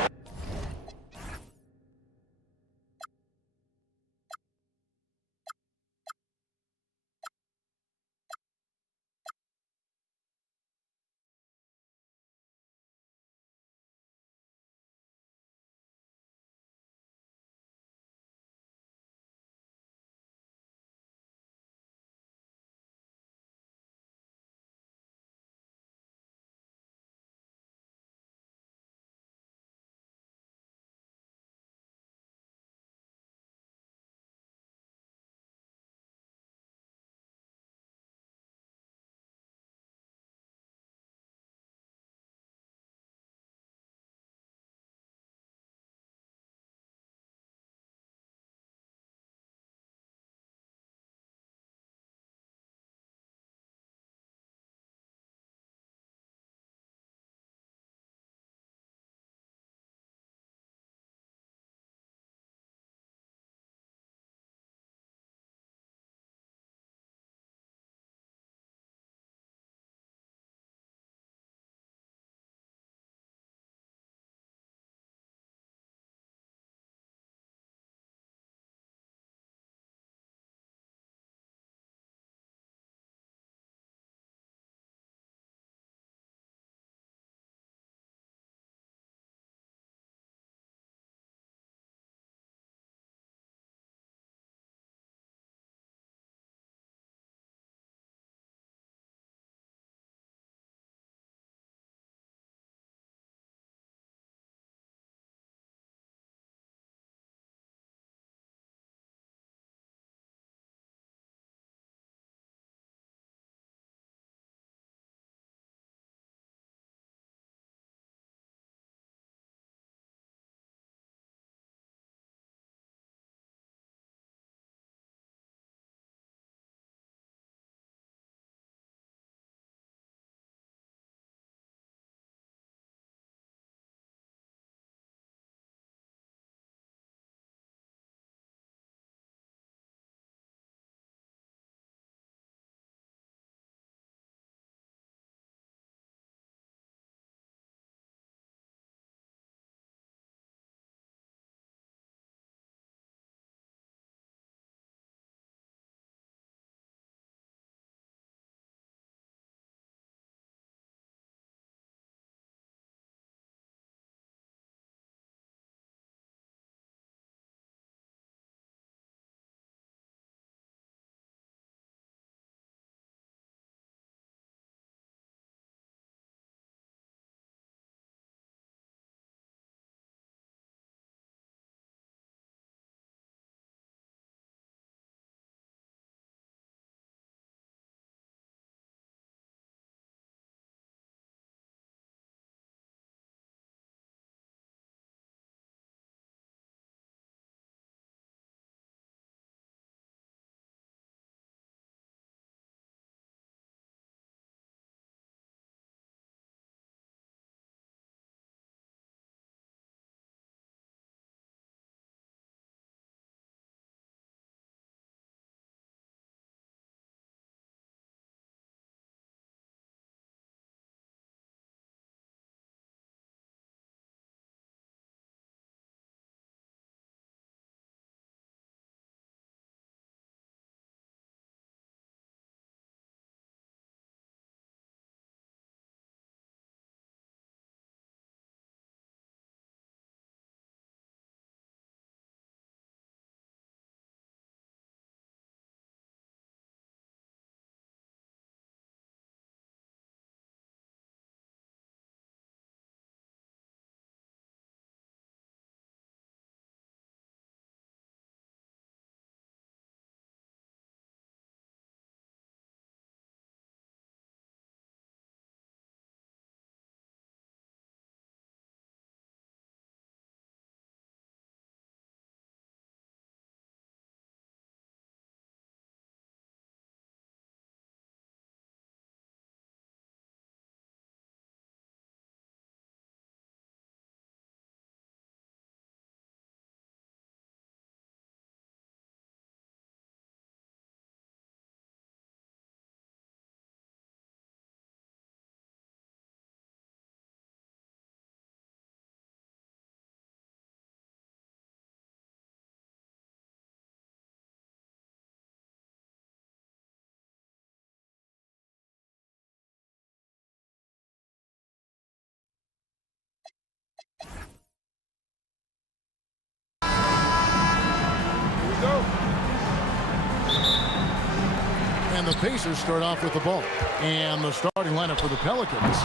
And the Pacers start off with the ball. And the starting lineup for the Pelicans.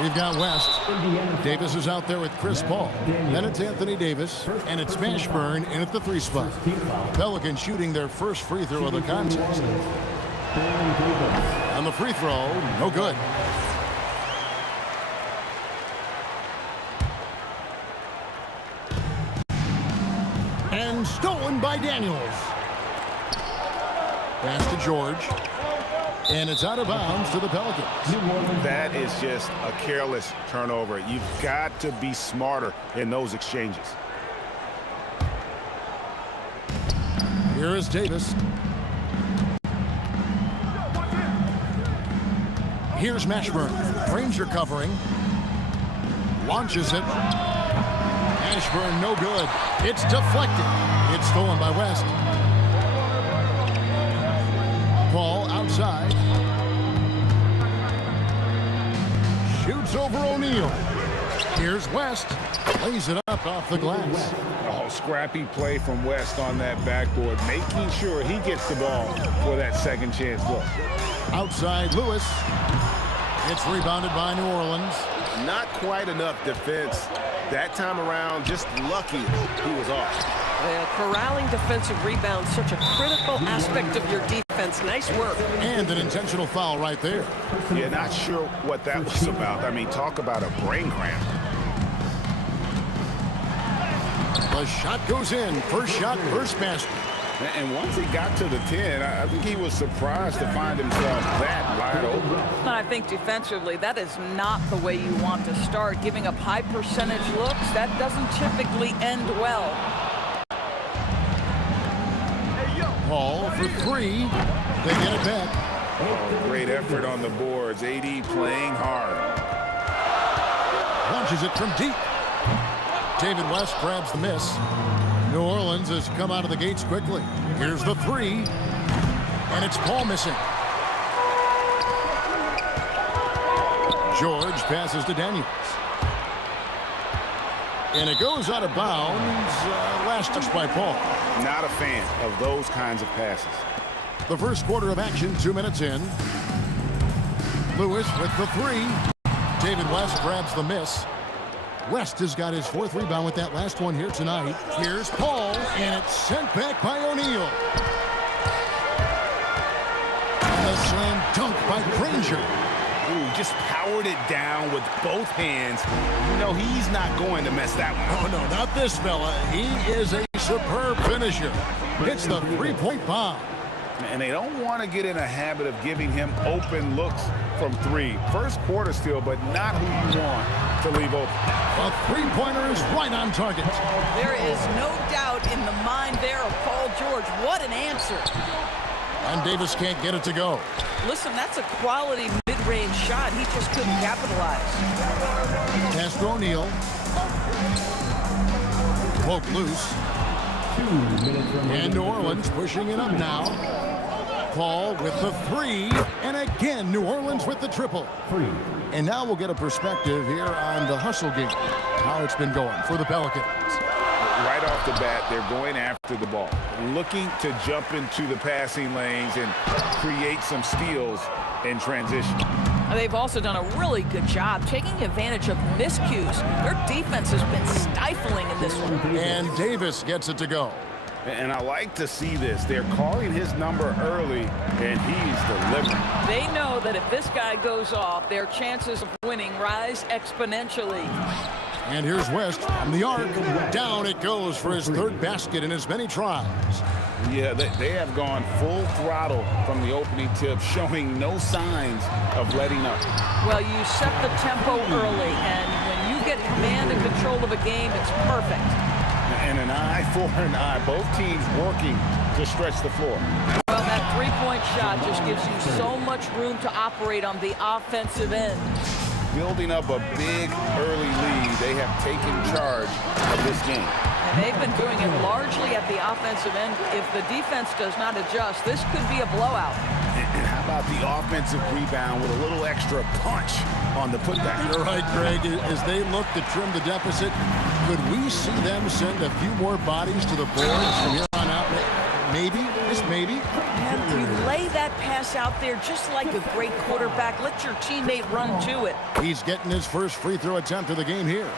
We've got West. Davis is out there with Chris Paul. Then it's Anthony Davis. And it's Mashburn in at the 3 spot. Pelicans shooting their first free throw of the contest. And the free throw, no good. And stolen by Daniels. Pass to George. And it's out of bounds to the Pelicans. That is just a careless turnover. You've got to be smarter in those exchanges. Here is Davis. Here's Mashburn. Ranger covering. Launches it. Mashburn no good. It's deflected. It's stolen by West. Paul outside. Shoots over O'Neal. Here's West. Lays it up off the glass. Oh, scrappy play from West on that backboard, making sure he gets the ball for that second chance look. Outside Lewis. It's rebounded by New Orleans. Not quite enough defense that time around. Just lucky he was off. Well, corralling defensive rebounds, such a critical aspect of your defense. Nice work. And an intentional foul right there. Yeah, not sure what that was about. I mean, talk about a brain cramp. The shot goes in. First shot, first basket. And once he got to the 10, I think he was surprised to find himself that wide open. But I think defensively, that is not the way you want to start. Giving up high percentage looks, that doesn't typically end well. Paul for 3. They get it back. Oh, great effort on the boards. AD playing hard. Launches it from deep. David West grabs the miss. New Orleans has come out of the gates quickly. Here's the 3. And it's Paul missing. George passes to Daniels. And it goes out of bounds. Last touch by Paul. Not a fan of those kinds of passes. The first quarter of action, 2 minutes in. Lewis with the 3. David West grabs the miss. West has got his 4th rebound with that last one here tonight. Here's Paul, and it's sent back by O'Neal. And a slam dunk by Granger. Ooh, just powered it down with both hands. You know, he's not going to mess that one up. Oh, no, not this fella. He is a superb finisher. Hits the 3-point bomb. And they don't want to get in a habit of giving him open looks from 3. First quarter still, but not who you want to leave open. A 3-pointer is right on target. There is no doubt in the mind there of Paul George. What an answer. And Davis can't get it to go. Listen, that's a quality mid-range shot. He just couldn't capitalize. Pass to O'Neal. Poke loose. And New Orleans pushing it up now. Paul with the 3. And again, New Orleans with the triple. And now we'll get a perspective here on the hustle game. How it's been going for the Pelicans. Right off the bat, they're going after the ball, looking to jump into the passing lanes and create some steals in transition. They've also done a really good job taking advantage of miscues. Their defense has been stifling in this one. And Davis gets it to go. And I like to see this. They're calling his number early, and he's delivering. They know that if this guy goes off, their chances of winning rise exponentially. And here's West from the arc. Down it goes for his 3rd basket in as many tries. Yeah, they have gone full throttle from the opening tip, showing no signs of letting up. Well, you set the tempo early, and when you get command and control of a game, it's perfect. And an eye for an eye. Both teams working to stretch the floor. Well, that 3-point shot just gives you so much room to operate on the offensive end. Building up a big early lead, they have taken charge of this game. And they've been doing it largely at the offensive end. If the defense does not adjust, this could be a blowout. And how about the offensive rebound with a little extra punch on the putback? You're right, Greg. As they look to trim the deficit, could we see them send a few more bodies to the boards from here on out? maybe, just maybe. And you lay that pass out there just like a great quarterback. Let your teammate run to it. He's getting his first free throw attempt of the game here.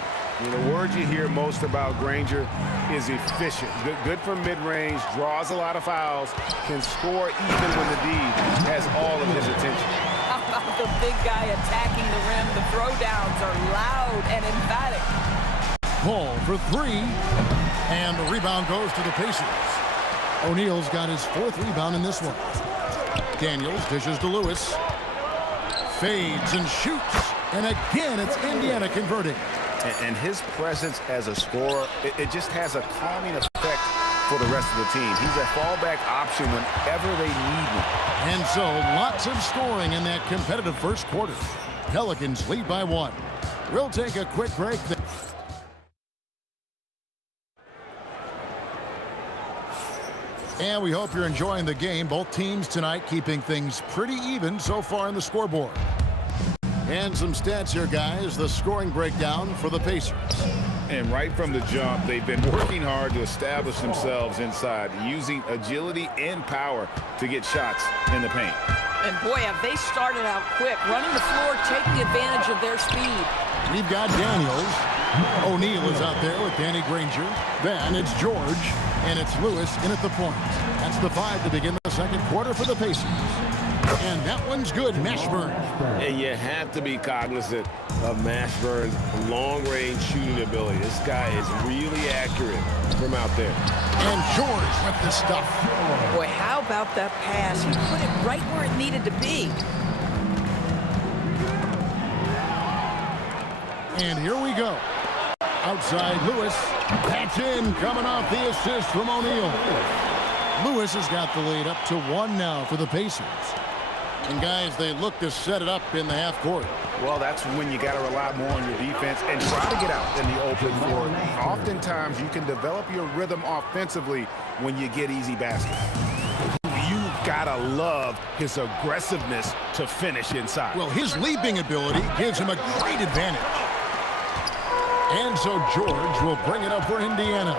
The word you hear most about Granger is efficient. Good from mid-range, draws a lot of fouls, can score even when the D has all of his attention. How about the big guy attacking the rim? The throwdowns are loud and emphatic. Ball for three, and the rebound goes to the Pacers. O'Neal's got his fourth rebound in this one. Daniels dishes to Lewis. Fades and shoots, and again it's Indiana converting. And his presence as a scorer, it just has a calming effect for the rest of the team. He's a fallback option whenever they need him. And so, lots of scoring in that competitive first quarter. Pelicans lead by 1. We'll take a quick break. And we hope you're enjoying the game. Both teams tonight keeping things pretty even so far in the scoreboard. And some stats here, guys. The scoring breakdown for the Pacers. And right from the jump, they've been working hard to establish themselves inside, using agility and power to get shots in the paint. And boy, have they started out quick, running the floor, taking advantage of their speed. We've got Daniels. O'Neal is out there with Danny Granger. Then it's George, and it's Lewis in at the point. That's the 5 to begin the second quarter for the Pacers. And that one's good, Mashburn. And you have to be cognizant of Mashburn's long-range shooting ability. This guy is really accurate from out there. And George with the stuff. Boy, how about that pass? He put it right where it needed to be. And here we go. Outside Lewis. That's in, coming off the assist from O'Neal. Lewis has got the lead up to 1 now for the Pacers. And guys, they look to set it up in the half court. Well, that's when you got to rely more on your defense and try to get out in the open floor. Oftentimes, you can develop your rhythm offensively when you get easy baskets. You got to love his aggressiveness to finish inside. Well, his leaping ability gives him a great advantage. And so George will bring it up for Indiana.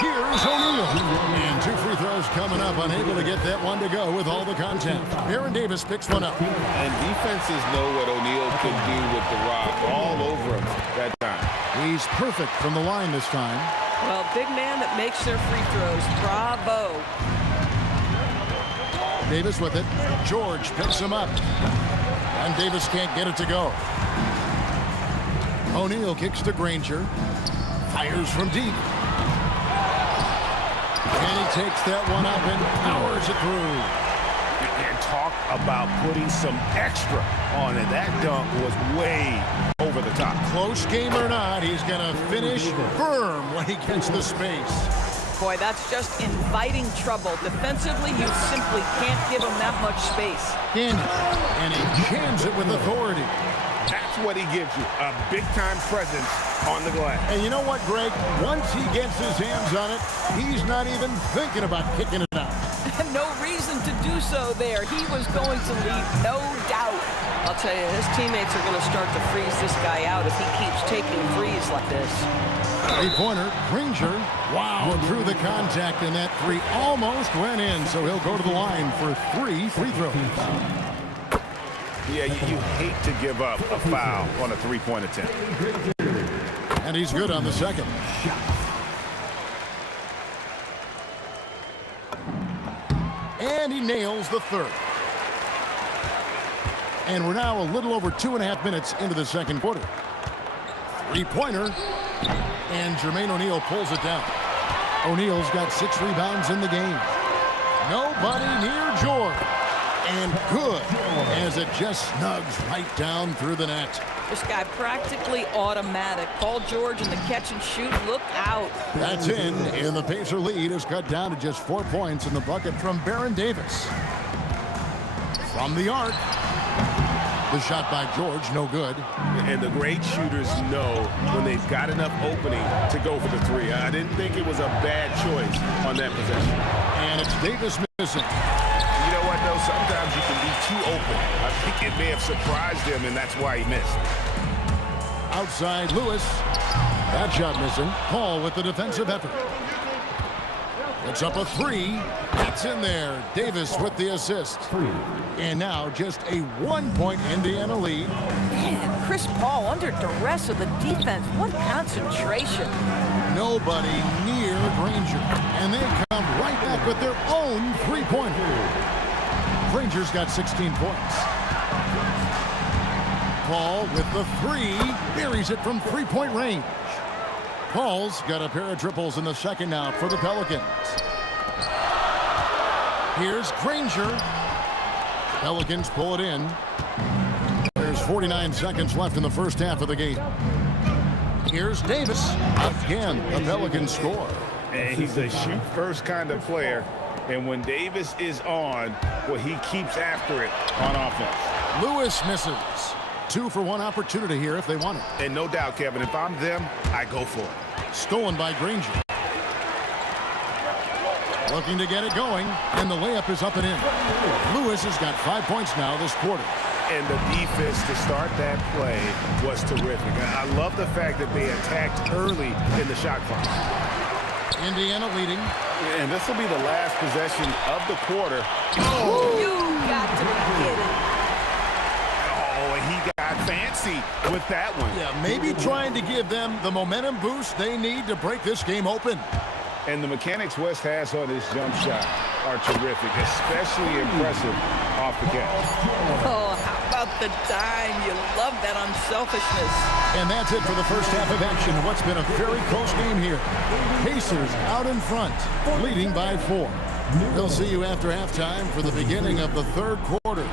Here's O'Neal. And 2 free throws coming up, unable to get that one to go with all the contact. Baron Davis picks one up. And defenses know what O'Neal can do with the rock all over him that time. He's perfect from the line this time. Well, big man that makes their free throws. Bravo. Davis with it. George picks him up. And Davis can't get it to go. O'Neal kicks to Granger. Fires from deep. And he takes that one up and powers it through. And talk about putting some extra on it. That dunk was way over the top. Close game or not, he's going to finish firm when he gets the space. Boy, that's just inviting trouble. Defensively, you simply can't give him that much space. And he jams it with authority. That's what he gives you, a big-time presence on the glass. And you know what, Greg? Once he gets his hands on it, he's not even thinking about kicking it out. No reason to do so there. He was going to leave, no doubt. I'll tell you, his teammates are going to start to freeze this guy out if he keeps taking threes like this. Three-pointer, Granger. Wow, through the contact, and that 3 almost went in, so he'll go to the line for 3 free throws. Yeah, you hate to give up a foul on a 3-point attempt. And he's good on the second. And he nails the third. And we're now a little over 2.5 minutes into the second quarter. 3-pointer. And Jermaine O'Neal pulls it down. O'Neal's got 6 rebounds in the game. Nobody near George. And good, as it just snugs right down through the net. This guy practically automatic. Paul George in the catch and shoot. Look out. That's in, and the Pacer lead is cut down to just 4 points in the bucket from Baron Davis. From the arc. The shot by George, no good. And the great shooters know when they've got enough opening to go for the 3. I didn't think it was a bad choice on that possession. And it's Davis missing. You know what, though? Sometimes you can be too open. I think it may have surprised him, and that's why he missed. Outside Lewis. That shot missing. Paul with the defensive effort. It's up a three. It's in there. Davis with the assist. And now just a 1-point Indiana lead. Man, Chris Paul under duress of the defense. What concentration. Nobody near Granger. And they come right back with their own three-pointer. Granger's got 16 points. Paul with the three. Buries it from three-point range. Paul's got a pair of triples in the second now for the Pelicans. Here's Granger. Pelicans pull it in. There's 49 seconds left in the first half of the game. Here's Davis. Again, the Pelicans score. And he's a shoot-first kind of player. And when Davis is on, well, he keeps after it on offense. Lewis misses. 2-for-1 opportunity here if they want it. And no doubt, Kevin, if I'm them, I go for it. Stolen by Granger. Looking to get it going, and the layup is up and in. Lewis has got 5 points now this quarter. And the defense to start that play was terrific. I love the fact that they attacked early in the shot clock. Indiana leading. And this will be the last possession of the quarter. Oh, you got to be kidding. Oh, and he got fancy with that one. Yeah, maybe trying to give them the momentum boost they need to break this game open. And the mechanics West has on his jump shot are terrific, especially impressive off the catch. Oh, how about the dime? You love that unselfishness. And that's it for the first half of action. What's been a very close game here. Pacers out in front, leading by 4. We'll see you after halftime for the beginning of the third quarter.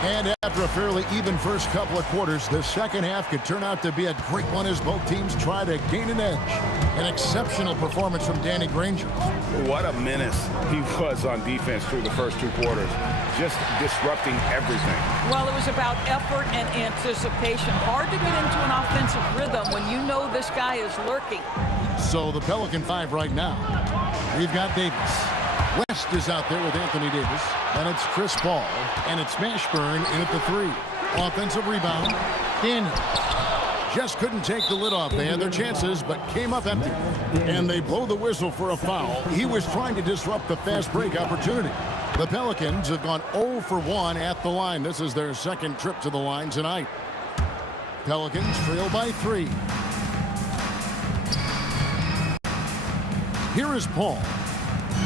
And after a fairly even first couple of quarters, the second half could turn out to be a great one as both teams try to gain an edge. An exceptional performance from Danny Granger. What a menace he was on defense through the first 2 quarters, just disrupting everything. Well, it was about effort and anticipation. Hard to get into an offensive rhythm when you know this guy is lurking. So the Pelican 5 right now. We've got Davis. West is out there with Anthony Davis, and it's Chris Paul, and it's Mashburn in at the 3. Offensive rebound, Daniel. Just couldn't take the lid off. They had their chances, but came up empty. And they blow the whistle for a foul. He was trying to disrupt the fast break opportunity. The Pelicans have gone 0 for 1 at the line. This is their second trip to the line tonight. Pelicans trail by 3. Here is Paul.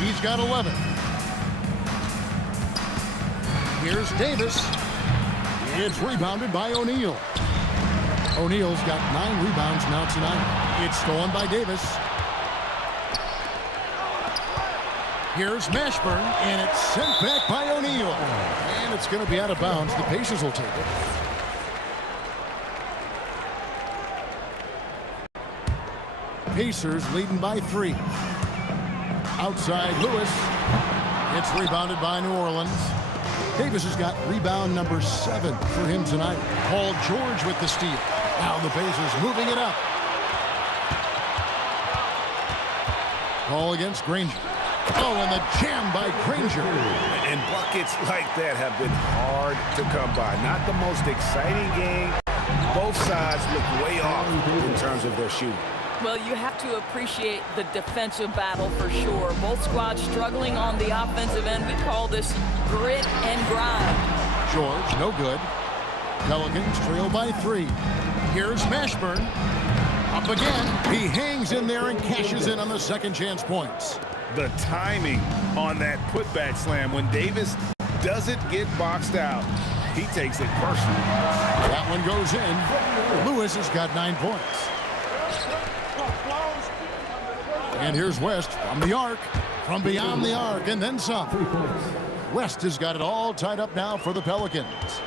He's got 11. Here's Davis. It's rebounded by O'Neal. O'Neal's got 9 rebounds now tonight. It's stolen by Davis. Here's Mashburn, and it's sent back by O'Neal. And it's going to be out of bounds. The Pacers will take it. Pacers leading by 3. Outside Lewis. It's rebounded by New Orleans. Davis has got rebound number 7 for him tonight. Paul George with the steal. Now the Pacers moving it up. Paul against Granger. Oh, and the jam by Granger. And buckets like that have been hard to come by. Not the most exciting game. Both sides look way off in terms of their shooting. Well, you have to appreciate the defensive battle for sure. Both squads struggling on the offensive end. We call this grit and grind. George, no good. Pelicans trail by 3. Here's Mashburn. Up again. He hangs in there and cashes in on the second chance points. The timing on that putback slam when Davis doesn't get boxed out, he takes it personally. That one goes in. Lewis has got 9 points. And here's West from the arc, from beyond the arc, and then some. West has got it all tied up now for the Pelicans.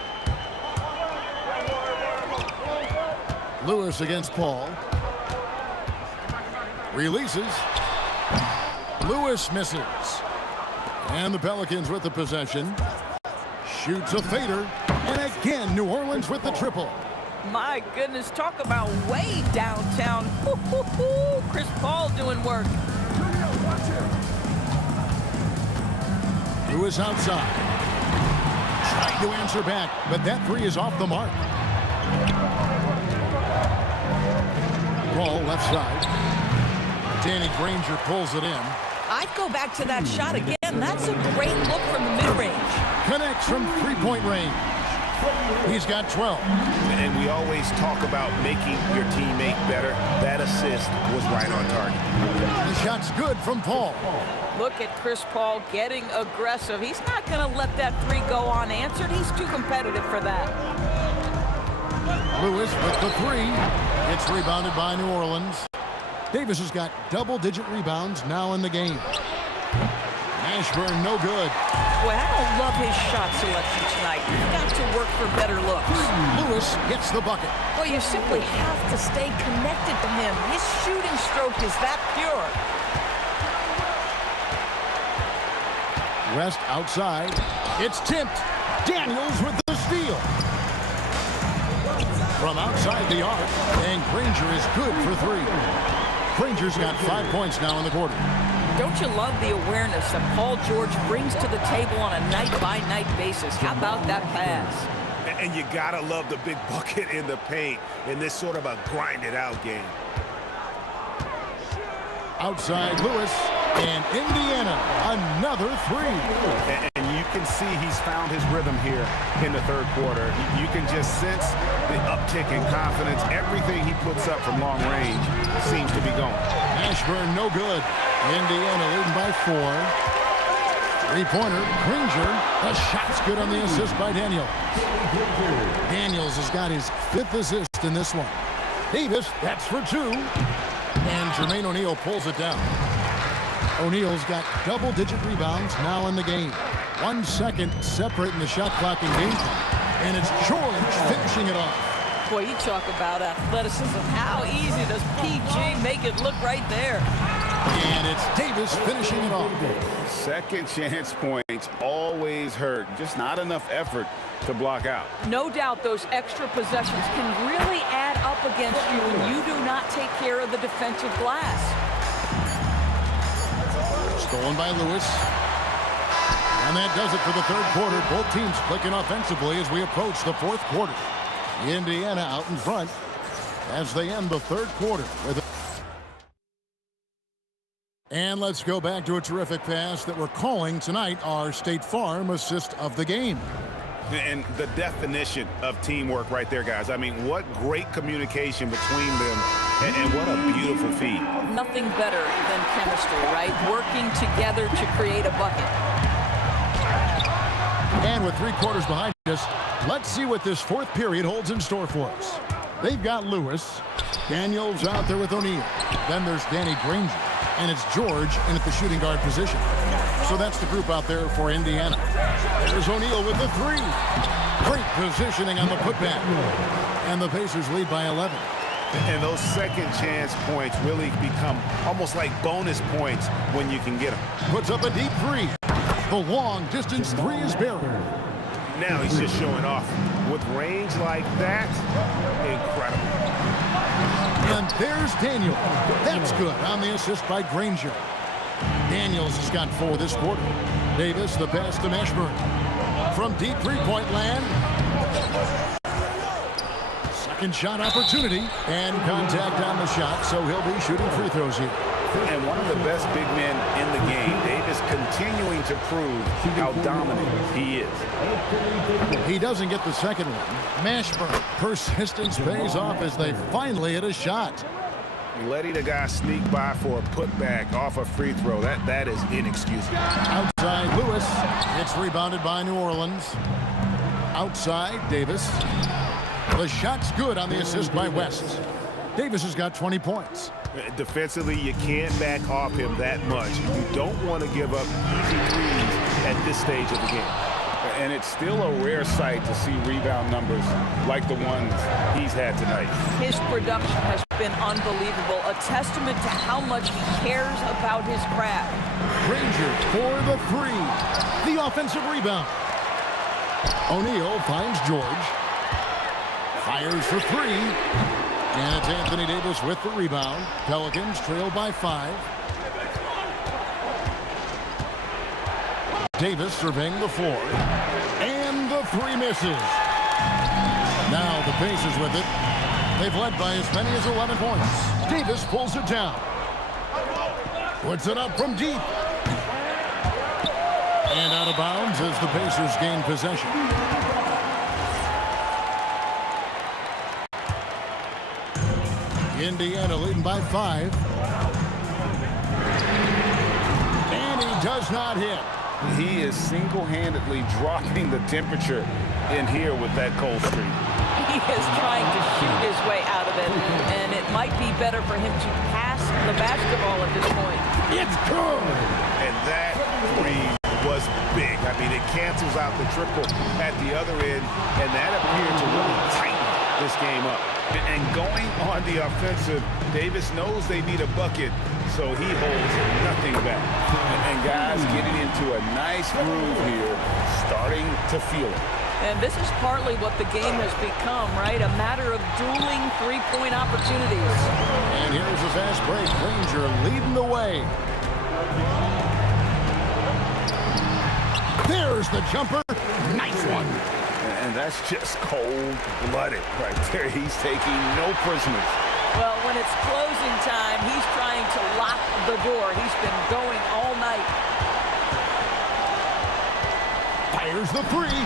Lewis against Paul. Releases. Lewis misses. And the Pelicans with the possession. Shoots a fader. And again, New Orleans with the triple. My goodness, talk about way downtown. Chris Paul doing work. Lewis outside. Trying to answer back, but that three is off the mark. Ball left side. Danny Granger pulls it in. I'd go back to that shot again. That's a great look from the mid-range. Connects from three-point range. He's got 12. And we always talk about making your teammate better. That assist was right on target. The shot's good from Paul. Look at Chris Paul getting aggressive. He's not going to let that three go unanswered. He's too competitive for that. Lewis with the three. It's rebounded by New Orleans. Davis has got double-digit rebounds now in the game. Ashburn, no good. Boy, I don't love his shot selection tonight. He's got to work for better looks. Lewis gets the bucket. Well, you simply have to stay connected to him. His shooting stroke is that pure. West outside. It's tipped. Daniels with the steal. From outside the arc, and Granger is good for three. Granger's got 5 points now in the quarter. Don't you love the awareness that Paul George brings to the table on a night-by-night basis? How about that pass? And you gotta love the big bucket in the paint in this sort of a grind-it-out game. Outside Lewis, and Indiana, another three. And you can see he's found his rhythm here in the third quarter. You can just sense the uptick in confidence. Everything he puts up from long range seems to be going. Ashburn, no good. Indiana leading by 4. Three-pointer, Granger. The shot's good on the assist by Daniels. Daniels has got his 5th assist in this one. Davis, that's for 2. And Jermaine O'Neal pulls it down. O'Neal's got double-digit rebounds now in the game. 1 second separating the shot clock and game time. And it's George finishing it off. Boy, you talk about athleticism. How easy does PG make it look right there? And it's Davis finishing it off. Second chance points always hurt. Just not enough effort to block out. No doubt those extra possessions can really add up against you when you do not take care of the defensive glass. Stolen by Lewis. And that does it for the third quarter. Both teams clicking offensively as we approach the fourth quarter. Indiana out in front as they end the third quarter. And let's go back to a terrific pass that we're calling tonight our State Farm assist of the game. And the definition of teamwork right there, guys. I mean, what great communication between them, and what a beautiful feed. Nothing better than chemistry, right? Working together to create a bucket. And with 3 quarters behind us, let's see what this fourth period holds in store for us. They've got Lewis. Daniels out there with O'Neal. Then there's Danny Granger. And it's George in at the shooting guard position. So that's the group out there for Indiana. There's O'Neal with the 3. Great positioning on the putback. And the Pacers lead by 11. And those second chance points really become almost like bonus points when you can get them. Puts up a deep 3. The long distance 3 is buried. Now he's just showing off. With range like that, incredible. And there's Daniel. That's good on the assist by Granger. Daniels has got 4 this quarter. Davis, the pass to Ashburn. From deep three-point land. Second shot opportunity. And contact on the shot, so he'll be shooting free throws here. And one of the best big men in the game. Davis continuing to prove how dominant he is. He doesn't get the second one. Mashburn. Persistence pays off as they finally hit a shot. Letting a guy sneak by for a putback off a free throw, that is inexcusable. Outside Lewis. It's rebounded by New Orleans. Outside Davis. The shot's good on the assist by West. Davis has got 20 points. Defensively, you can't back off him that much. You don't want to give up easy threes at this stage of the game. And it's still a rare sight to see rebound numbers like the ones he's had tonight. His production has been unbelievable, a testament to how much he cares about his craft. Granger for the 3. The offensive rebound. O'Neal finds George. Fires for three. And it's Anthony Davis with the rebound. Pelicans trail by 5. Davis surveying the floor. And the three misses. Now the Pacers with it. They've led by as many as 11 points. Davis pulls it down. Puts it up from deep. And out of bounds as the Pacers gain possession. Indiana leading by 5. And he does not hit. He is single-handedly dropping the temperature in here with that cold streak. He is trying to shoot his way out of it, and it might be better for him to pass the basketball at this point. It's good. And that three was big. I mean, it cancels out the triple at the other end, and that appeared to really tighten this game up. And going on the offensive, Davis knows they need a bucket, so he holds nothing back. And guys getting into a nice groove here, starting to feel it. And this is partly what the game has become, right? A matter of dueling three-point opportunities. And here's a fast break. Ranger leading the way. There's the jumper. Nice one. And that's just cold-blooded right there. He's taking no prisoners. Well, when it's closing time, he's trying to lock the door. He's been going all night. Fires the three.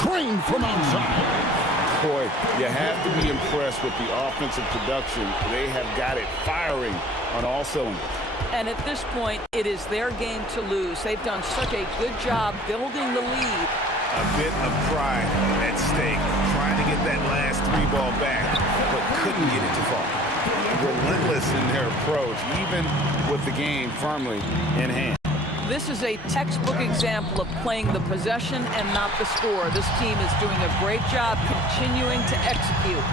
Trained from outside. Boy, you have to be impressed with the offensive production. They have got it firing on all cylinders. And at this point, it is their game to lose. They've done such a good job building the lead. A bit of pride at stake, trying to get that last three ball back, but couldn't get it to fall. Relentless in their approach, even with the game firmly in hand. This is a textbook example of playing the possession and not the score. This team is doing a great job continuing to execute.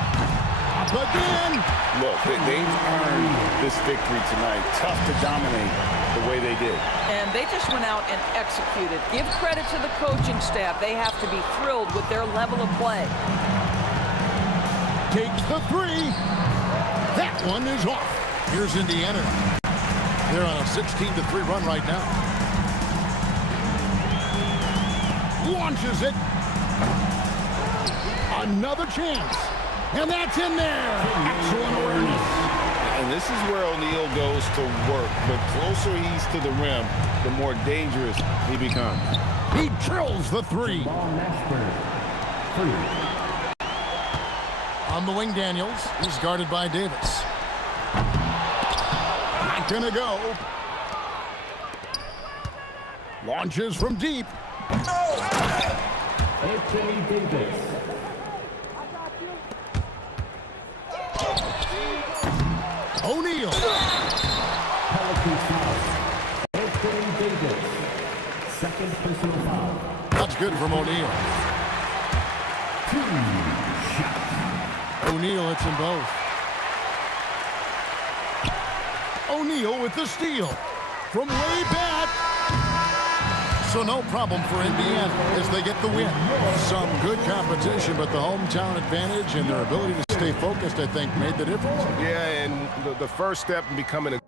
Up again. Look, they've earned this victory tonight. Tough to dominate the way they did. And they just went out and executed. Give credit to the coaching staff. They have to be thrilled with their level of play. Takes the three. That one is off. Here's Indiana. They're on a 16-3 run right now. Launches it. Another chance. And that's in there. Excellent awareness. And this is where O'Neal goes to work. The closer he's to the rim, the more dangerous he becomes. He drills the three. On the wing, Daniels. He's guarded by Davis. Not gonna go. Launches from deep. Anthony Davis. O'Neal. Pelicans foul. Anthony Davis. Second personal foul. That's good from O'Neal. O'Neal hits them both. O'Neal with the steal. From way back. So no problem for Indiana as they get the win. Some good competition, but the hometown advantage and their ability to stay focused, I think, made the difference. Yeah, and the first step in becoming a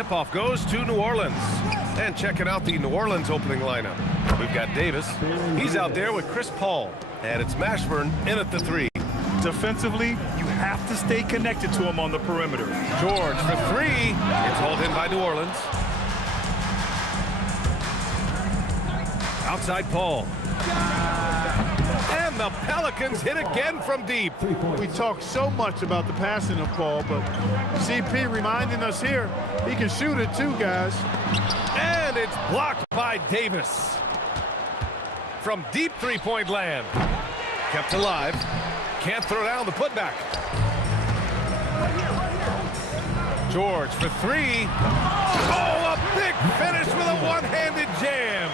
tip-off goes to New Orleans. And checking out the New Orleans opening lineup. We've got Davis. He's out there with Chris Paul. And it's Mashburn in at the 3. Defensively, you have to stay connected to him on the perimeter. George for 3. It's hauled in by New Orleans. Outside Paul. And the Pelicans hit again from deep. We talk so much about the passing of Paul, but CP reminding us here, he can shoot it too, guys. And it's blocked by Davis. From deep three-point land. Kept alive. Can't throw down the putback. George for 3. Oh, a big finish with a one-handed jam.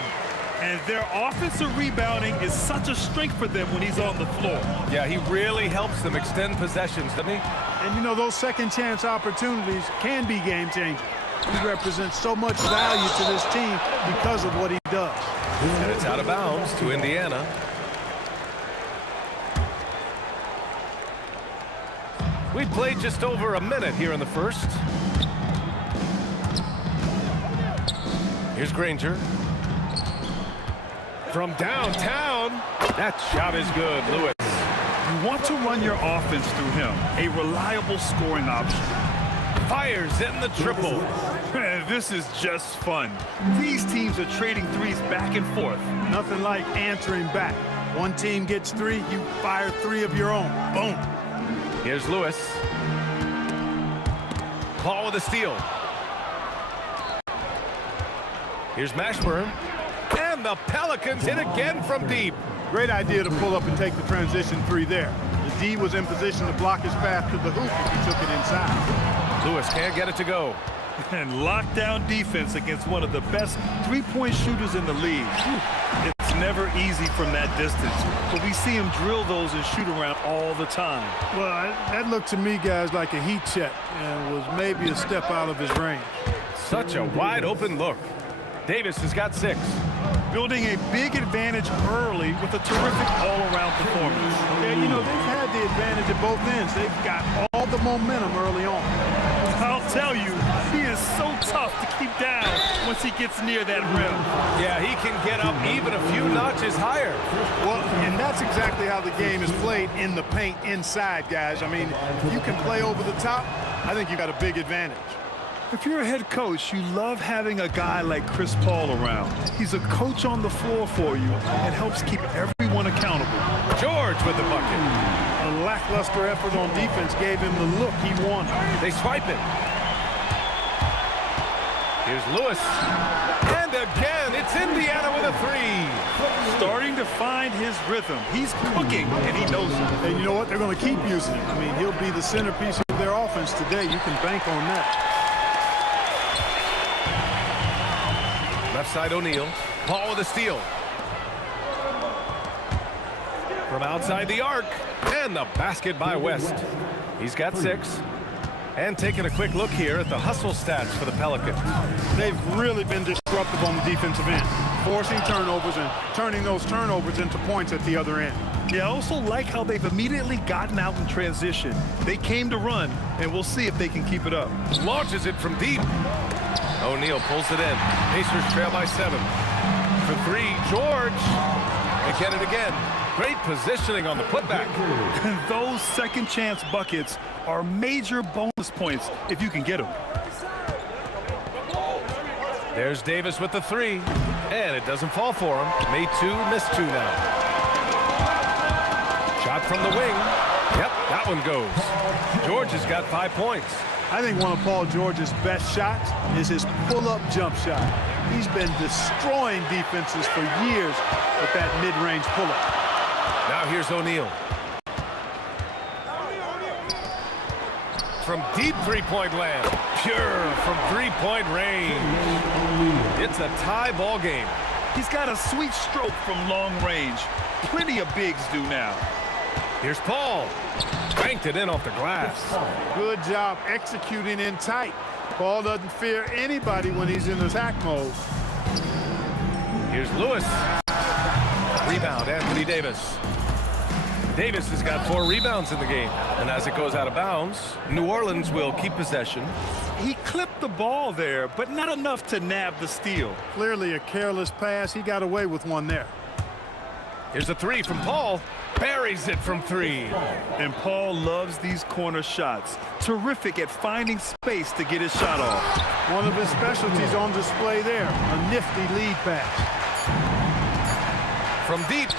And their offensive rebounding is such a strength for them when he's on the floor. Yeah, he really helps them extend possessions, doesn't he? And you know, those second chance opportunities can be game changing. He represents so much value to this team because of what he does. And it's out of bounds to Indiana. We played just over a minute here in the first. Here's Granger. From downtown, that shot is good, Lewis. You want to run your offense through him, a reliable scoring option. Fires in the triple. Man, this is just fun. These teams are trading threes back and forth. Nothing like answering back. One team gets 3, you fire 3 of your own. Boom. Here's Lewis. Paul with a steal. Here's Mashburn. And the Pelicans hit again from deep. Great idea to pull up and take the transition 3 there. The D was in position to block his path to the hoop if he took it inside. Lewis can't get it to go. And lockdown defense against one of the best three-point shooters in the league. It's never easy from that distance, but we see him drill those and shoot around all the time. Well, that looked to me, guys, like a heat check and was maybe a step out of his range. Such a wide open look. Davis has got 6. Building a big advantage early with a terrific all-around performance. Yeah, you know, they've had the advantage at both ends. They've got all the momentum early on. I'll tell you, he is so tough to keep down once he gets near that rim. Yeah, he can get up even a few notches higher. Well, and that's exactly how the game is played in the paint inside, guys. I mean, if you can play over the top, I think you've got a big advantage. If you're a head coach, you love having a guy like Chris Paul around. He's a coach on the floor for you and helps keep everyone accountable. George with the bucket. A lackluster effort on defense gave him the look he wanted. They swipe it. Here's Lewis. And again, it's Indiana with a 3. Starting to find his rhythm. He's cooking, and he knows it. And you know what? They're going to keep using him. I mean, he'll be the centerpiece of their offense today. You can bank on that. Left side O'Neal. Paul with a steal. From outside the arc. And the basket by West. He's got 6. And taking a quick look here at the hustle stats for the Pelicans. They've really been disruptive on the defensive end, forcing turnovers and turning those turnovers into points at the other end. Yeah, I also like how they've immediately gotten out in transition. They came to run, and we'll see if they can keep it up. Launches it from deep. O'Neal pulls it in. Pacers trail by 7. For 3, George. They get it again. Great positioning on the putback. And those second chance buckets are major bonus points if you can get them. There's Davis with the 3. And it doesn't fall for him. Made 2, missed 2 now. Shot from the wing. Yep, that one goes. George has got 5 points. I think one of Paul George's best shots is his pull-up jump shot. He's been destroying defenses for years with that mid-range pull-up. Now here's O'Neal. From deep three-point land. Pure from three-point range. It's a tie ball game. He's got a sweet stroke from long range. Plenty of bigs do now. Here's Paul. Banked it in off the glass. Good job executing in tight. Paul doesn't fear anybody when he's in attack mode. Here's Lewis. Rebound, Anthony Davis. Davis has got 4 rebounds in the game. And as it goes out of bounds, New Orleans will keep possession. He clipped the ball there, but not enough to nab the steal. Clearly a careless pass. He got away with one there. Here's a 3 from Paul. Buries it from 3. And Paul loves these corner shots. Terrific at finding space to get his shot off. One of his specialties on display there. A nifty lead pass. From deep.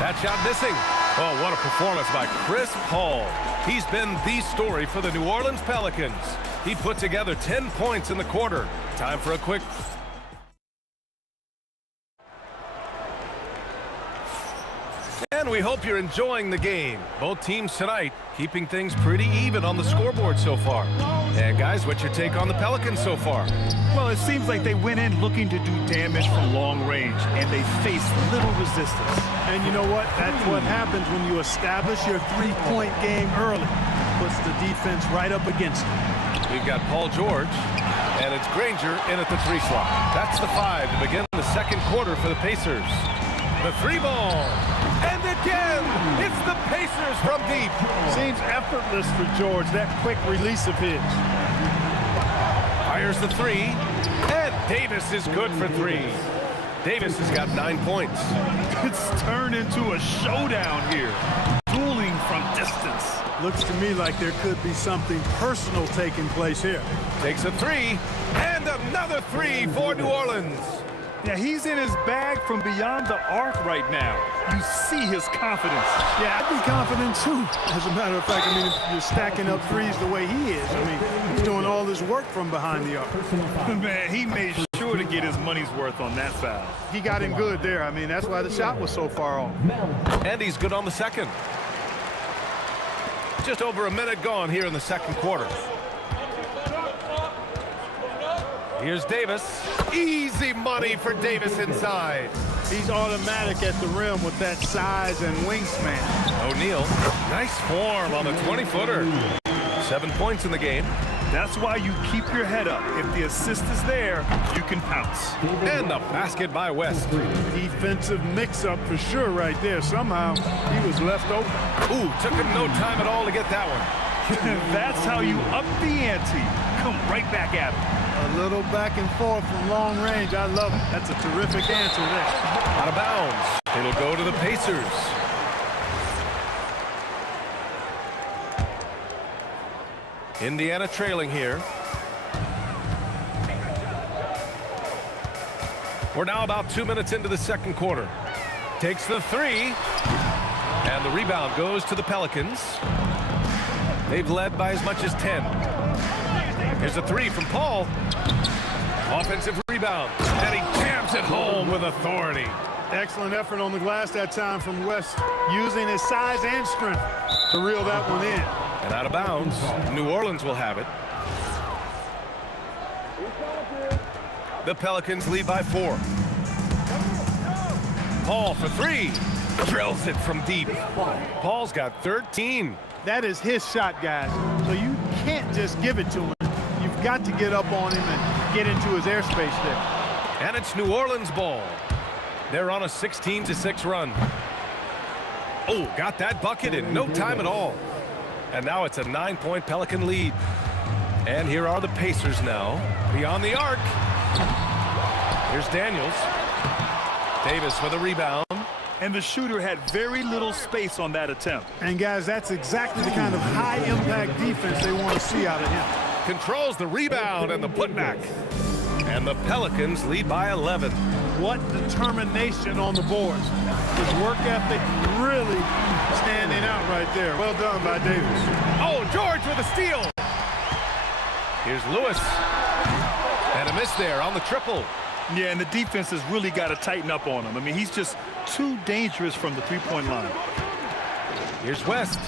That shot missing. Oh, what a performance by Chris Paul. He's been the story for the New Orleans Pelicans. He put together 10 points in the quarter. Time for a quick... And we hope you're enjoying the game. Both teams tonight keeping things pretty even on the scoreboard so far. And guys, what's your take on the Pelicans so far? Well, it seems like they went in looking to do damage from long range, and they faced little resistance. And you know what? That's what happens when you establish your three-point game early. Puts the defense right up against it. We've got Paul George, and it's Granger in at the 3 slot. That's the 5 to begin the second quarter for the Pacers. The 3 ball. And again, it's the Pacers from deep. Seems effortless for George, that quick release of his. Fires the 3, and Davis is good for 3. Davis has got 9 points. It's turned into a showdown here. Dueling from distance. Looks to me like there could be something personal taking place here. Takes a 3, and another 3 for New Orleans. Yeah, he's in his bag from beyond the arc right now. You see his confidence. Yeah, I'd be confident too. As a matter of fact, I mean, if you're stacking up threes the way he is, I mean, he's doing all his work from behind the arc. Man, he made sure to get his money's worth on that foul. He got him good there. I mean, that's why the shot was so far off. And he's good on the second. Just over a minute gone here in the second quarter. Here's Davis. Easy money for Davis inside. He's automatic at the rim with that size and wingspan. O'Neal, nice form on the 20-footer. 7 points in the game. That's why you keep your head up. If the assist is there, you can pounce. And the basket by West. Defensive mix-up for sure right there. Somehow, he was left open. Ooh, took him no time at all to get that one. That's how you up the ante. Come right back at him. A little back and forth from long range. I love it. That's a terrific answer there. Out of bounds. It'll go to the Pacers. Indiana trailing here. We're now about 2 minutes into the second quarter. Takes the 3. And the rebound goes to the Pelicans. They've led by as much as 10. Here's a 3 from Paul. Offensive rebound. And he jams it home with authority. Excellent effort on the glass that time from West, using his size and strength to reel that one in. And out of bounds, New Orleans will have it. The Pelicans lead by 4. Paul for 3. Drills it from deep. Paul's got 13. That is his shot, guys. So you can't just give it to him. You've got to get up on him and get into his airspace there. And it's New Orleans ball. They're on a 16-6 run. Oh, got that bucket in no time at all. And now it's a 9-point Pelican lead. And here are the Pacers now. Beyond the arc. Here's Daniels. Davis with a rebound. And the shooter had very little space on that attempt. And guys, that's exactly the kind of high-impact defense they want to see out of him. Controls the rebound and the putback. And the Pelicans lead by 11. What determination on the boards. His work ethic really standing out right there. Well done by Davis. Oh, George with a steal. Here's Lewis. And a miss there on the triple. Yeah, and the defense has really got to tighten up on him. I mean, he's just too dangerous from the three-point line. Here's West.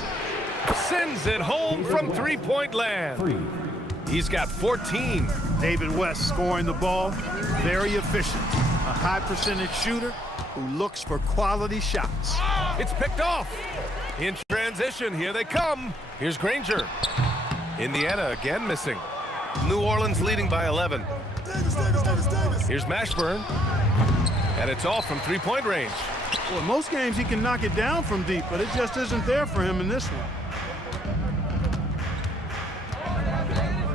Sends it home from three-point land. He's got 14. David West scoring the ball. Very efficient. A high-percentage shooter who looks for quality shots. It's picked off. In transition, here they come. Here's Granger. Indiana again missing. New Orleans leading by 11. Here's Mashburn. And it's all from three-point range. Well, most games he can knock it down from deep, but it just isn't there for him in this one.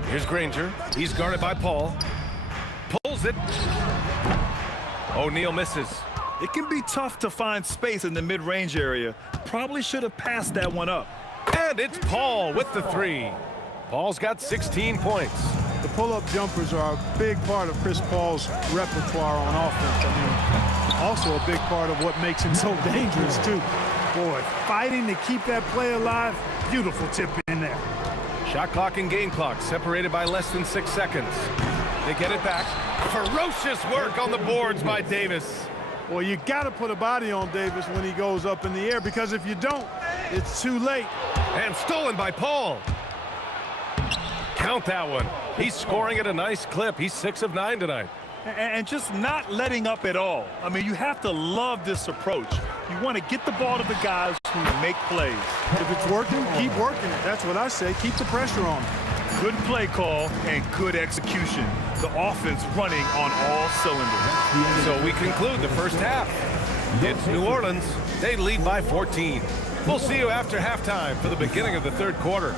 Here's Granger. He's guarded by Paul. Pulls it. O'Neal misses. It can be tough to find space in the mid-range area. Probably should have passed that one up. And it's Paul with the three. Paul's got 16 points. The pull-up jumpers are a big part of Chris Paul's repertoire on offense. I mean, also a big part of what makes him so dangerous, too. Boy, fighting to keep that play alive, beautiful tip in there. Shot clock and game clock separated by less than 6 seconds. They get it back. Ferocious work on the boards by Davis. Well, you got to put a body on Davis when he goes up in the air, because if you don't, it's too late. And stolen by Paul. Count that one. He's scoring at a nice clip. He's 6 of 9 tonight. And just not letting up at all. I mean, you have to love this approach. You want to get the ball to the guys who make plays. If it's working, keep working it. That's what I say. Keep the pressure on him. Good play call and good execution. The offense running on all cylinders. So we conclude the first half. It's New Orleans. They lead by 14. We'll see you after halftime for the beginning of the third quarter.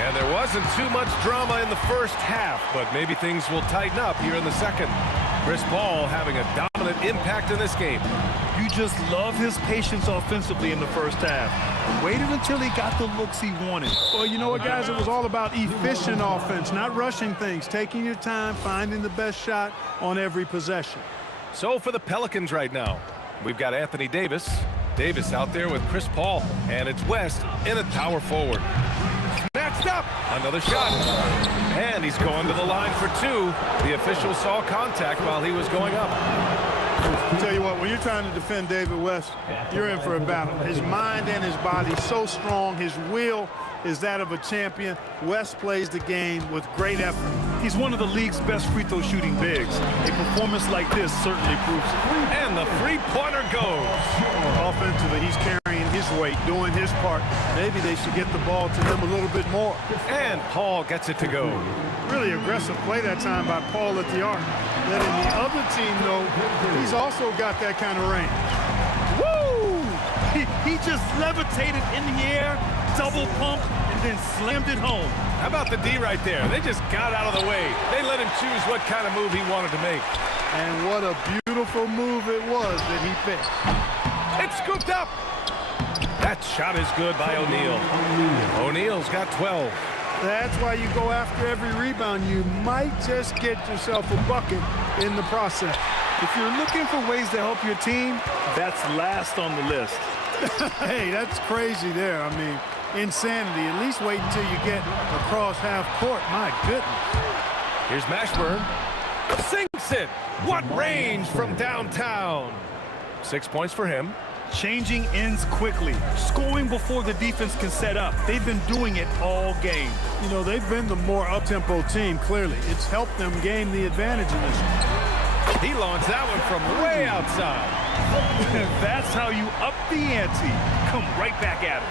And there wasn't too much drama in the first half, but maybe things will tighten up here in the second. Chris Paul having a dominant impact in this game. You just love his patience offensively in the first half. Waited until he got the looks he wanted. Well, you know what, guys? It was all about efficient offense, not rushing things, taking your time, finding the best shot on every possession. So for the Pelicans right now, we've got Anthony Davis. Davis out there with Chris Paul, and it's West in at power forward. Snatched up. Another shot. And he's going to the line for two. The official saw contact while he was going up. I'll tell you what, when you're trying to defend David West, you're in for a battle. His mind and his body so strong. His will is that of a champion. West plays the game with great effort. He's one of the league's best free throw shooting bigs. A performance like this certainly proves it. And the three-pointer goes. Offensively, he's carrying his weight, doing his part. Maybe they should get the ball to him a little bit more. And Paul gets it to go. Really aggressive play that time by Paul at the arc. Letting the other team know he's also got that kind of range. Woo! He just levitated in the air, double pump, and then slammed it home. How about the D right there? They just got out of the way. They let him choose what kind of move he wanted to make. And what a beautiful move it was that he picked. It's scooped up. That shot is good by O'Neal. O'Neal's got 12. That's why you go after every rebound. You might just get yourself a bucket in the process. If you're looking for ways to help your team, that's last on the list. Hey, that's crazy there. I mean, insanity. At least wait until you get across half court. My goodness. Here's Mashburn. Sinks it. What range from downtown. 6 points for him. Changing ends quickly, scoring before the defense can set up. They've been doing it all game. You know, they've been the more up-tempo team, clearly. It's helped them gain the advantage in this one. He launched that one from way outside. That's how you up the ante. Come right back at it.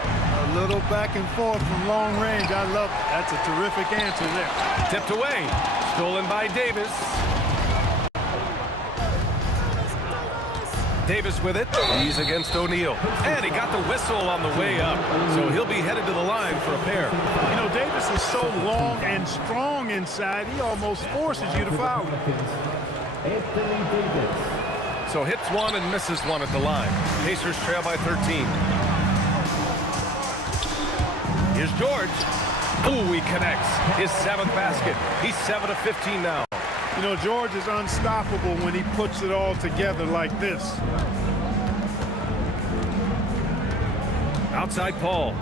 A little back and forth from long range. I love it. That's a terrific answer there. Tipped away. Stolen by Davis. Davis with it. He's against O'Neal. And he got the whistle on the way up. So he'll be headed to the line for a pair. You know, Davis is so long and strong inside, he almost forces you to foul him. So hits one and misses one at the line. Pacers trail by 13. Here's George. Ooh, he connects. His 7th basket. He's 7 of 15 now. You know, George is unstoppable when he puts it all together like this. Outside Paul.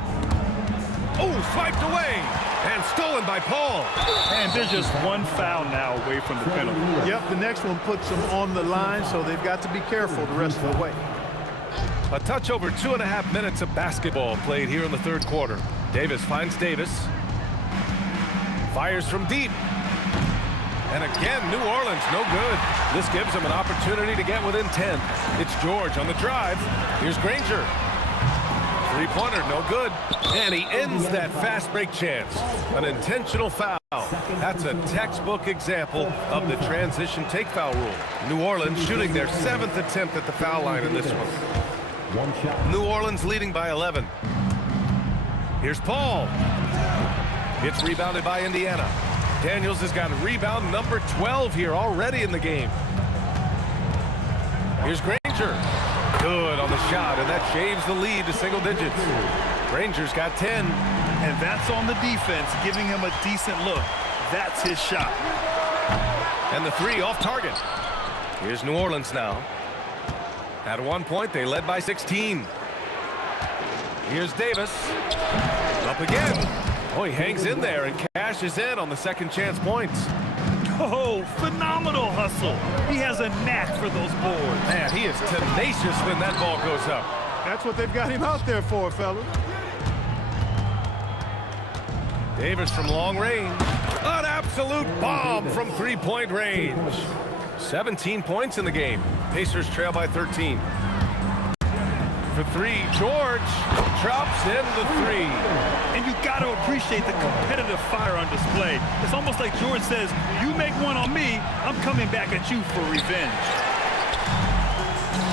Oh, swiped away. And stolen by Paul. And there's just one foul now away from the penalty. Yep, the next one puts them on the line, so they've got to be careful the rest of the way. A touch over 2.5 minutes of basketball played here in the third quarter. Davis finds Davis. Fires from deep. And again, New Orleans, no good. This gives them an opportunity to get within 10. It's George on the drive. Here's Granger. Three-pointer, no good. And he ends that fast break chance. An intentional foul. That's a textbook example of the transition take foul rule. New Orleans shooting their 7th attempt at the foul line in this one. New Orleans leading by 11. Here's Paul. It's rebounded by Indiana. Daniels has got rebound number 12 here already in the game. Here's Granger. Good on the shot, and that shaves the lead to single digits. Granger's got 10. And that's on the defense, giving him a decent look. That's his shot. And the three off target. Here's New Orleans now. At one point, they led by 16. Here's Davis. Up again. Oh, he hangs in there and cashes in on the second chance points. Oh, phenomenal hustle. He has a knack for those boards. Man, he is tenacious when that ball goes up. That's what they've got him out there for, fellas. Davis from long range. An absolute bomb from three-point range. 17 points in the game. Pacers trail by 13. For three, George drops in the three. And you got to appreciate the competitive fire on display. It's almost like George says, you make one on me, I'm coming back at you for revenge.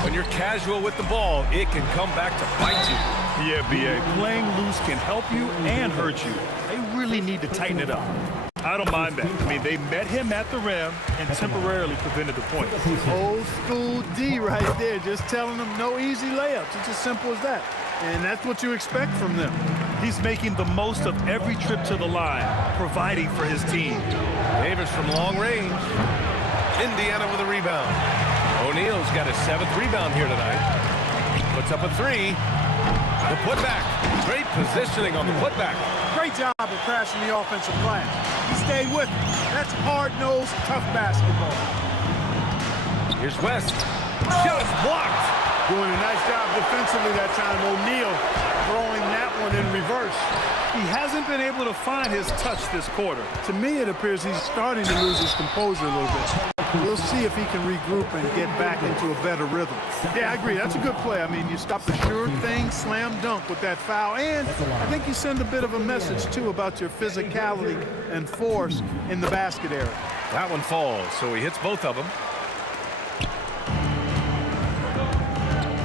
When you're casual with the ball, it can come back to bite you. Yeah, B.A., playing loose can help you and hurt you. They really need to tighten it up. I don't mind that. I mean, they met him at the rim and temporarily prevented the point. Old school D right there, just telling them no easy layups. It's as simple as that. And that's what you expect from them. He's making the most of every trip to the line, providing for his team. Davis from long range. Indiana with a rebound. O'Neal's got his 7th rebound here tonight. Puts up a three. The putback. Great positioning on the putback. Great job of crashing the offensive glass. He stayed with it. That's hard-nosed, tough basketball. Here's West. Shot blocked. Doing a nice job defensively that time. O'Neal throwing that one in reverse. He hasn't been able to find his touch this quarter. To me, it appears he's starting to lose his composure a little bit. We'll see if he can regroup and get back into a better rhythm. Yeah, I agree. That's a good play. I mean, you stop the sure thing, slam dunk with that foul. And I think you send a bit of a message, too, about your physicality and force in the basket area. That one falls, so he hits both of them.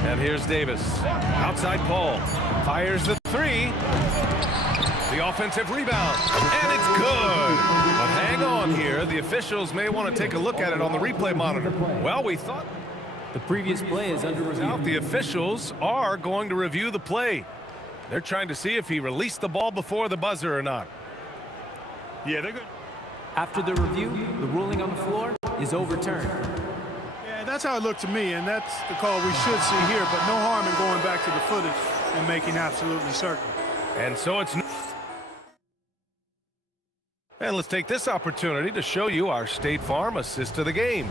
And here's Davis. Outside Paul. Fires the three. The offensive rebound. And it's good. But hang on here. The officials may want to take a look at it on the replay monitor. Well, we thought the previous play is under review. The officials are going to review the play. They're trying to see if he released the ball before the buzzer or not. Yeah, they're good. After the review, the ruling on the floor is overturned. Yeah, that's how it looked to me, and that's the call we should see here, but no harm in going back to the footage and making absolutely certain. And so it's... And let's take this opportunity to show you our State Farm assist to the game.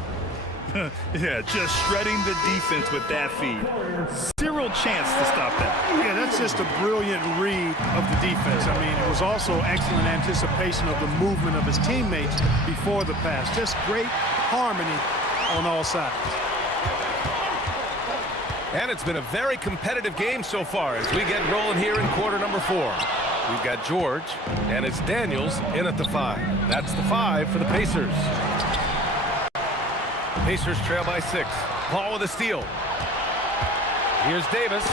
Yeah, just shredding the defense with that feed. Zero chance to stop that. Yeah, that's just a brilliant read of the defense. I mean, it was also excellent anticipation of the movement of his teammates before the pass. Just great harmony on all sides. And it's been a very competitive game so far as we get rolling here in quarter number 4. We've got George, and it's Daniels in at the 5. That's the 5 for the Pacers. Pacers trail by 6. Paul with a steal. Here's Davis.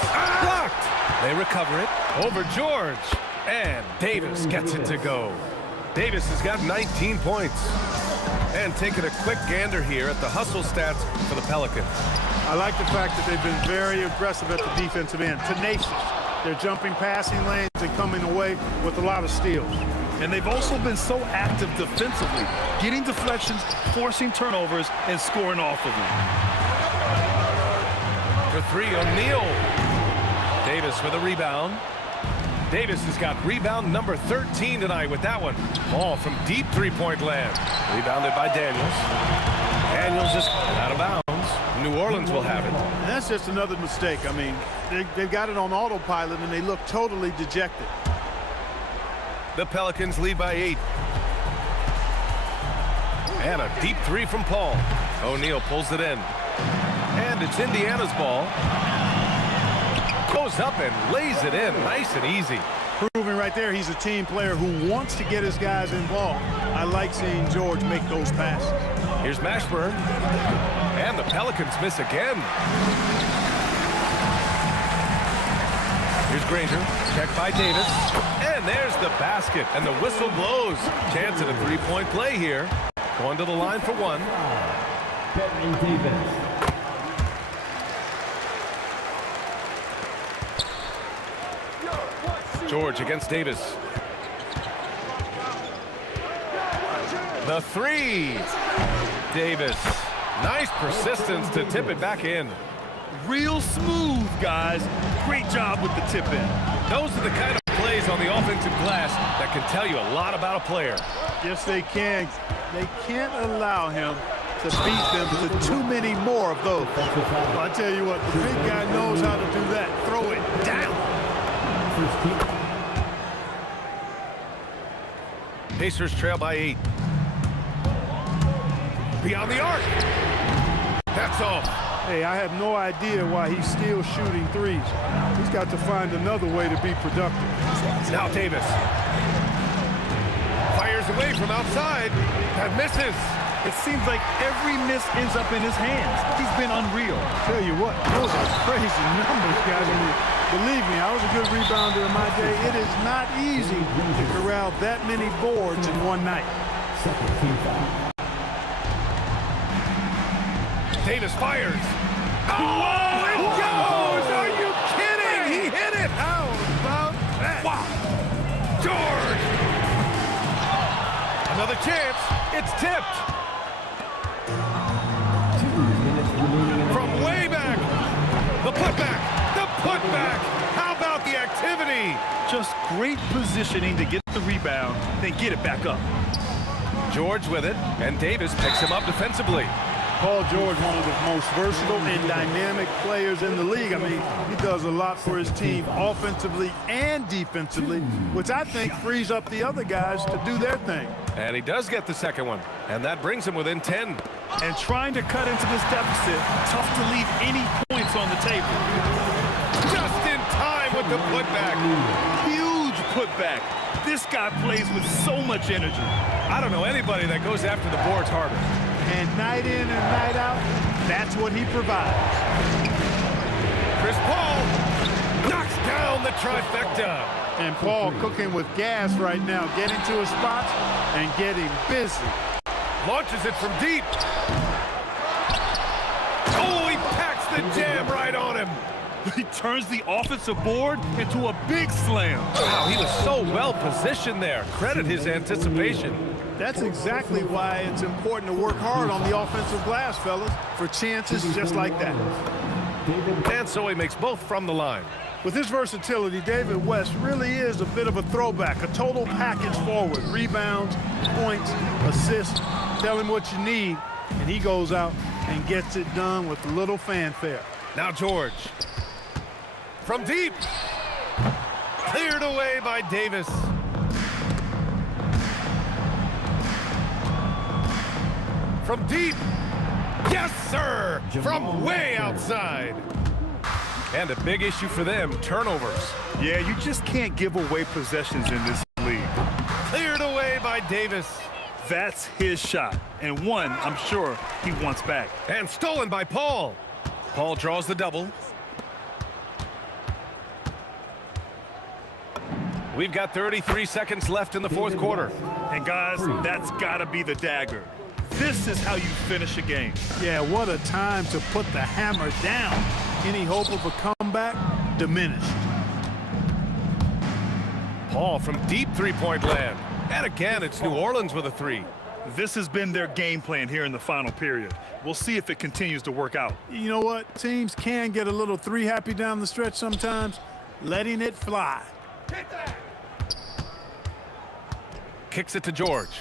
Blocked. They recover it. Over George. And Davis gets it to go. Davis has got 19 points. And taking a quick gander here at the hustle stats for the Pelicans. I like the fact that they've been very aggressive at the defensive end. Tenacious. They're jumping passing lanes and coming away with a lot of steals. And they've also been so active defensively, getting deflections, forcing turnovers, and scoring off of them. For 3, O'Neal. Davis with a rebound. Davis has got rebound number 13 tonight with that one. Ball from deep three-point land. Rebounded by Daniels. Daniels is out of bounds. New Orleans will have it. And that's just another mistake. I mean, they've got it on autopilot, and they look totally dejected. The Pelicans lead by 8. And a deep three from Paul. O'Neal pulls it in. And it's Indiana's ball. Goes up and lays it in nice and easy. Proving right there he's a team player who wants to get his guys involved. I like seeing George make those passes. Here's Mashburn. And the Pelicans miss again. Here's Granger. Check by Davis. And there's the basket. And the whistle blows. Chance at a three-point play here. Going to the line for one. Davis. George against Davis. The three. Davis. Nice persistence to tip it back in. Real smooth, guys. Great job with the tip in. Those are the kind of plays on the offensive glass that can tell you a lot about a player. Yes, they can. They can't allow him to beat them to too many more of those. Well, I tell you what, the big guy knows how to do that. Throw it down. Pacers trail by 8. Beyond the arc. That's off. Hey, I have no idea why he's still shooting threes. He's got to find another way to be productive. Now Davis. Fires away from outside. That misses. It seems like every miss ends up in his hands. He's been unreal. Tell you what, those are crazy numbers, guys. I mean, believe me, I was a good rebounder in my day. It is not easy to corral that many boards in one night. Davis fires. Oh, it goes! Are you kidding? He hit it! How about that? Wow. George! Another chance. It's tipped. From way back. The putback. The putback. How about the activity? Just great positioning to get the rebound, then get it back up. George with it, and Davis picks him up defensively. Paul George, one of the most versatile and dynamic players in the league. I mean, he does a lot for his team offensively and defensively, which I think frees up the other guys to do their thing. And he does get the second one, and that brings him within 10. And trying to cut into this deficit, tough to leave any points on the table. Just in time with the putback. Huge putback. This guy plays with so much energy. I don't know anybody that goes after the boards harder. And night in and night out, that's what he provides. Chris Paul knocks down the trifecta. And Paul cooking with gas right now, getting to his spots and getting busy. Launches it from deep. Oh, he packs the jam right on him. He turns the offensive board into a big slam. Wow, he was so well positioned there. Credit his anticipation. That's exactly why it's important to work hard on the offensive glass, fellas, for chances just like that. And so he makes both from the line. With his versatility, David West really is a bit of a throwback, a total package forward. Rebounds, points, assists, tell him what you need, and he goes out and gets it done with little fanfare. Now George. From deep. Cleared away by Davis. From deep. Yes, sir. From way outside. And a big issue for them, turnovers. Yeah, you just can't give away possessions in this league. Cleared away by Davis. That's his shot, and one I'm sure he wants back. And stolen by Paul. Paul draws the double. We've got 33 seconds left in the fourth quarter. And guys, that's gotta be the dagger. This is how you finish a game. Yeah, what a time to put the hammer down. Any hope of a comeback diminished. Paul from deep three-point land. And again, it's New Orleans with a three. This has been their game plan here in the final period. We'll see if it continues to work out. You know what? Teams can get a little three-happy down the stretch sometimes. Letting it fly. Kicks it to George.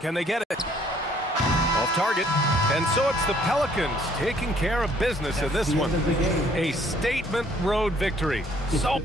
Can they get it? Off target. And so it's the Pelicans taking care of business in this one. A statement road victory. So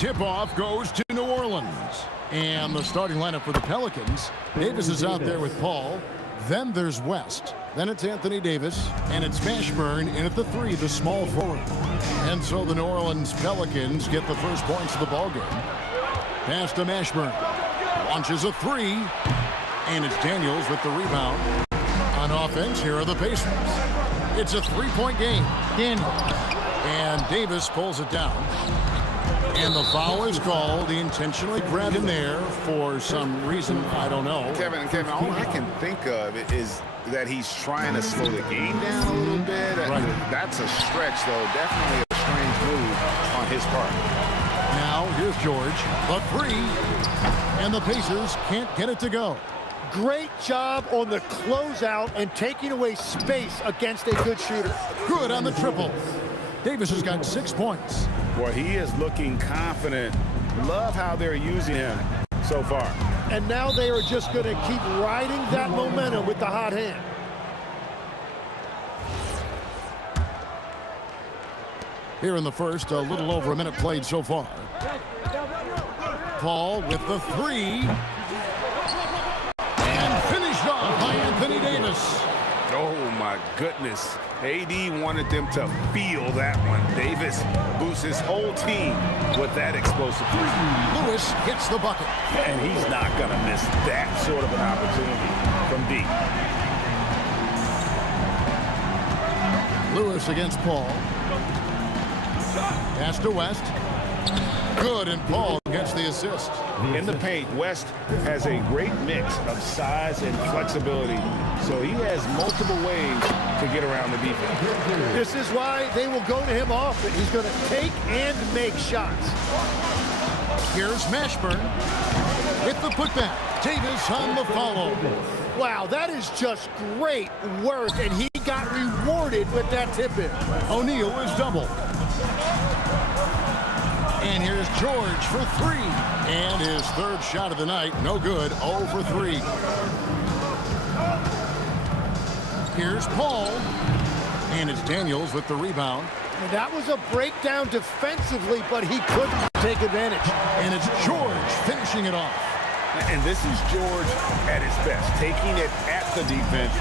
Tip-off goes to New Orleans. And the starting lineup for the Pelicans. Davis is out there with Paul. Then there's West. Then it's Anthony Davis. And it's Mashburn in at the 3, the small forward. And so the New Orleans Pelicans get the first points of the ballgame. Pass to Mashburn. Launches a 3. And it's Daniels with the rebound. On offense, here are the Pacers. It's a 3-point game. Daniels. And Davis pulls it down. And the foul is called. He intentionally grabbed him there for some reason. I don't know. Kevin, all I can think of is that he's trying to slow the game down a little bit. Right. That's a stretch, though. Definitely a strange move on his part. Now, here's George. The 3. And the Pacers can't get it to go. Great job on the closeout and taking away space against a good shooter. Good on the triple. Davis has got 6 points. Boy, he is looking confident. Love how they're using him so far. And now they are just going to keep riding that momentum with the hot hand. Here in the first, a little over a minute played so far. Paul with the 3. And finished off by Anthony Davis. Oh, my goodness. AD wanted them to feel that one. Davis boosts his whole team with that explosive three. Lewis gets the bucket. And he's not going to miss that sort of an opportunity from deep. Lewis against Paul. Pass to West. Good, and Paul gets the assist. In the paint, West has a great mix of size and flexibility, so he has multiple ways to get around the defense. This is why they will go to him often. He's going to take and make shots. Here's Mashburn with the putback. Davis on the follow. Wow, that is just great work, and he got rewarded with that tip-in. O'Neal is double. And here's George for 3. And his third shot of the night, no good, 0 for 3. Here's Paul. And it's Daniels with the rebound. And that was a breakdown defensively, but he couldn't take advantage. And it's George finishing it off. And this is George at his best, taking it at the defense,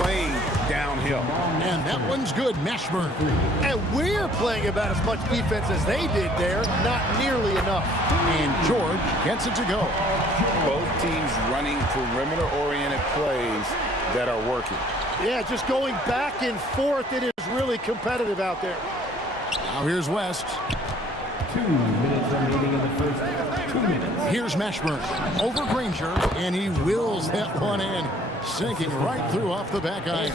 playing downhill. And that one's good, Mashburn. And we're playing about as much defense as they did there, not nearly enough. And George gets it to go. Both teams running perimeter-oriented plays that are working. Yeah, just going back and forth, it is really competitive out there. Now here's West. 2 minutes remaining in the first. 2 minutes. Here's Mashburn over Granger, and he wills that one in, sinking right through off the back iron.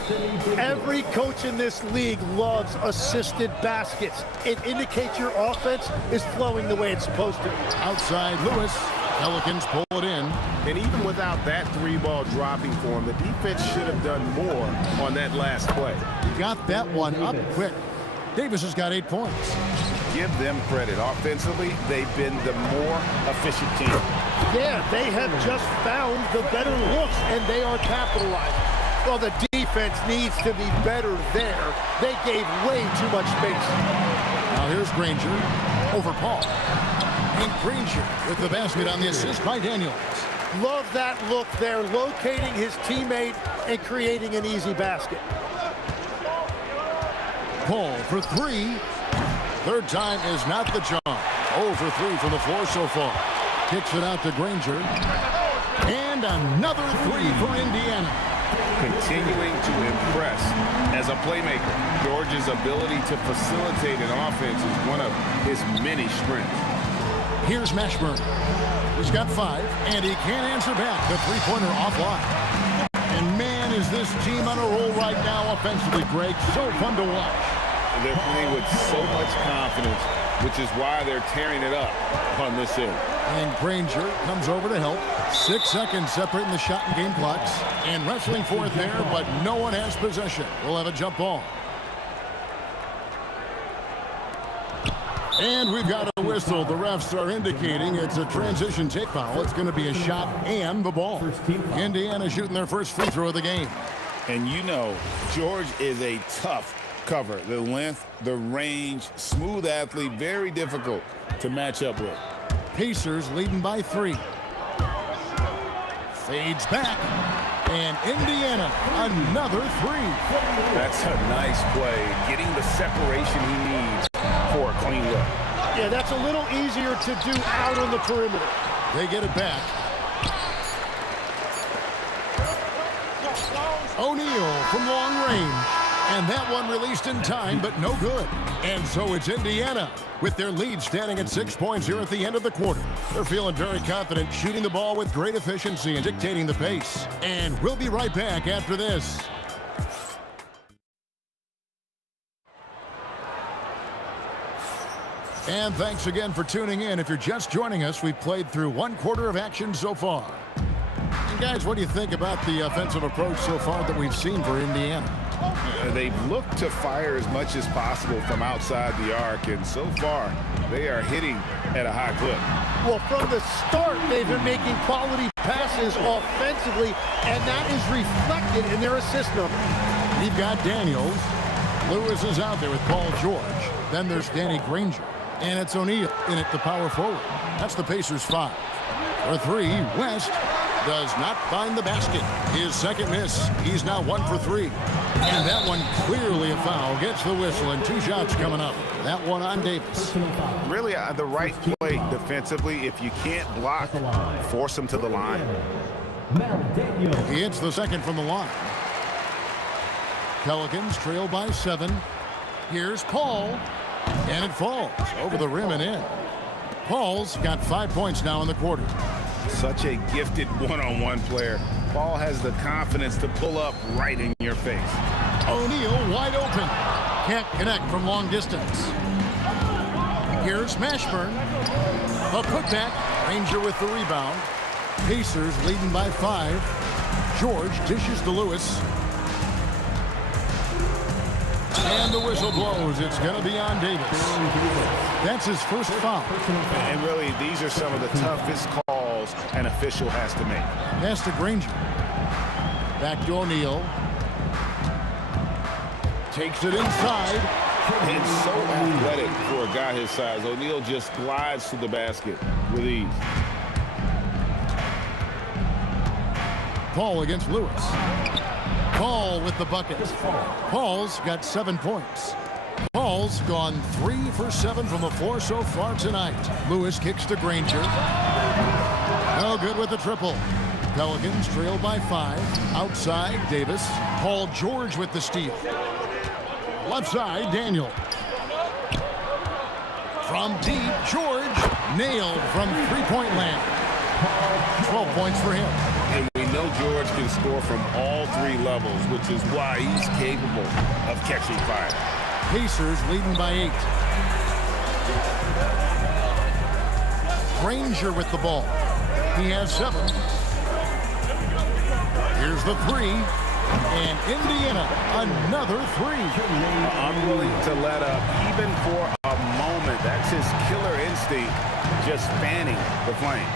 Every coach in this league loves assisted baskets. It indicates your offense is flowing the way it's supposed to. Outside Lewis, Pelicans pull it in. And even without that 3-ball dropping for him, the defense should have done more on that last play. Got that one up quick. Davis has got 8 points. Give them credit. Offensively, they've been the more efficient team. Yeah, they have just found the better looks, and they are capitalizing. Well, the defense needs to be better there. They gave way too much space. Now here's Granger over Paul. And Granger with the basket on the assist by Daniels. Love that look there, locating his teammate and creating an easy basket. Paul for 3. Third time is not the charm. 0 for 3 from the floor so far. Kicks it out to Granger. And another 3 for Indiana. Continuing to impress as a playmaker. George's ability to facilitate an offense is one of his many strengths. Here's Mashburn. He's got 5, and he can't answer back. The three-pointer offline. And man, is this team on a roll right now offensively, Greg. So fun to watch. They're playing with so much confidence, which is why they're tearing it up on this end. And Granger comes over to help. 6 seconds separating the shot and game clocks. And wrestling for it there, but no one has possession. We'll have a jump ball. And we've got a whistle. The refs are indicating it's a transition take foul. It's going to be a shot and the ball. Indiana shooting their first free throw of the game. And you know, George is a tough cover. The length, the range, smooth athlete, very difficult to match up with. Pacers leading by 3. Fades back. And Indiana, another 3. That's a nice play, getting the separation he needs for a clean look. Yeah, that's a little easier to do out on the perimeter. They get it back. O'Neal from long range. And that one released in time, but no good. And so it's Indiana with their lead standing at 6 points here at the end of the quarter. They're feeling very confident, shooting the ball with great efficiency and dictating the pace. And we'll be right back after this. And thanks again for tuning in. If you're just joining us, we've played through 1 quarter of action so far. And guys, what do you think about the offensive approach so far that we've seen for Indiana? They've looked to fire as much as possible from outside the arc, and so far they are hitting at a high clip. Well, from the start, they've been making quality passes offensively, and that is reflected in their assist number. We've got Daniels. Lewis is out there with Paul George. Then there's Danny Granger. And it's O'Neal in at the power forward. That's the Pacers 5. For 3, West does not find the basket. His second miss. He's now 1 for 3. And that one clearly a foul. Gets the whistle, and 2 shots coming up. That one on Davis. Really the right play defensively. If you can't block, force him to the line. He hits the second from the line. Pelicans trail by 7. Here's Paul. And it falls over the rim and in. Paul's got 5 points now in the quarter. Such a gifted one-on-one player. Paul has the confidence to pull up right in your face. O'Neal wide open. Can't connect from long distance. Here's Mashburn. A putback. Ranger with the rebound. Pacers leading by 5. George dishes to Lewis. And the whistle blows. It's going to be on Davis. That's his first foul. And really, these are some of the toughest calls an official has to make. Pass to Granger. Back to O'Neal. Takes it inside. And so athletic for a guy his size. O'Neal just glides to the basket with ease. Paul against Lewis. Paul with the bucket. Paul's got 7 points. Paul's gone 3 for 7 from the floor so far tonight. Lewis kicks to Granger. No good with the triple. Pelicans trail by 5. Outside, Davis. Paul George with the steal. Left side, Daniel. From deep, George nailed from three-point land. 12 points for him. And we know George can score from all 3 levels, which is why he's capable of catching fire. Pacers leading by 8. Granger with the ball. He has 7. Here's the 3. And Indiana, another 3. Unwilling to let up, even for a moment. That's his killer instinct, just fanning the flame.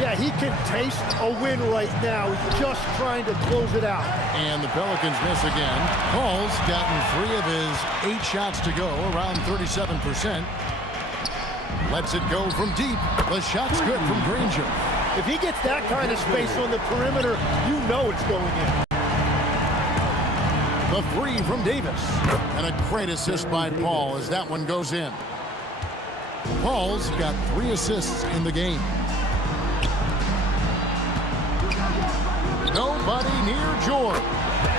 Yeah, he can taste a win right now, just trying to close it out. And the Pelicans miss again. Paul's gotten 3 of his 8 shots to go, around 37%. Lets it go from deep. The shot's good from Granger. If he gets that kind of space on the perimeter, you know it's going in. The 3 from Davis. And a great assist by Paul as that one goes in. Paul's got 3 assists in the game. Nobody near George.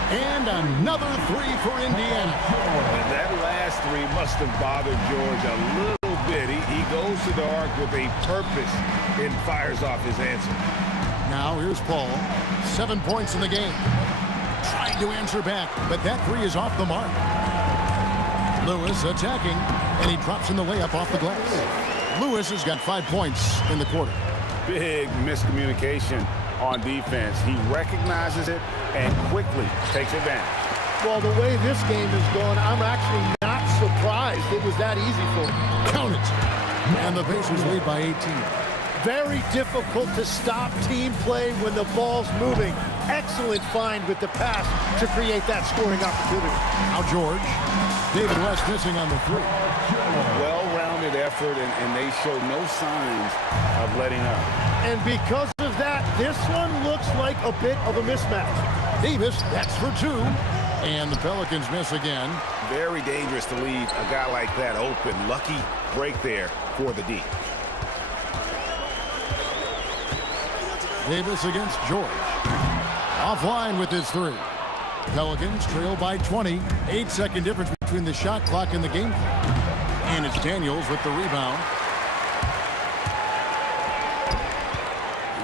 And another 3 for Indiana. And that last 3 must have bothered George a little bit. He goes to the arc with a purpose and fires off his answer. Now here's Paul. 7 points in the game. Trying to answer back, but that 3 is off the mark. Lewis attacking, and he drops in the layup off the glass. Lewis has got 5 points in the quarter. Big miscommunication on defense. He recognizes it and quickly takes advantage. Well, the way this game is going, I'm actually not surprised it was that easy for him. Count it. And the Pacers lead by 18. Very difficult to stop team play when the ball's moving. Excellent find with the pass to create that scoring opportunity. Now George. David West missing on the 3. Well-rounded concerted effort, and they show no signs of letting up. And because of that, this one looks like a bit of a mismatch. Davis, that's for 2. And the Pelicans miss again. Very dangerous to leave a guy like that open. Lucky break there for the D. Davis against George. Offline with his 3. Pelicans trail by 20. 8-second difference between the shot clock and the game clock. And it's Daniels with the rebound.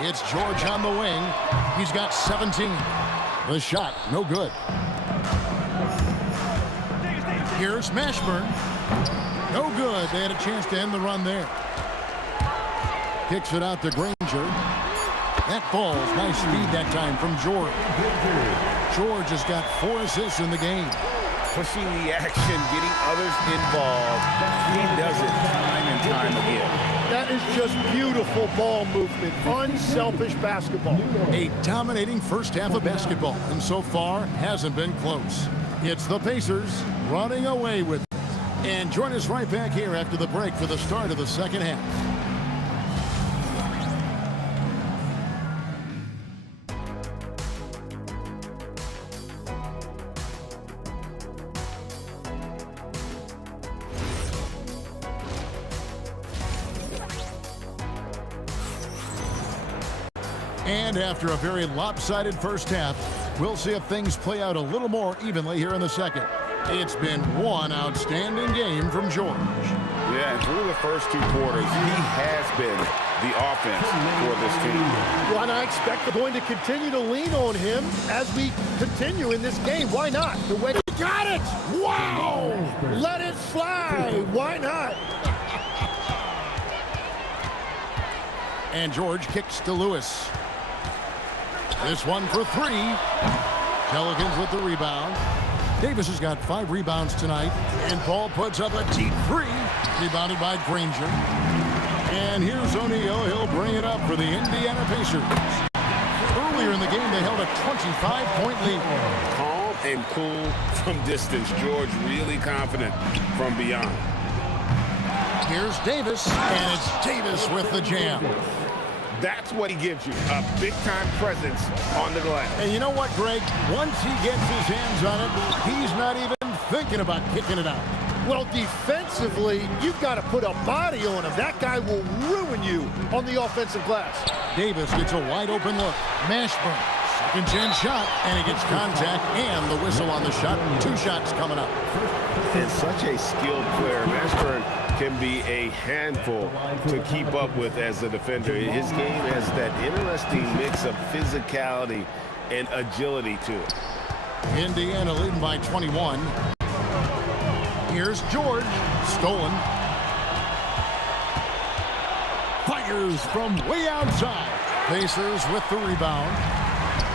It's George on the wing. He's got 17. The shot, no good. Here's Mashburn. No good. They had a chance to end the run there. Kicks it out to Granger. That falls. Nice speed that time from George. George has got 4 assists in the game. Pushing the action, getting others involved. He does it time and time again. That is just beautiful ball movement. Unselfish basketball. A dominating first half of basketball, and so far hasn't been close. It's the Pacers running away with it. And join us right back here after the break for the start of the second half. And after a very lopsided first half, we'll see if things play out a little more evenly here in the second. It's been one outstanding game from George. Yeah, and through the first 2 quarters, he has been the offense for this team. Well, and I expect they're going to continue to lean on him as we continue in this game. Why not? The way he got it! Wow! Let it fly! Why not? And George kicks to Lewis. This one for 3. Pelicans with the rebound. Davis has got 5 rebounds tonight. And Paul puts up a deep 3. Rebounded by Granger. And here's O'Neal. He'll bring it up for the Indiana Pacers. Earlier in the game, they held a 25-point lead. Calm and cool from distance. George really confident from beyond. Here's Davis, and it's Davis with the jam. That's what he gives you, a big-time presence on the glass. And you know what, Greg? Once he gets his hands on it, he's not even thinking about kicking it out. Well, defensively, you've got to put a body on him. That guy will ruin you on the offensive glass. Davis gets a wide-open look. Mashburn, second chance shot, and he gets contact and the whistle on the shot. 2 shots coming up. And such a skilled player. Mashburn can be a handful to keep up with as a defender. His game has that interesting mix of physicality and agility to it. Indiana leading by 21. Here's George. Stolen. Fires from way outside. Pacers with the rebound.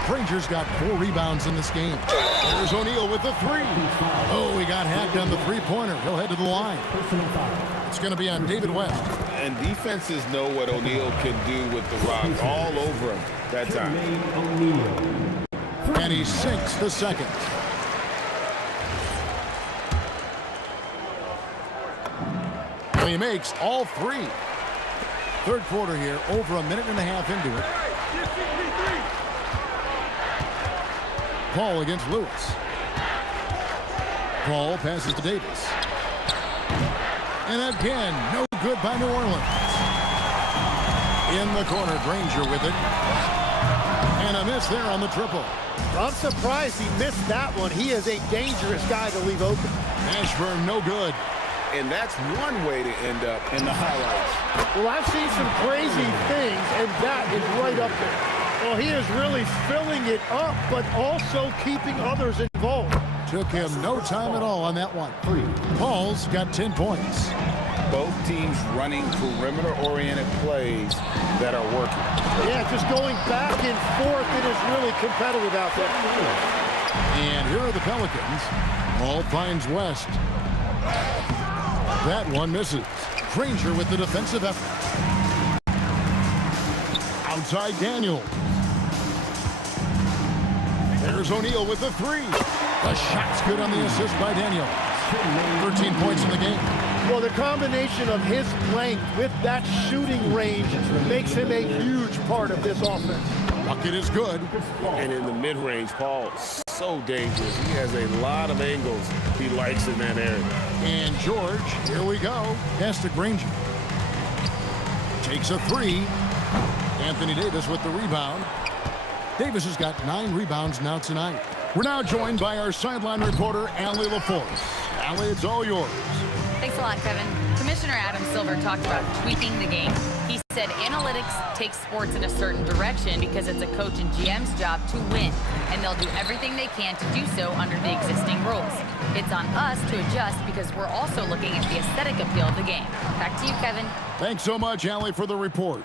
Granger's got 4 rebounds in this game. There's O'Neal with the 3. Oh, he got hacked on the 3-pointer. He'll head to the line. It's going to be on David West. And defenses know what O'Neal can do with the rock all over him that time. And he sinks the second. And he makes all 3. Third quarter here, over a minute and a half into it. Paul against Lewis. Paul passes to Davis. And again, no good by New Orleans. In the corner, Granger with it. And a miss there on the triple. I'm surprised he missed that one. He is a dangerous guy to leave open. Mashburn, no good. And that's one way to end up in the highlights. Well, I've seen some crazy things, and that is right up there. Well, he is really filling it up, but also keeping others involved. Took him no time at all on that one. Paul's got 10 points. Both teams running perimeter-oriented plays that are working. Yeah, just going back and forth. It is really competitive out there. And here are the Pelicans. Paul finds West. That one misses. Granger with the defensive effort. Outside Daniel. There's O'Neal with the 3. The shot's good on the assist by Daniel. 13 points in the game. Well, the combination of his length with that shooting range makes him a huge part of this offense. Bucket is good. And in the mid-range, Paul, so dangerous. He has a lot of angles he likes in that area. And George, here we go. Pass to Granger. Takes a three. Anthony Davis with the rebound. Davis has got 9 rebounds now tonight. We're now joined by our sideline reporter, Allie LaForce. Allie, it's all yours. Thanks a lot, Kevin. Commissioner Adam Silver talked about tweaking the game. He said analytics takes sports in a certain direction because it's a coach and GM's job to win, and they'll do everything they can to do so under the existing rules. It's on us to adjust because we're also looking at the aesthetic appeal of the game. Back to you, Kevin. Thanks so much, Allie, for the report.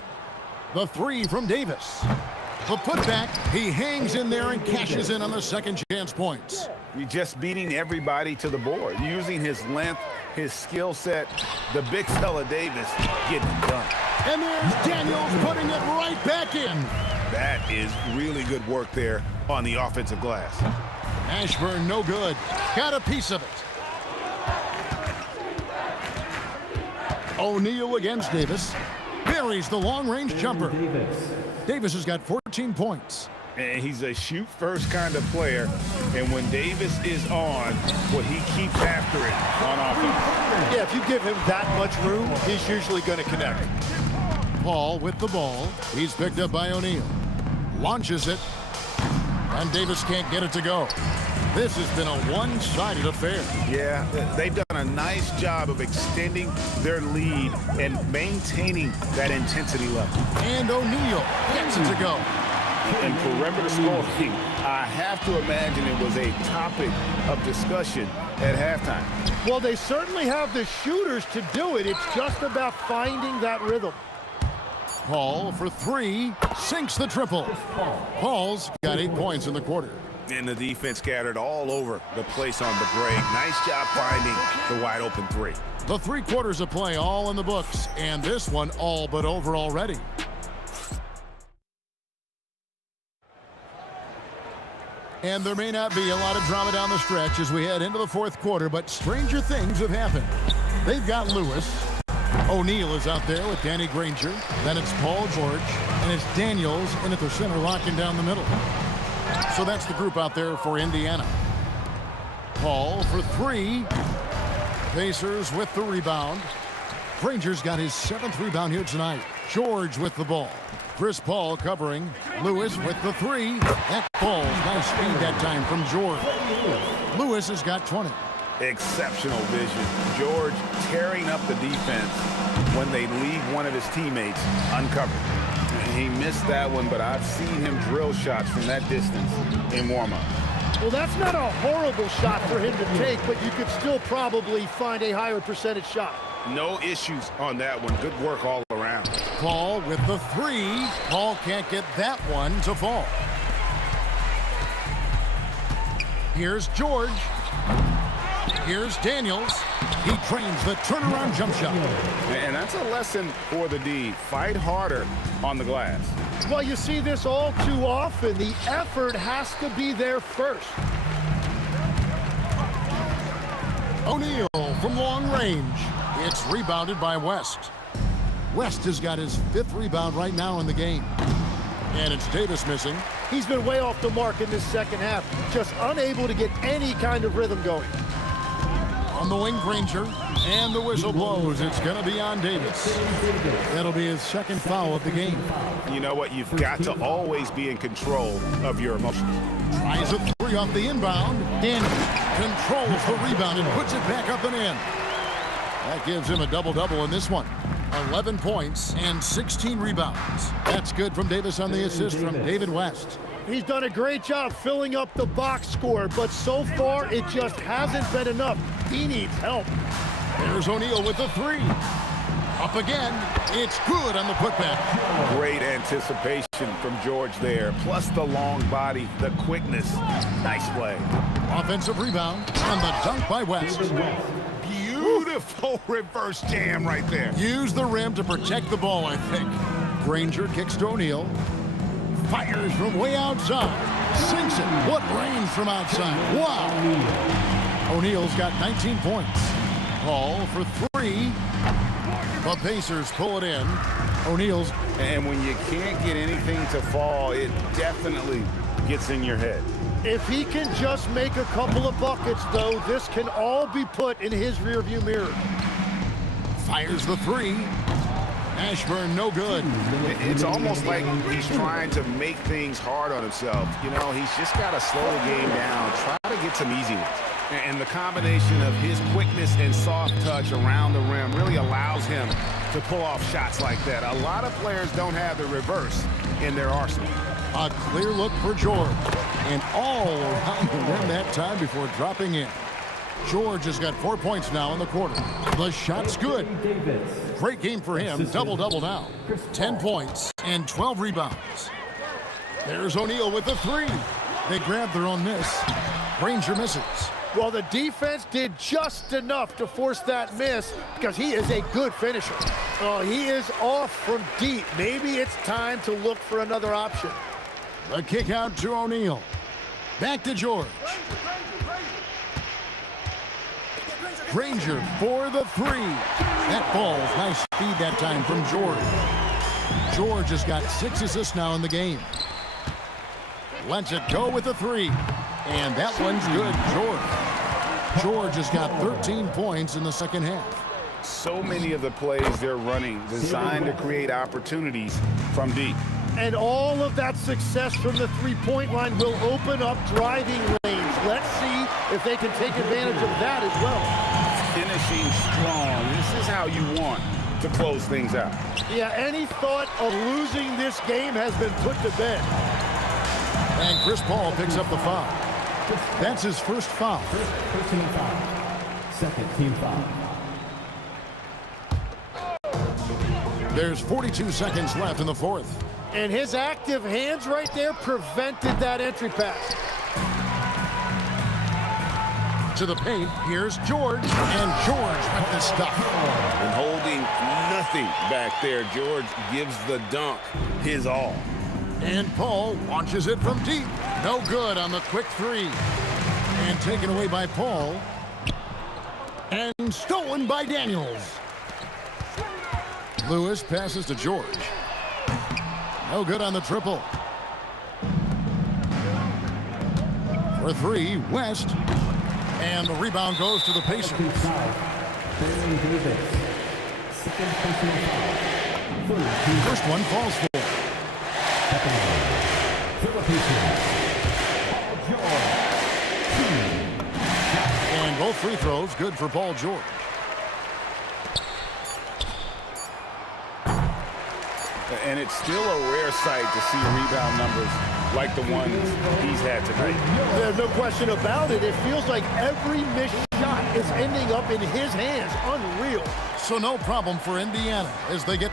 The three from Davis. The putback, he hangs in there and cashes in on the second chance points. You're just beating everybody to the board, using his length, his skill set. The big fella Davis getting it done. And there's Daniels putting it right back in. That is really good work there on the offensive glass. Ashburn, no good. Got a piece of it. O'Neal against Davis. Buries the long-range jumper. Davis has got 14 points. And he's a shoot-first kind of player. And when Davis is on, well, he keeps after it on offense. Yeah, if you give him that much room, he's usually going to connect. Paul with the ball. He's picked up by O'Neal. Launches it. And Davis can't get it to go. This has been a one-sided affair. Yeah, they've done a nice job of extending their lead and maintaining that intensity level. And O'Neal gets it to go. And perimeter scoring, I have to imagine it was a topic of discussion at halftime. Well, they certainly have the shooters to do it. It's just about finding that rhythm. Paul for three, sinks the triple. Paul's got 8 points in the quarter. And the defense scattered all over the place on the break. Nice job finding the wide open three. The 3 quarters of play all in the books, and this one all but over already. And there may not be a lot of drama down the stretch as we head into the 4th quarter, but stranger things have happened. They've got Lewis. O'Neal is out there with Danny Granger. Then it's Paul George, and it's Daniels in at the center locking down the middle. So that's the group out there for Indiana. Paul for three. Pacers with the rebound. Granger's got his 7th rebound here tonight. George with the ball. Chris Paul covering. Lewis with the three. That ball, nice speed that time from George. Lewis has got 20. Exceptional vision. George tearing up the defense when they leave one of his teammates uncovered. He missed that one, but I've seen him drill shots from that distance in warm-up. Well, that's not a horrible shot for him to take, but you could still probably find a higher percentage shot. No issues on that one. Good work all around. Paul with the three. Paul can't get that one to fall. Here's George. Here's Daniels. He trains the turnaround jump shot. And that's a lesson for the D. Fight harder on the glass. Well, you see this all too often. The effort has to be there first. O'Neal from long range. It's rebounded by West. West has got his 5th rebound right now in the game. And it's Davis missing. He's been way off the mark in this second half. Just unable to get any kind of rhythm going. On the wing, Granger, and the whistle blows. It's going to be on Davis. That'll be his 2nd foul of the game. You know what? You've got to always be in control of your emotions. Tries a three off the inbound, and controls the rebound and puts it back up and in. That gives him a double-double in this one. 11 points and 16 rebounds. That's good from Davis on the assist from David West. He's done a great job filling up the box score, but so far it just hasn't been enough. He needs help. There's O'Neal with the three. Up again. It's good on the putback. Great anticipation from George there, plus the long body, the quickness. Nice play. Offensive rebound and the dunk by West. Beautiful reverse jam right there. Use the rim to protect the ball, I think. Granger kicks to O'Neal. Fires from way outside. Sinks it. What range from outside. Wow. O'Neal's got 19 points. Paul for three. The Pacers pull it in. O'Neal's. And when you can't get anything to fall, it definitely gets in your head. If he can just make a couple of buckets, though, this can all be put in his rearview mirror. Fires the three. Ashburn, no good. It's almost like he's trying to make things hard on himself. You know, he's just got to slow the game down, try to get some easy ones. And the combination of his quickness and soft touch around the rim really allows him to pull off shots like that. A lot of players don't have the reverse in their arsenal. A clear look for George. And all around the rim that time before dropping in. George has got 4 points now in the quarter. The shot's good. Great game for him. Double-double now. 10 points and 12 rebounds. There's O'Neal with the three. They grab their own miss. Granger misses. Well, the defense did just enough to force that miss because he is a good finisher. Oh, he is off from deep. Maybe it's time to look for another option. The kick out to O'Neal. Back to George. Granger for the three. That falls. Nice speed that time from George. George has got 6 assists now in the game. Lets it go with the three. And that one's good. George has got 13 points in the second half. So many of the plays they're running designed to create opportunities from deep. And all of that success from the three-point line will open up driving lanes. Let's see if they can take advantage of that as well. Finishing strong. This is how you want to close things out. Yeah, any thought of losing this game has been put to bed. And Chris Paul picks up the foul. That's his first foul. First personal foul. Second team foul. There's 42 seconds left in the fourth. And his active hands right there prevented that entry pass. To the paint, here's George. And George with the stuff. And holding nothing back there, George gives the dunk his all. And Paul launches it from deep. No good on the quick three. And taken away by Paul. And stolen by Daniels. Lewis passes to George. No good on the triple. For three, West. And the rebound goes to the Pacers. First one falls for. And both free throws good for Paul George. And it's still a rare sight to see rebound numbers like the ones he's had tonight. There's no question about it. It feels like every missed shot is ending up in his hands. Unreal. So no problem for Indiana as they get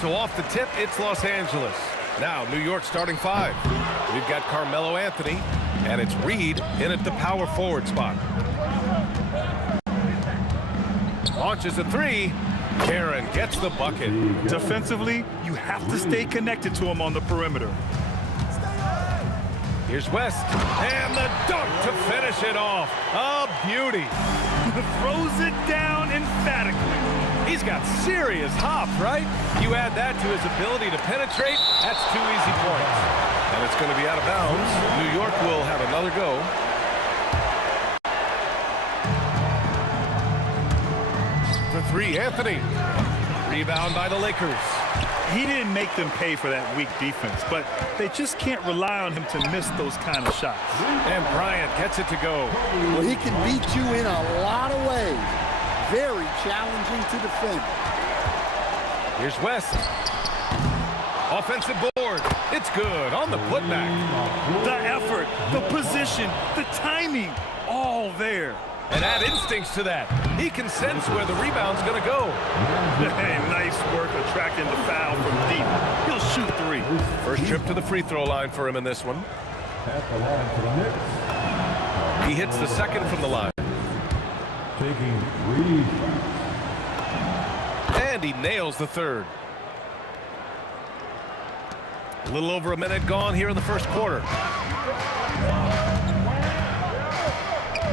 so off the tip, it's Los Angeles. Now, New York starting 5. We've got Carmelo Anthony, and it's Reed in at the power forward spot. Launches a 3. Karen gets the bucket. Defensively, you have to stay connected to him on the perimeter. Here's West, and the dunk to finish it off. A beauty. Throws it down emphatically. He's got serious hop, right? You add that to his ability to penetrate, that's 2 easy points. And it's going to be out of bounds. New York will have another go. For 3, Anthony. Rebound by the Lakers. He didn't make them pay for that weak defense, but they just can't rely on him to miss those kind of shots. And Bryant gets it to go. Well, he can beat you in a lot of ways. Very challenging to defend. Here's West. Offensive board. It's good on the putback. The effort, the position, the timing, all there. And add instincts to that. He can sense where the rebound's going to go. Hey, nice work attracting the foul from deep. He'll shoot 3. First trip to the free throw line for him in this one. He hits the second from the line. And he nails the third. A little over a minute gone here in the first quarter.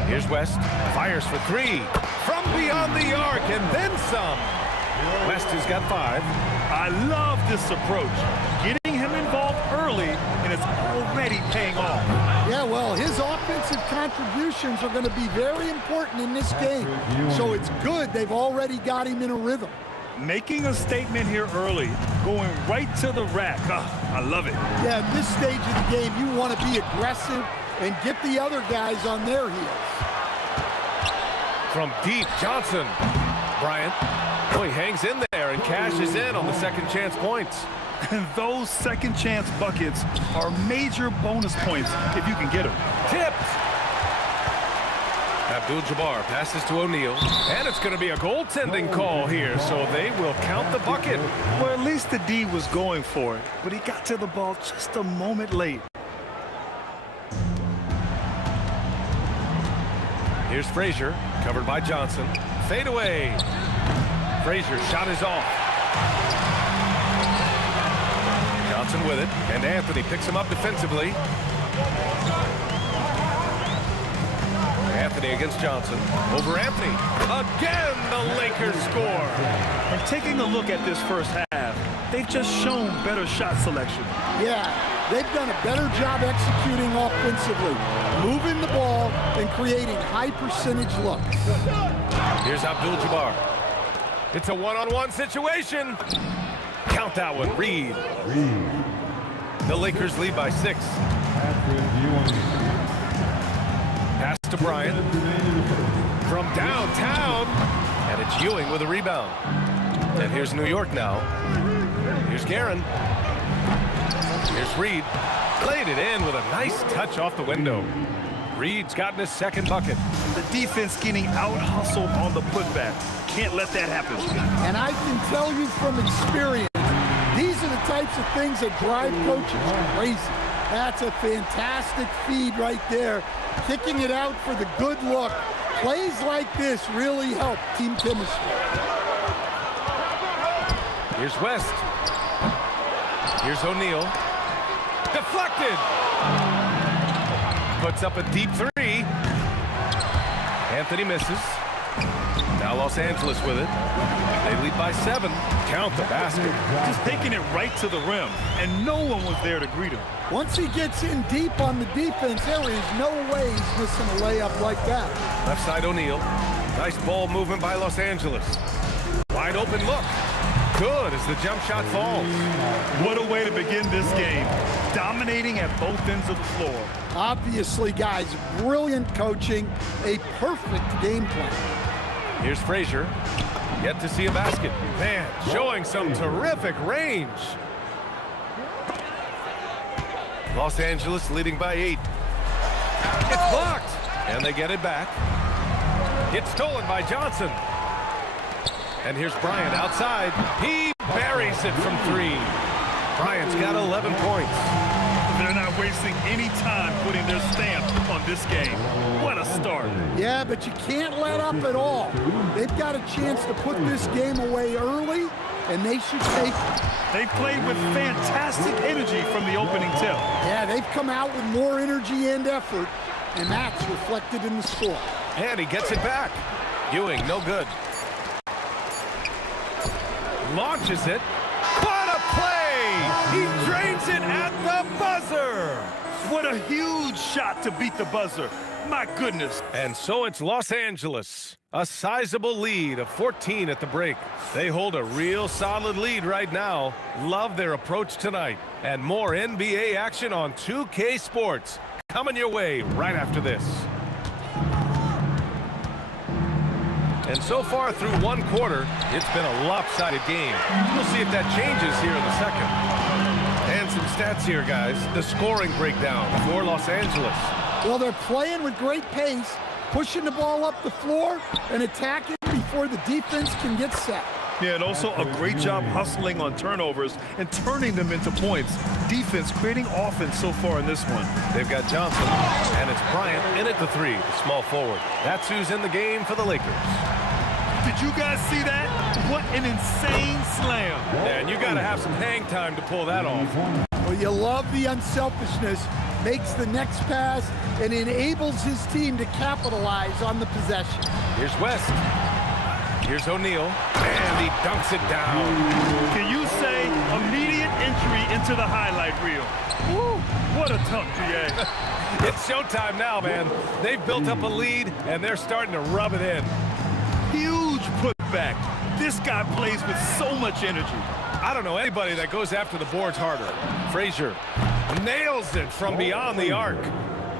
Here's West, fires for 3 from beyond the arc, and then some. West has got 5. I love this approach. Getting him involved early, and it's already paying off. Yeah, well, his offensive contributions are going to be very important in this game. So it's good they've already got him in a rhythm. Making a statement here early, going right to the rack. I love it. Yeah, at this stage of the game, you want to be aggressive and get the other guys on their heels. From deep, Johnson. Bryant, he hangs in there and cashes in on the second chance points. And those second chance buckets are major bonus points if you can get them. Tipped. Abdul-Jabbar passes to O'Neal, and it's going to be a goaltending call here, so they will count the bucket. Well, at least the D was going for it, but he got to the ball just a moment late. Here's Frazier, covered by Johnson. Fade away. Frazier's shot is off. Johnson with it, and Anthony picks him up defensively. Anthony against Johnson. Over Anthony. Again, the Lakers score. And taking a look at this first half, they've just shown better shot selection. Yeah, they've done a better job executing offensively, moving the ball and creating high percentage looks. Here's Abdul-Jabbar. It's a one-on-one situation. Count that one, Reed. The Lakers lead by 6. Pass to Bryant. From downtown. And it's Ewing with a rebound. And here's New York now. Here's Guerin. Here's Reed. Played it in with a nice touch off the window. Reed's gotten his second bucket. The defense getting out-hustled on the putback. Can't let that happen. And I can tell you from experience, these are the types of things that drive coaches crazy. That's a fantastic feed right there. Kicking it out for the good look. Plays like this really help team chemistry. Here's West. Here's O'Neal. Deflected. Puts up a deep 3. Anthony misses. Now Los Angeles with it. They lead by 7. Count the basket. Just taking it right to the rim, and no one was there to greet him. Once he gets in deep on the defense, there is no way he's missing a layup like that. Left side O'Neal. Nice ball movement by Los Angeles. Wide open look. Good as the jump shot falls. What a way to begin this game. Dominating at both ends of the floor. Obviously, guys, brilliant coaching, a perfect game plan. Here's Frazier. Yet to see a basket. Man, showing some terrific range. Los Angeles leading by 8. It's blocked. And they get it back. It's stolen by Johnson. And here's Bryant outside. He buries it from 3. Bryant's got 11 points. They're not wasting any time putting their stamp on this game. What a start. Yeah, but you can't let up at all. They've got a chance to put this game away early, and they should take it. They played with fantastic energy from the opening tip. Yeah, they've come out with more energy and effort, and that's reflected in the score. And he gets it back. Ewing, no good. Launches it. What a play! He drains it at the buzzer! What a huge shot to beat the buzzer. My goodness. And so it's Los Angeles. A sizable lead of 14 at the break. They hold a real solid lead right now. Love their approach tonight. And more NBA action on 2K Sports. Coming your way right after this. And so far through 1 quarter, it's been a lopsided game. We'll see if that changes here in the second. And some stats here, guys. The scoring breakdown for Los Angeles. Well, they're playing with great pace, pushing the ball up the floor and attacking before the defense can get set. Yeah, and also a great job hustling on turnovers and turning them into points. Defense creating offense so far in this one. They've got Johnson, and it's Bryant in at the 3, the small forward. That's who's in the game for the Lakers. Did you guys see that? What an insane slam. And you got to have some hang time to pull that off. Well, you love the unselfishness, makes the next pass, and enables his team to capitalize on the possession. Here's West. Here's O'Neal, and he dunks it down. Can you say immediate entry into the highlight reel? Woo, what a dunk, BA. It's showtime now, man. They've built up a lead, and they're starting to rub it in. Huge putback. This guy plays with so much energy. I don't know anybody that goes after the boards harder. Frazier nails it from beyond the arc.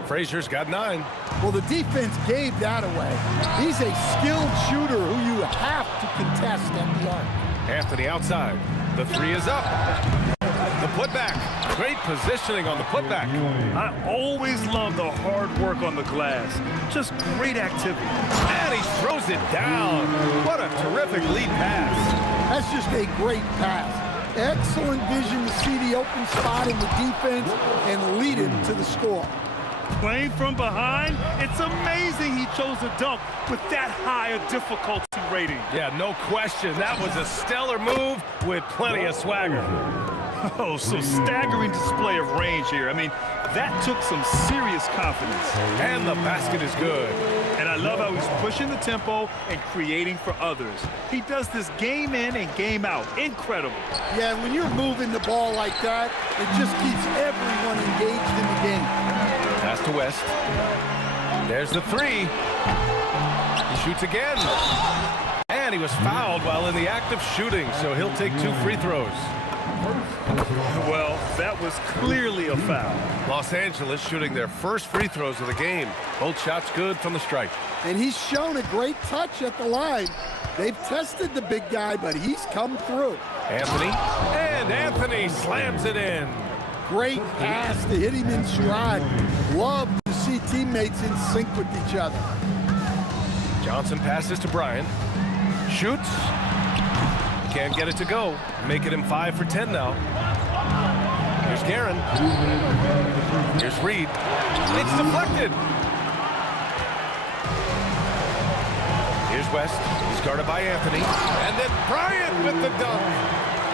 Frazier's got 9. Well, the defense gave that away. He's a skilled shooter who you have to contest at the arc. Anthony outside. The 3 is up. The putback. Great positioning on the putback. I always love the hard work on the glass. Just great activity. And he throws it down. What a terrific lead pass. That's just a great pass. Excellent vision to see the open spot in the defense and lead him to the score. Playing from behind, it's amazing he chose a dunk with that high a difficulty rating. Yeah, no question. That was a stellar move with plenty of swagger. Oh, so staggering display of range here. I mean, that took some serious confidence. And the basket is good. And I love how he's pushing the tempo and creating for others. He does this game in and game out. Incredible. Yeah, when you're moving the ball like that, it just keeps everyone engaged in the game. Pass to West. There's the 3. He shoots again. And he was fouled while in the act of shooting, so he'll take 2 free throws. Well, that was clearly a foul. Los Angeles shooting their first free throws of the game. Both shots good from the stripe. And he's shown a great touch at the line. They've tested the big guy, but he's come through. Anthony. And Anthony slams it in. Great pass to hit him in stride. Love to see teammates in sync with each other. Johnson passes to Bryant. Shoots. Can't get it to go. Making him 5 for 10 now. Here's Guerin. Here's Reed. It's deflected. Here's West. He's guarded by Anthony. And then Bryant with the dunk.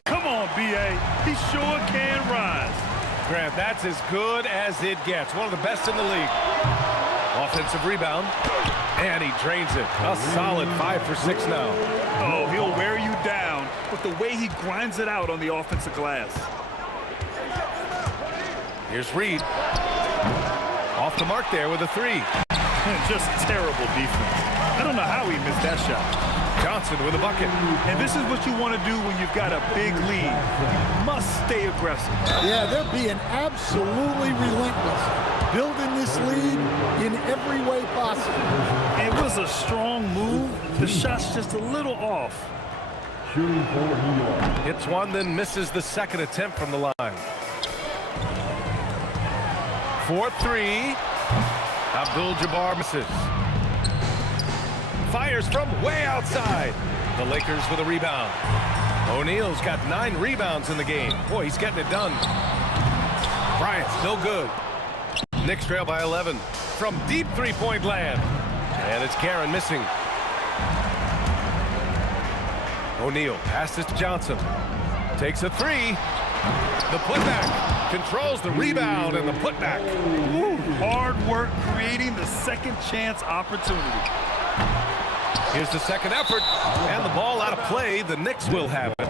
Come on, B.A. He sure can rise. Grant, that's as good as it gets. One of the best in the league. Offensive rebound. And he drains it. A solid 5 for 6 now. Oh, he'll wear you down with the way he grinds it out on the offensive glass. Here's Reed. Off the mark there with a 3. Just terrible defense. I don't know how he missed that shot. Johnson with a bucket. And this is what you want to do when you've got a big lead. You must stay aggressive. Yeah, they're being absolutely relentless, building this lead in every way possible. It was a strong move. The shot's just a little off. Shooting for New York. Hits one, then misses the second attempt from the line. 4-3. Abdul-Jabbar misses. Fires from way outside. The Lakers with a rebound. O'Neal's got 9 rebounds in the game. Boy, he's getting it done. Bryant, no good. Knicks trail by 11 from deep three-point land. And it's Karen missing. O'Neal passes to Johnson. Takes a 3. The putback. Controls the rebound and the putback. Ooh, hard work creating the second chance opportunity. Here's the second effort, and the ball out of play. The Knicks will have it.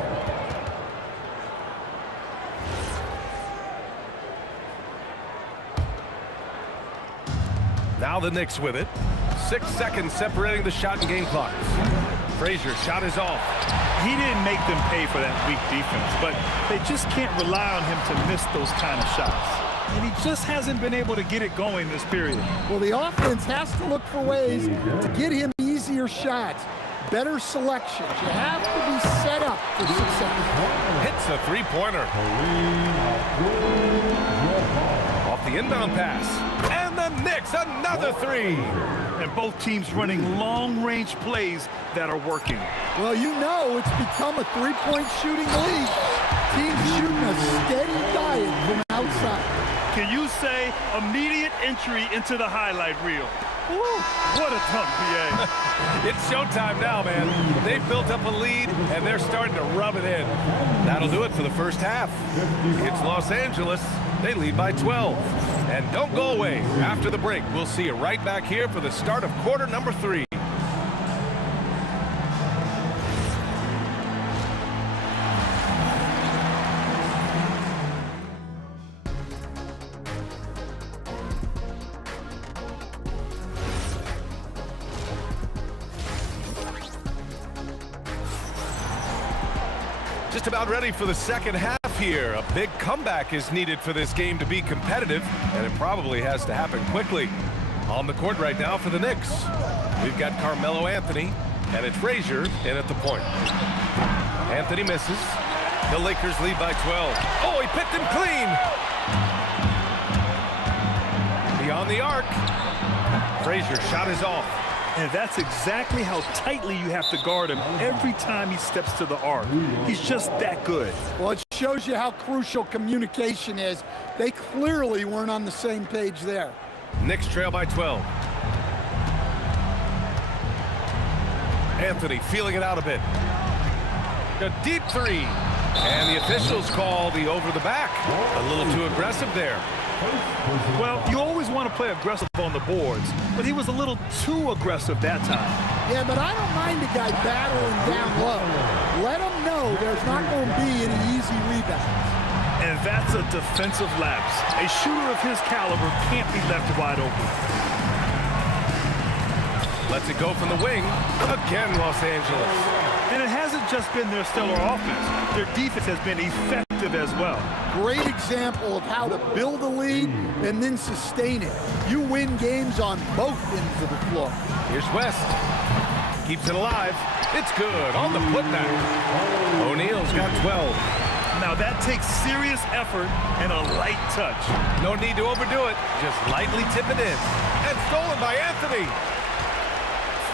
Now the Knicks with it. 6 seconds separating the shot and game clocks. Frazier shot is off. He didn't make them pay for that weak defense, but they just can't rely on him to miss those kind of shots. And he just hasn't been able to get it going this period. Well, the offense has to look for ways to get him easier shots, better selections. You have to be set up for success. Hits a three-pointer. Off the inbound pass. And the Knicks, another 3. And both teams running long-range plays that are working. Well, you know it's become a three-point shooting league. Teams shooting a steady diet from outside. Can you say immediate entry into the highlight reel? Woo, what a dunk, BA. It's showtime now, man. They've built up a lead, and they're starting to rub it in. That'll do it for the first half. It's Los Angeles. They lead by 12. And don't go away. After the break, we'll see you right back here for the start of quarter number 3. Just about ready for the second half here. A big comeback is needed for this game to be competitive, and it probably has to happen quickly. On the court right now for the Knicks, we've got Carmelo Anthony, and it's Frazier in at the point. Anthony misses. The Lakers lead by 12. Oh, he picked him clean. Beyond the arc. Frazier shot is off. And that's exactly how tightly you have to guard him every time he steps to the arc. He's just that good. Well, it shows you how crucial communication is. They clearly weren't on the same page there. Knicks trail by 12. Anthony feeling it out a bit. A deep 3. And the officials call the over the back. A little too aggressive there. Well, you always want to play aggressive on the boards, but he was a little too aggressive that time. Yeah, but I don't mind a guy battling down low. Let him know there's not going to be any easy rebounds. And that's a defensive lapse. A shooter of his caliber can't be left wide open. Lets it go from the wing. Again, Los Angeles. And it hasn't just been their stellar offense. Their defense has been effective as well. Great example of how to build a lead and then sustain it. You win games on both ends of the floor. Here's West. Keeps it alive. It's good on the putback. O'Neal's got 12. Now that takes serious effort and a light touch. No need to overdo it. Just lightly tip it in. And stolen by Anthony.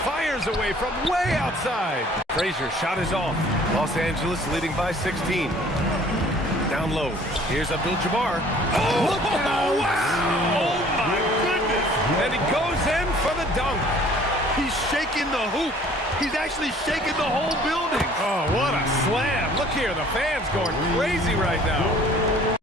Fires away from way outside. Frazier shot is off. Los Angeles leading by 16. Down low. Here's Abdul-Jabbar. Oh, wow! Oh, my goodness! And he goes in for the dunk. He's shaking the hoop. He's actually shaking the whole building. Oh, what a slam. Look here, the fans going crazy right now.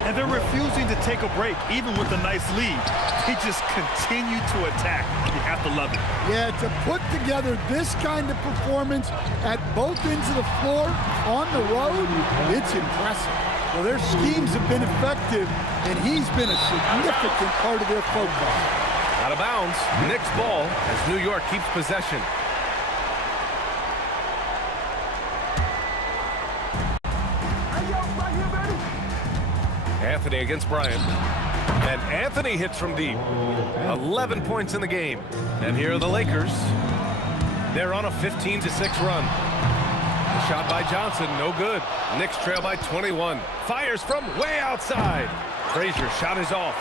And they're refusing to take a break, even with a nice lead. They just continue to attack. You have to love it. Yeah, to put together this kind of performance at both ends of the floor on the road, it's impressive. Well, their schemes have been effective, and he's been a significant part of their focus. Out of bounds, Knicks ball as New York keeps possession. Anthony against Bryant. And Anthony hits from deep. 11 points in the game. And here are the Lakers. They're on a 15-6 run. The shot by Johnson, no good. Knicks trail by 21. Fires from way outside. Frazier shot is off.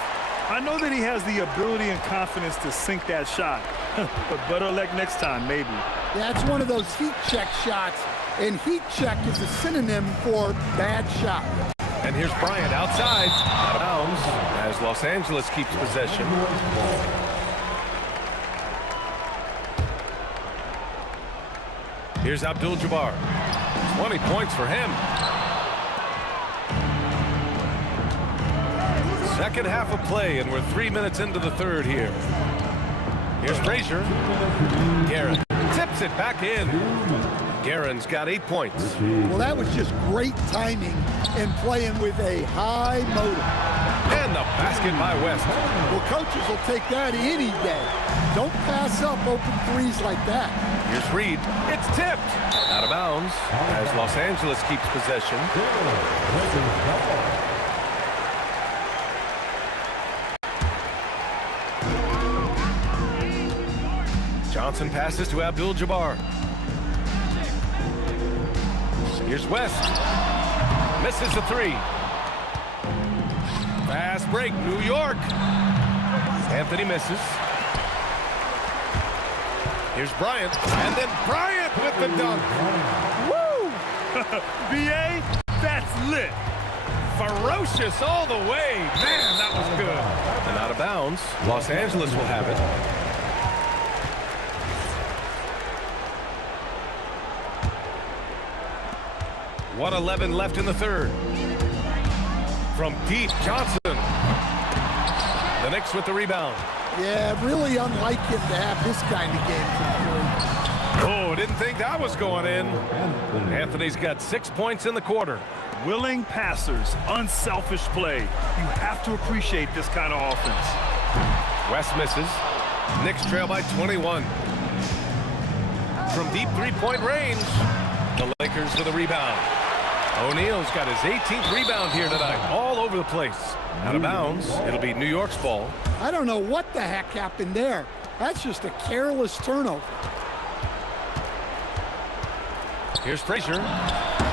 I know that he has the ability and confidence to sink that shot. But better luck next time, maybe. Yeah, it's one of those heat check shots and heat check is a synonym for bad shot. And here's Bryant outside, out of bounds, as Los Angeles keeps possession. Here's Abdul-Jabbar. 20 points for him. Second half of play, and we're 3 minutes into the third here. Here's Frazier. Guerin tips it back in. Guerin's got 8 points. Well, that was just great timing and playing with a high motor. And the basket by West. Well, coaches will take that any day. Don't pass up open threes like that. Here's Reed. It's tipped. Out of bounds as Los Angeles keeps possession. Johnson passes to Abdul-Jabbar. Here's West. Misses the three. Fast break, New York. Anthony misses. Here's Bryant, and then Bryant with the dunk. Woo! B.A., that's lit. Ferocious all the way. Man, that was good. And out of bounds, Los Angeles will have it. .111 left in the third. From deep, Johnson. The Knicks with the rebound. Yeah, really unlike him to have this kind of game from three. Oh, didn't think that was going in. Anthony's got 6 points in the quarter. Willing passers, unselfish play. You have to appreciate this kind of offense. West misses. Knicks trail by 21. From deep three-point range, the Lakers with a rebound. O'Neal's got his 18th rebound here tonight, all over the place. Out of bounds, it'll be New York's ball. I don't know what the heck happened there. That's just a careless turnover. Here's Frazier.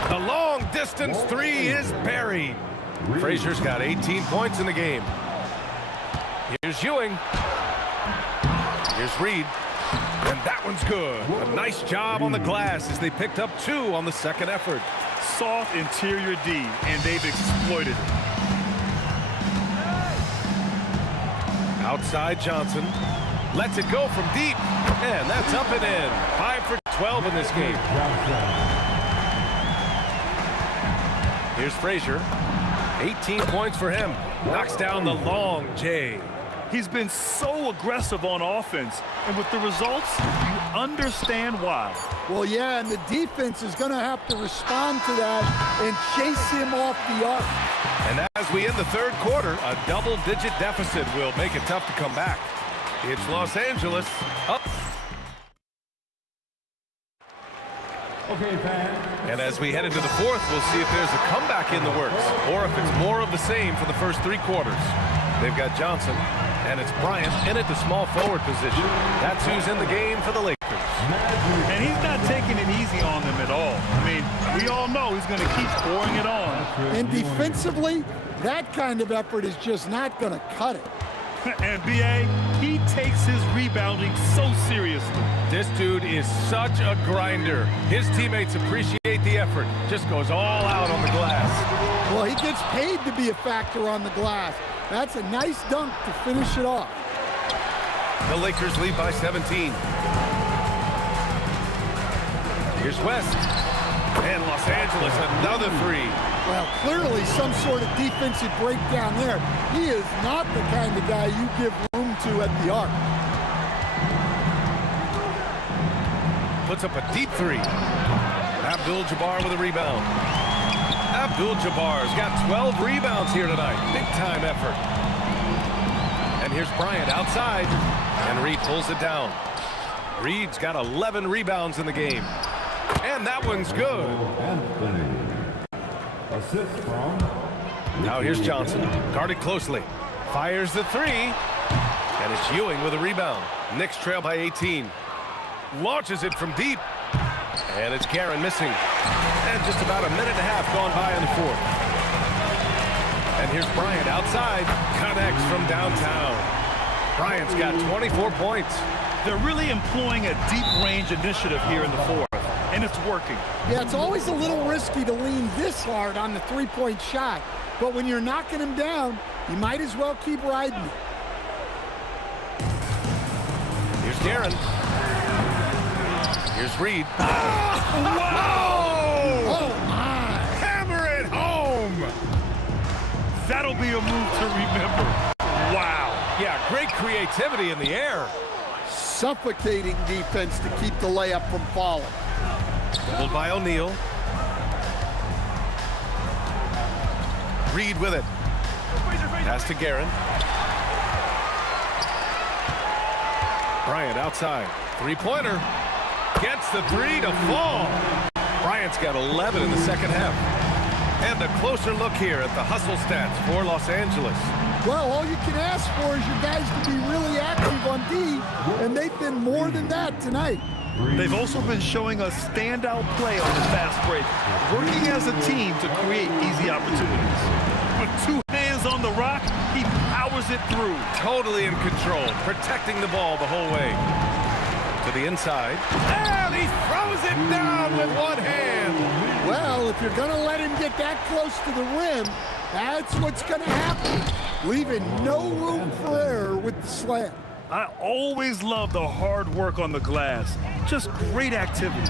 The long distance three is buried. Frazier's got 18 points in the game. Here's Ewing. Here's Reed. And that one's good. A nice job on the glass as they picked up 2 on the second effort. Soft interior D, and they've exploited it. Outside Johnson. Lets it go from deep. And that's up and in. 5 for 12 in this game. Here's Frazier. 18 points for him. Knocks down the long J. He's been so aggressive on offense, and with the results, you understand why. Well, yeah, and the defense is going to have to respond to that and chase him off the arc. And as we end the third quarter, a double-digit deficit will make it tough to come back. It's Los Angeles up. Okay, fans. And as we head into the fourth, we'll see if there's a comeback in the works or if it's more of the same for the first 3 quarters. They've got Johnson, and it's Bryant in at the small forward position. That's who's in the game for the Lakers. And he's not taking it easy on them at all. I mean, we all know he's going to keep pouring it on. And defensively, that kind of effort is just not going to cut it. And B.A., he takes his rebounding so seriously. This dude is such a grinder. His teammates appreciate the effort. Just goes all out on the glass. Well, he gets paid to be a factor on the glass. That's a nice dunk to finish it off. The Lakers lead by 17. Here's West. And Los Angeles, another three. Well, clearly some sort of defensive breakdown there. He is not the kind of guy you give room to at the arc. Puts up a deep three. Abdul-Jabbar with a rebound. Abdul-Jabbar's got 12 rebounds here tonight. Big-time effort. And here's Bryant outside. And Reed pulls it down. Reed's got 11 rebounds in the game. And that one's good. Assist from. Now here's Johnson. Guarded closely. Fires the three. And it's Ewing with a rebound. Knicks trail by 18. Launches it from deep. And it's Guerin missing. And just about a minute and a half gone by in the fourth. And here's Bryant outside. Connects from downtown. Bryant's got 24 points. They're really employing a deep range initiative here in the fourth. and it's working. Yeah, it's always a little risky to lean this hard on the three-point shot, but when you're knocking him down, you might as well keep riding it. Here's Guerin. Here's Reed. Oh, my. Hammer it home. That'll be a move to remember. Wow. Yeah, great creativity in the air. Suffocating defense to keep the layup from falling. Pulled by O'Neal. Reed with it. Pass to Guerin. Bryant outside. Three-pointer. Gets the three to fall. Bryant's got 11 in the second half. And a closer look here at the hustle stats for Los Angeles. Well, all you can ask for is your guys to be really active on D, and they've been more than that tonight. They've also been showing us standout play on the fast break, working as a team to create easy opportunities. With two hands on the rock, he powers it through. Totally in control, protecting the ball the whole way. To the inside. And he throws it down with one hand. Well, if you're going to let him get that close to the rim, that's what's going to happen, leaving no room for error with the slam. I always love the hard work on the glass. Just great activity.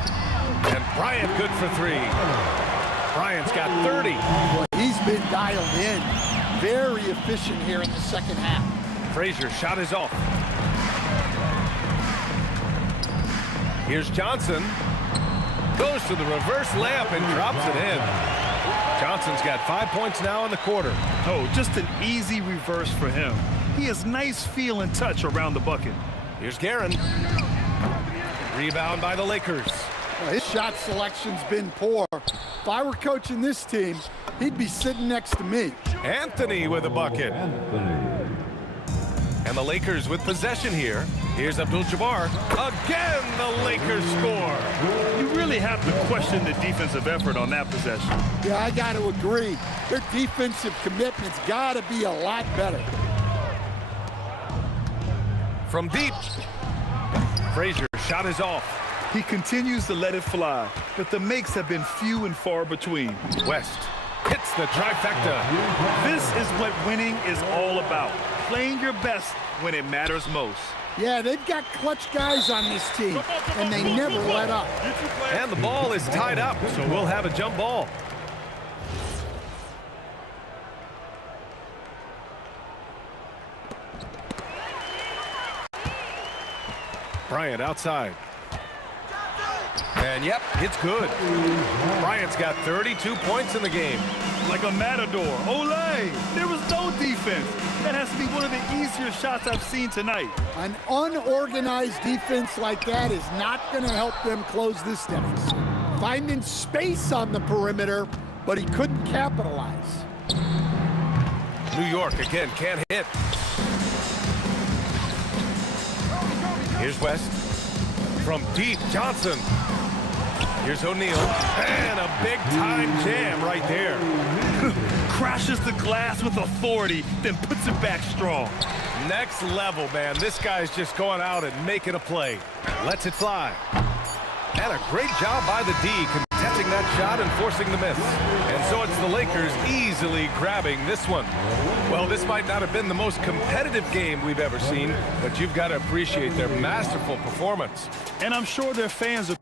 And Bryant good for three. Bryant's got 30. Well, he's been dialed in. Very efficient here in the second half. Frazier shot is off. Here's Johnson. Goes to the reverse layup and drops it in. Johnson's got 5 points now in the quarter. Oh, just an easy reverse for him. He has nice feel and touch around the bucket. Here's Guerin. Rebound by the Lakers. Well, his shot selection's been poor. If I were coaching this team, he'd be sitting next to me. Anthony with a bucket. And the Lakers with possession here. Here's Abdul-Jabbar. Again, the Lakers score. You really have to question the defensive effort on that possession. Yeah, I got to agree. Their defensive commitment's got to be a lot better. From deep. Frazier shot is off. He continues to let it fly, but the makes have been few and far between. West hits the trifecta. This is what winning is all about. Playing your best when it matters most. Yeah, they've got clutch guys on this team, and they never let up. And the ball is tied up, so we'll have a jump ball. Bryant outside. And yep, it's good. Bryant's got 32 points in the game. Like a matador. Olay! There was no defense. That has to be one of the easier shots I've seen tonight. An unorganized defense like that is not going to help them close this deficit. Finding space on the perimeter, but he couldn't capitalize. New York again can't hit. Here's West. From deep, Johnson. Here's O'Neal. And a big-time jam right there. Crashes the glass with authority, then puts it back strong. Next level, man. This guy's just going out and making a play. Lets it fly. And a great job by the D, contesting that shot and forcing the miss. And so it's the Lakers easily grabbing this one. Well, this might not have been the most competitive game we've ever seen, but you've got to appreciate their masterful performance. And I'm sure their fans are